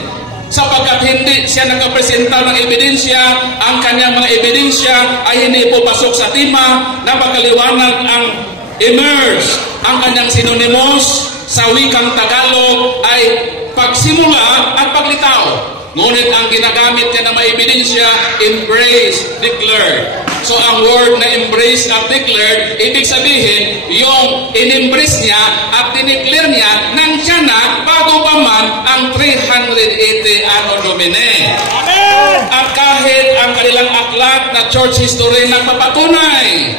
Sapagkat hindi siya nakapresenta ng ebidensya, ang kanyang mga ebidensya ay hindi po pasok sa tema na pagkaliwanag ang emerge. Ang kanyang synonymous sa wikang Tagalog ay pagsimula at paglitaw. Ngunit ang ginagamit niya na may ebidensya, embrace, declare. So ang word na embrace at declare, ibig sabihin, yung in-embrace niya at dineclare niya nang siya na bago pa man ang 380 Anno Domini. At kahit ang kanilang aklat na church history nagpapatunay,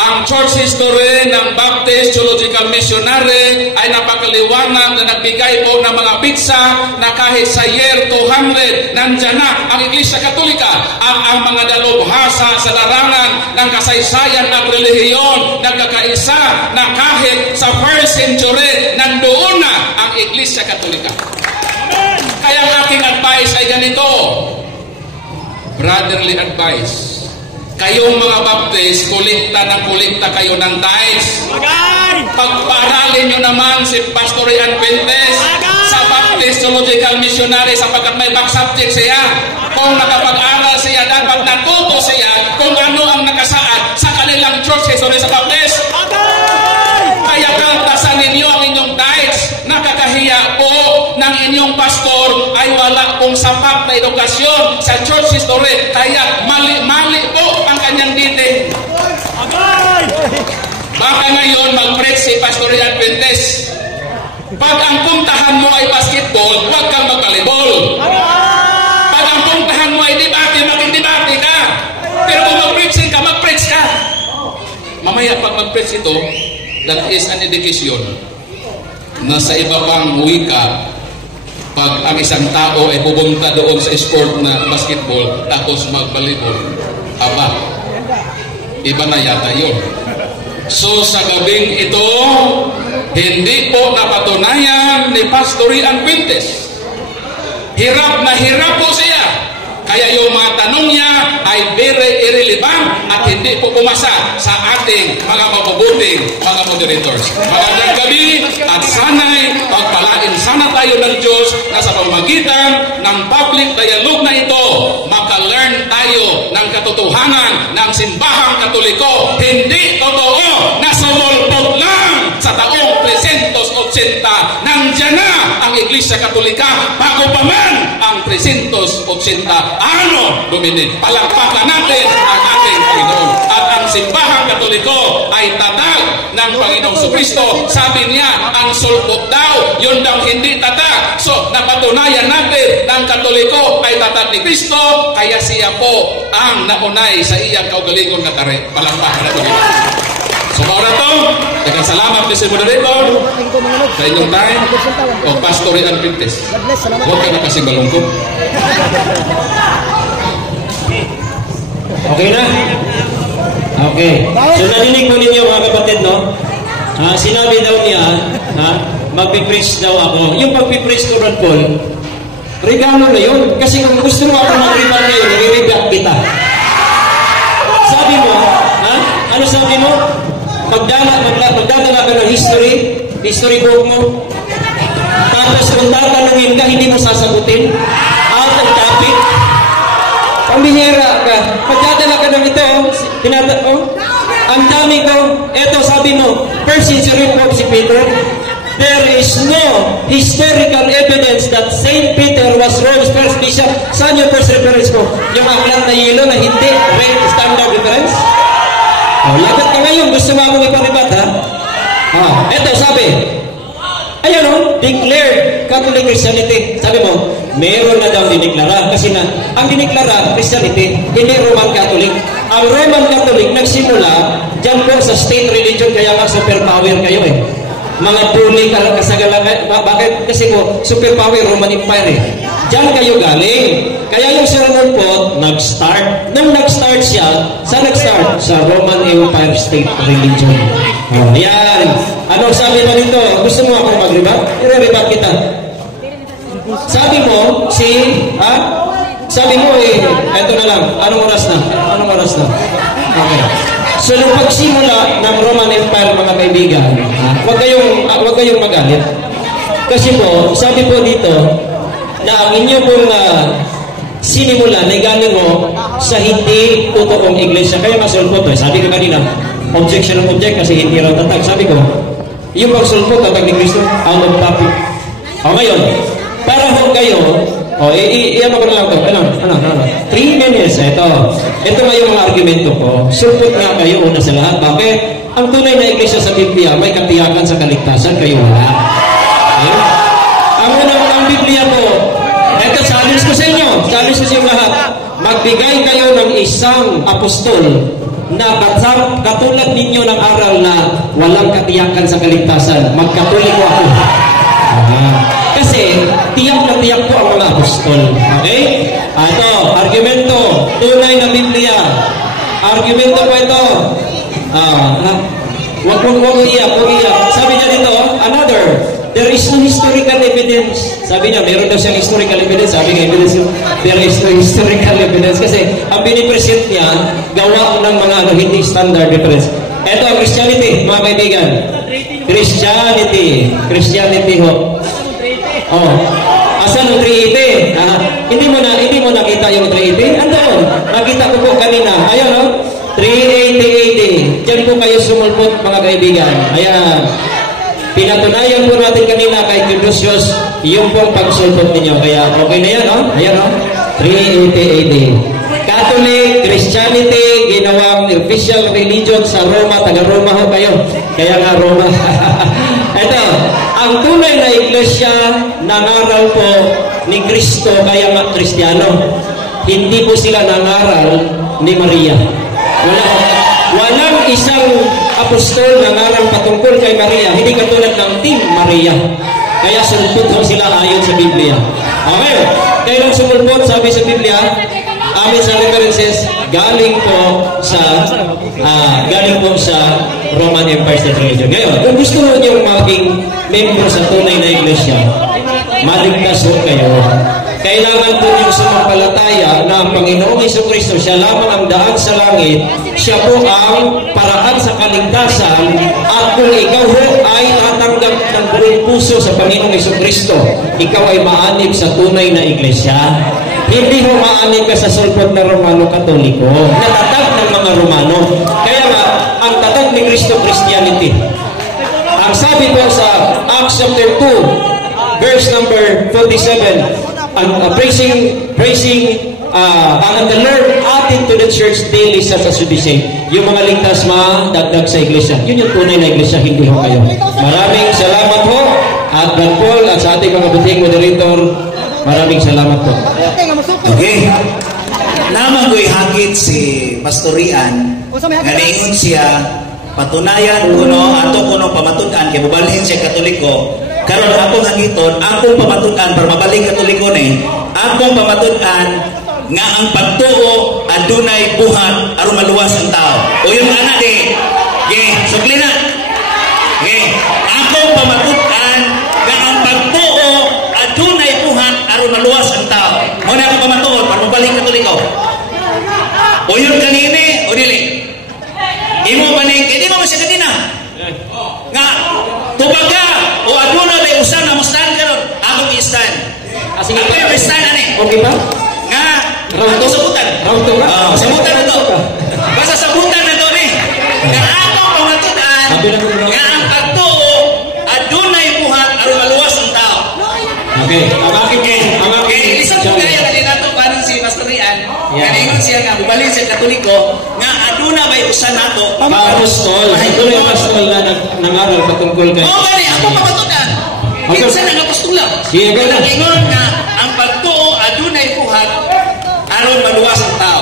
ang church history ng Baptist Theological Missionary ay napakaliwanag na nagbigay po ng mga pitsa na kahit sa year 200 nandyan na ang Iglesia Katolika at ang mga dalubhasa sa larangan ng kasaysayan at relihiyon nagkakaisa na kahit sa first century nandoon na ang Iglesia Katolika. Kaya ang aking advice ay ganito, brotherly advice. Kayong mga Baptist, kolekta kayo ng tithes. Pagpaaralin nyo naman si Pastor Rian Quintes. Christological missionary sapagkat may back subject siya. Kung nakapag-aral siya, dapat natuto siya kung ano ang nakasaad sa kanilang church history sa Baptist. Kaya kaltasan ninyo ang inyong tithes. Nakakahiya po ng inyong pastor ay wala pong sapat na edukasyon sa church history. Kaya mali po ang kanyang dite. Baka ngayon mag-preach si Pastor Ian Pintes. Pag ang puntahan mo ay basketball, huwag kang mag-volleyball. Pag ang puntahan mo ay debate, maging-debate ka. Pero kung mag-preaching ka, mag-preach ka. Mamaya pag mag-preach ito, that is an education na sa iba pang wika, pag ang isang tao ay pupunta doon sa sport na basketball tapos mag-volleyball, aba, iba na yata yun. So sa gabing ito, hindi po napatunayan ni Pastor Ian Pintes. Hirap na hirap po siya. Kaya yung mga tanong niya ay very irrelevant at hindi po pumasa sa ating mga mabubuting mga moderators. Magandang gabi at sana'y pagpalain sana tayo ng Diyos na sa pamagitan ng public dialogue na ito, maka-learn tayo ng katotohanan ng simbahang Katoliko. Hindi totoo na sumulpot lang sa taong 380. Nandiyan na ang Iglesia Katolika bago pa man ang 380. Ano, Dominic? Palakpakan natin ang ating Panginoon. At ang simbahang Katoliko ay tatag ng Panginoong Kristo. Sabi niya, ang sulpot daw, yun daw hindi tatag. So, napatunayan natin na ang Katoliko ay tatag ni Kristo, kaya siya po ang naunay sa iyang kaugalingon na kare. Palakpakan natin. So, maura to, dagang salamat ni Sir Moderator sa inyong time o Pastor Ian Pintes. Huwag ka na kasing balungkot. Okay na? Okay. So narinig mo ninyo mga kapatid, no? Sinabi daw niya, magpipreach daw ako. Yung pagpipreach ko, Ron Paul, regalo na yun. Kasi kung gusto mo ako mag-ribang na yun, i-rebak kita. Sabi mo, ano sabi mo? Magdadala ka ng history book mo. Tapos kung tatanungin ka, hindi mo sasagutin. Out of topic. Pambihira ka. Magdadala ka ng ito. Ang dami ko. Ito, sabi mo, first century Pope si Peter. There is no historical evidence that Saint Peter was Rome's first bishop. Saan yung first reference ko? Yung aklat na yelo na hindi standard reference? Lagat ka ngayon. Gusto mo akong iparibat, ha? Ito, sabi. Ayan o, declared Catholic Christianity. Sabi mo, meron na daw diniklara. Kasi na, ang diniklara, Christianity, hindi Roman Catholic. Ang Roman Catholic nagsimula dyan po sa state religion, kaya nga superpower kayo eh. Mga bully kasagalan. Bakit? Kasi po, superpower Roman Empire eh. Diyan kayo galing. Kaya yung sermon po, nag-start. Nung nag-start siya, saan nag-start? Sa Roman Empire State Religion. Ayan. Anong sabi mo dito? Gusto mo akong mag-rebat? I-rebat kita. Sabi mo, sabi mo eto na lang. Anong oras na? Okay. So, nung pagsimula ng Roman Empire, mga kaibigan, wag kayong magalit. Kasi po, sabi po dito, na ang inyo pong sinimulan ay galing mo sa hindi totoong iglesia. Kaya masulpot to. Sabi ko kanina, objection of object kasi hindi raw tatag. Sabi ko, yung pagsulpot tatag ni Kristo, out of topic. Ngayon, para ho kayo, iyan ko na lang ito. Ano? 3 minutes. Ito nga yung mga argumento ko. Sulpot nga kayo una sa lahat. Bakit? Ang tunay na iglesia sa Biblia may katiyakan sa kaligtasan, kayo wala. Okay? Ang Biblia po, ito, challenge ko sa inyo. Challenge ko sa inyo lahat. Magbigay kayo ng isang apostol na katulad ninyo ng aral na walang katiyakan sa kaligtasan. Magkatoliko ako. Kasi, tiyak na tiyak po ang mga apostol. Okay? Ito, argumento. Tunay na Biblia. Argumento po ito. Huwag iyak. Sabi niya dito, another. There is no historical evidence. Sabi niya, meron daw siyang historical evidence. Sabi niya, there is no historical evidence. Kasi ang binipresent niya, gawa ng mga hindi standard reference. Ito ang Christianity, mga kaibigan. Christianity ho. Asan ang 380? Hindi mo nakita yung 380? Andoon. Nakita ko po kanina. Ayan, no? 380. Diyan po kayo sumulpot, mga kaibigan. Ayan. Pinatunayan po natin kanina kay Theodosius yung pong pagsulpot ninyo. Kaya okay na yan, no? Ayan, no? 380. Catholic, Christianity, ginawang official religion sa Roma. Taga-Roma ho kayo. Kaya nga Roma. Ito, ang tunay na iglesia, nangaral po ni Kristo, kaya nga Kristiyano. Hindi po sila nangaral ni Maria. Walang isang apostol nangaral patungkol kay Maria. Hindi katulad ng Team Maria. Kaya sulpot ho sila ayon sa Biblia. Okay, kailang sumulpot, sabi sa Biblia, amin sa references, galing po sa Roman Empire State Religion. Ngayon, kung gusto niyo maging member sa tunay na iglesia, maligtas ho kayo. Kailangan po niyong sumampalataya na ang Panginoong Jesucristo, siya lamang ang daan sa langit, siya po ang paraan sa kaligtasan, at kung ikaw ho ay tatanggap ng buong puso sa Panginoong Jesucristo, ikaw ay maanib sa tunay na iglesia. Hindi ho maanib ka sa sulpot na Romano Katoliko, natatag ng mga Romano. Kaya nga, ang tatag ni Kristo, Christianity. Ang sabi po sa Acts chapter 2, verse number 47, praising and the Lord added to the church daily such as you say. Yung mga ligtas madagdag sa iglesia. Yun yung tunay na iglesia, hindi ho kayo. Maraming salamat ho. At Brad Paul at sa ating mga buting moderator, maraming salamat po. Okay. Naman ko'y hagit si Pastorian nga niingon siya patunayan kuno ato kuno pamatudan kay mubalhin siya Katoliko. Karon akong hagiton, akong pamatudan para mabalik Katoliko ni, akong pamatudan nga ang pagtuo adunay buhat aron maluwas ang tao. O yung ana di. Okay, sukli na. Okay. Akong pamatudan nga ang pagtuo adunay buhat aron maluwas ang tao. Mo na akong pamatuod para mabalik Katoliko. O yung kanini, o dili. Imo baning, hindi mo siya kanina. Nga, tubaga, o aduna may usan na mustan karon, akong i-stand. Ako yung i-stand ani. Okay ba? Nga, ako sabutan. Sabutan na to. Basta sabutan na to ni. Nga akong pamatudan, nga ang pagtuo, adunay buhat, aron maluwas ang tao. Okay, ang aking Isang po kaya kanina to, parang si Pastorian, kaningon siya nga, bubalin siya Katoliko, nga aduna may usan nato. Apostol. Ito yung apostol na nangaral patungkol kay... Oo, gani, ako pamatudan. Minsan ang apostula. Sige, gani. Ingon nga, ang pagtuo adunay buhat, aron maluwas ang tao.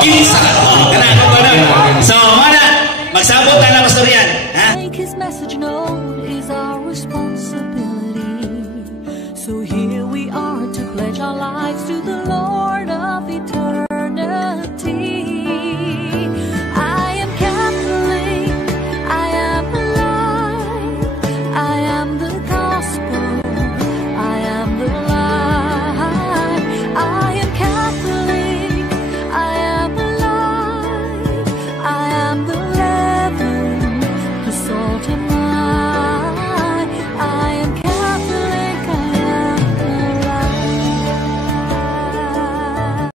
Kinsa. Kanako ba na? So, mana, magsabot na Pastorian. Make his message known is our responsibility. So here we are to pledge our lives to the Lord.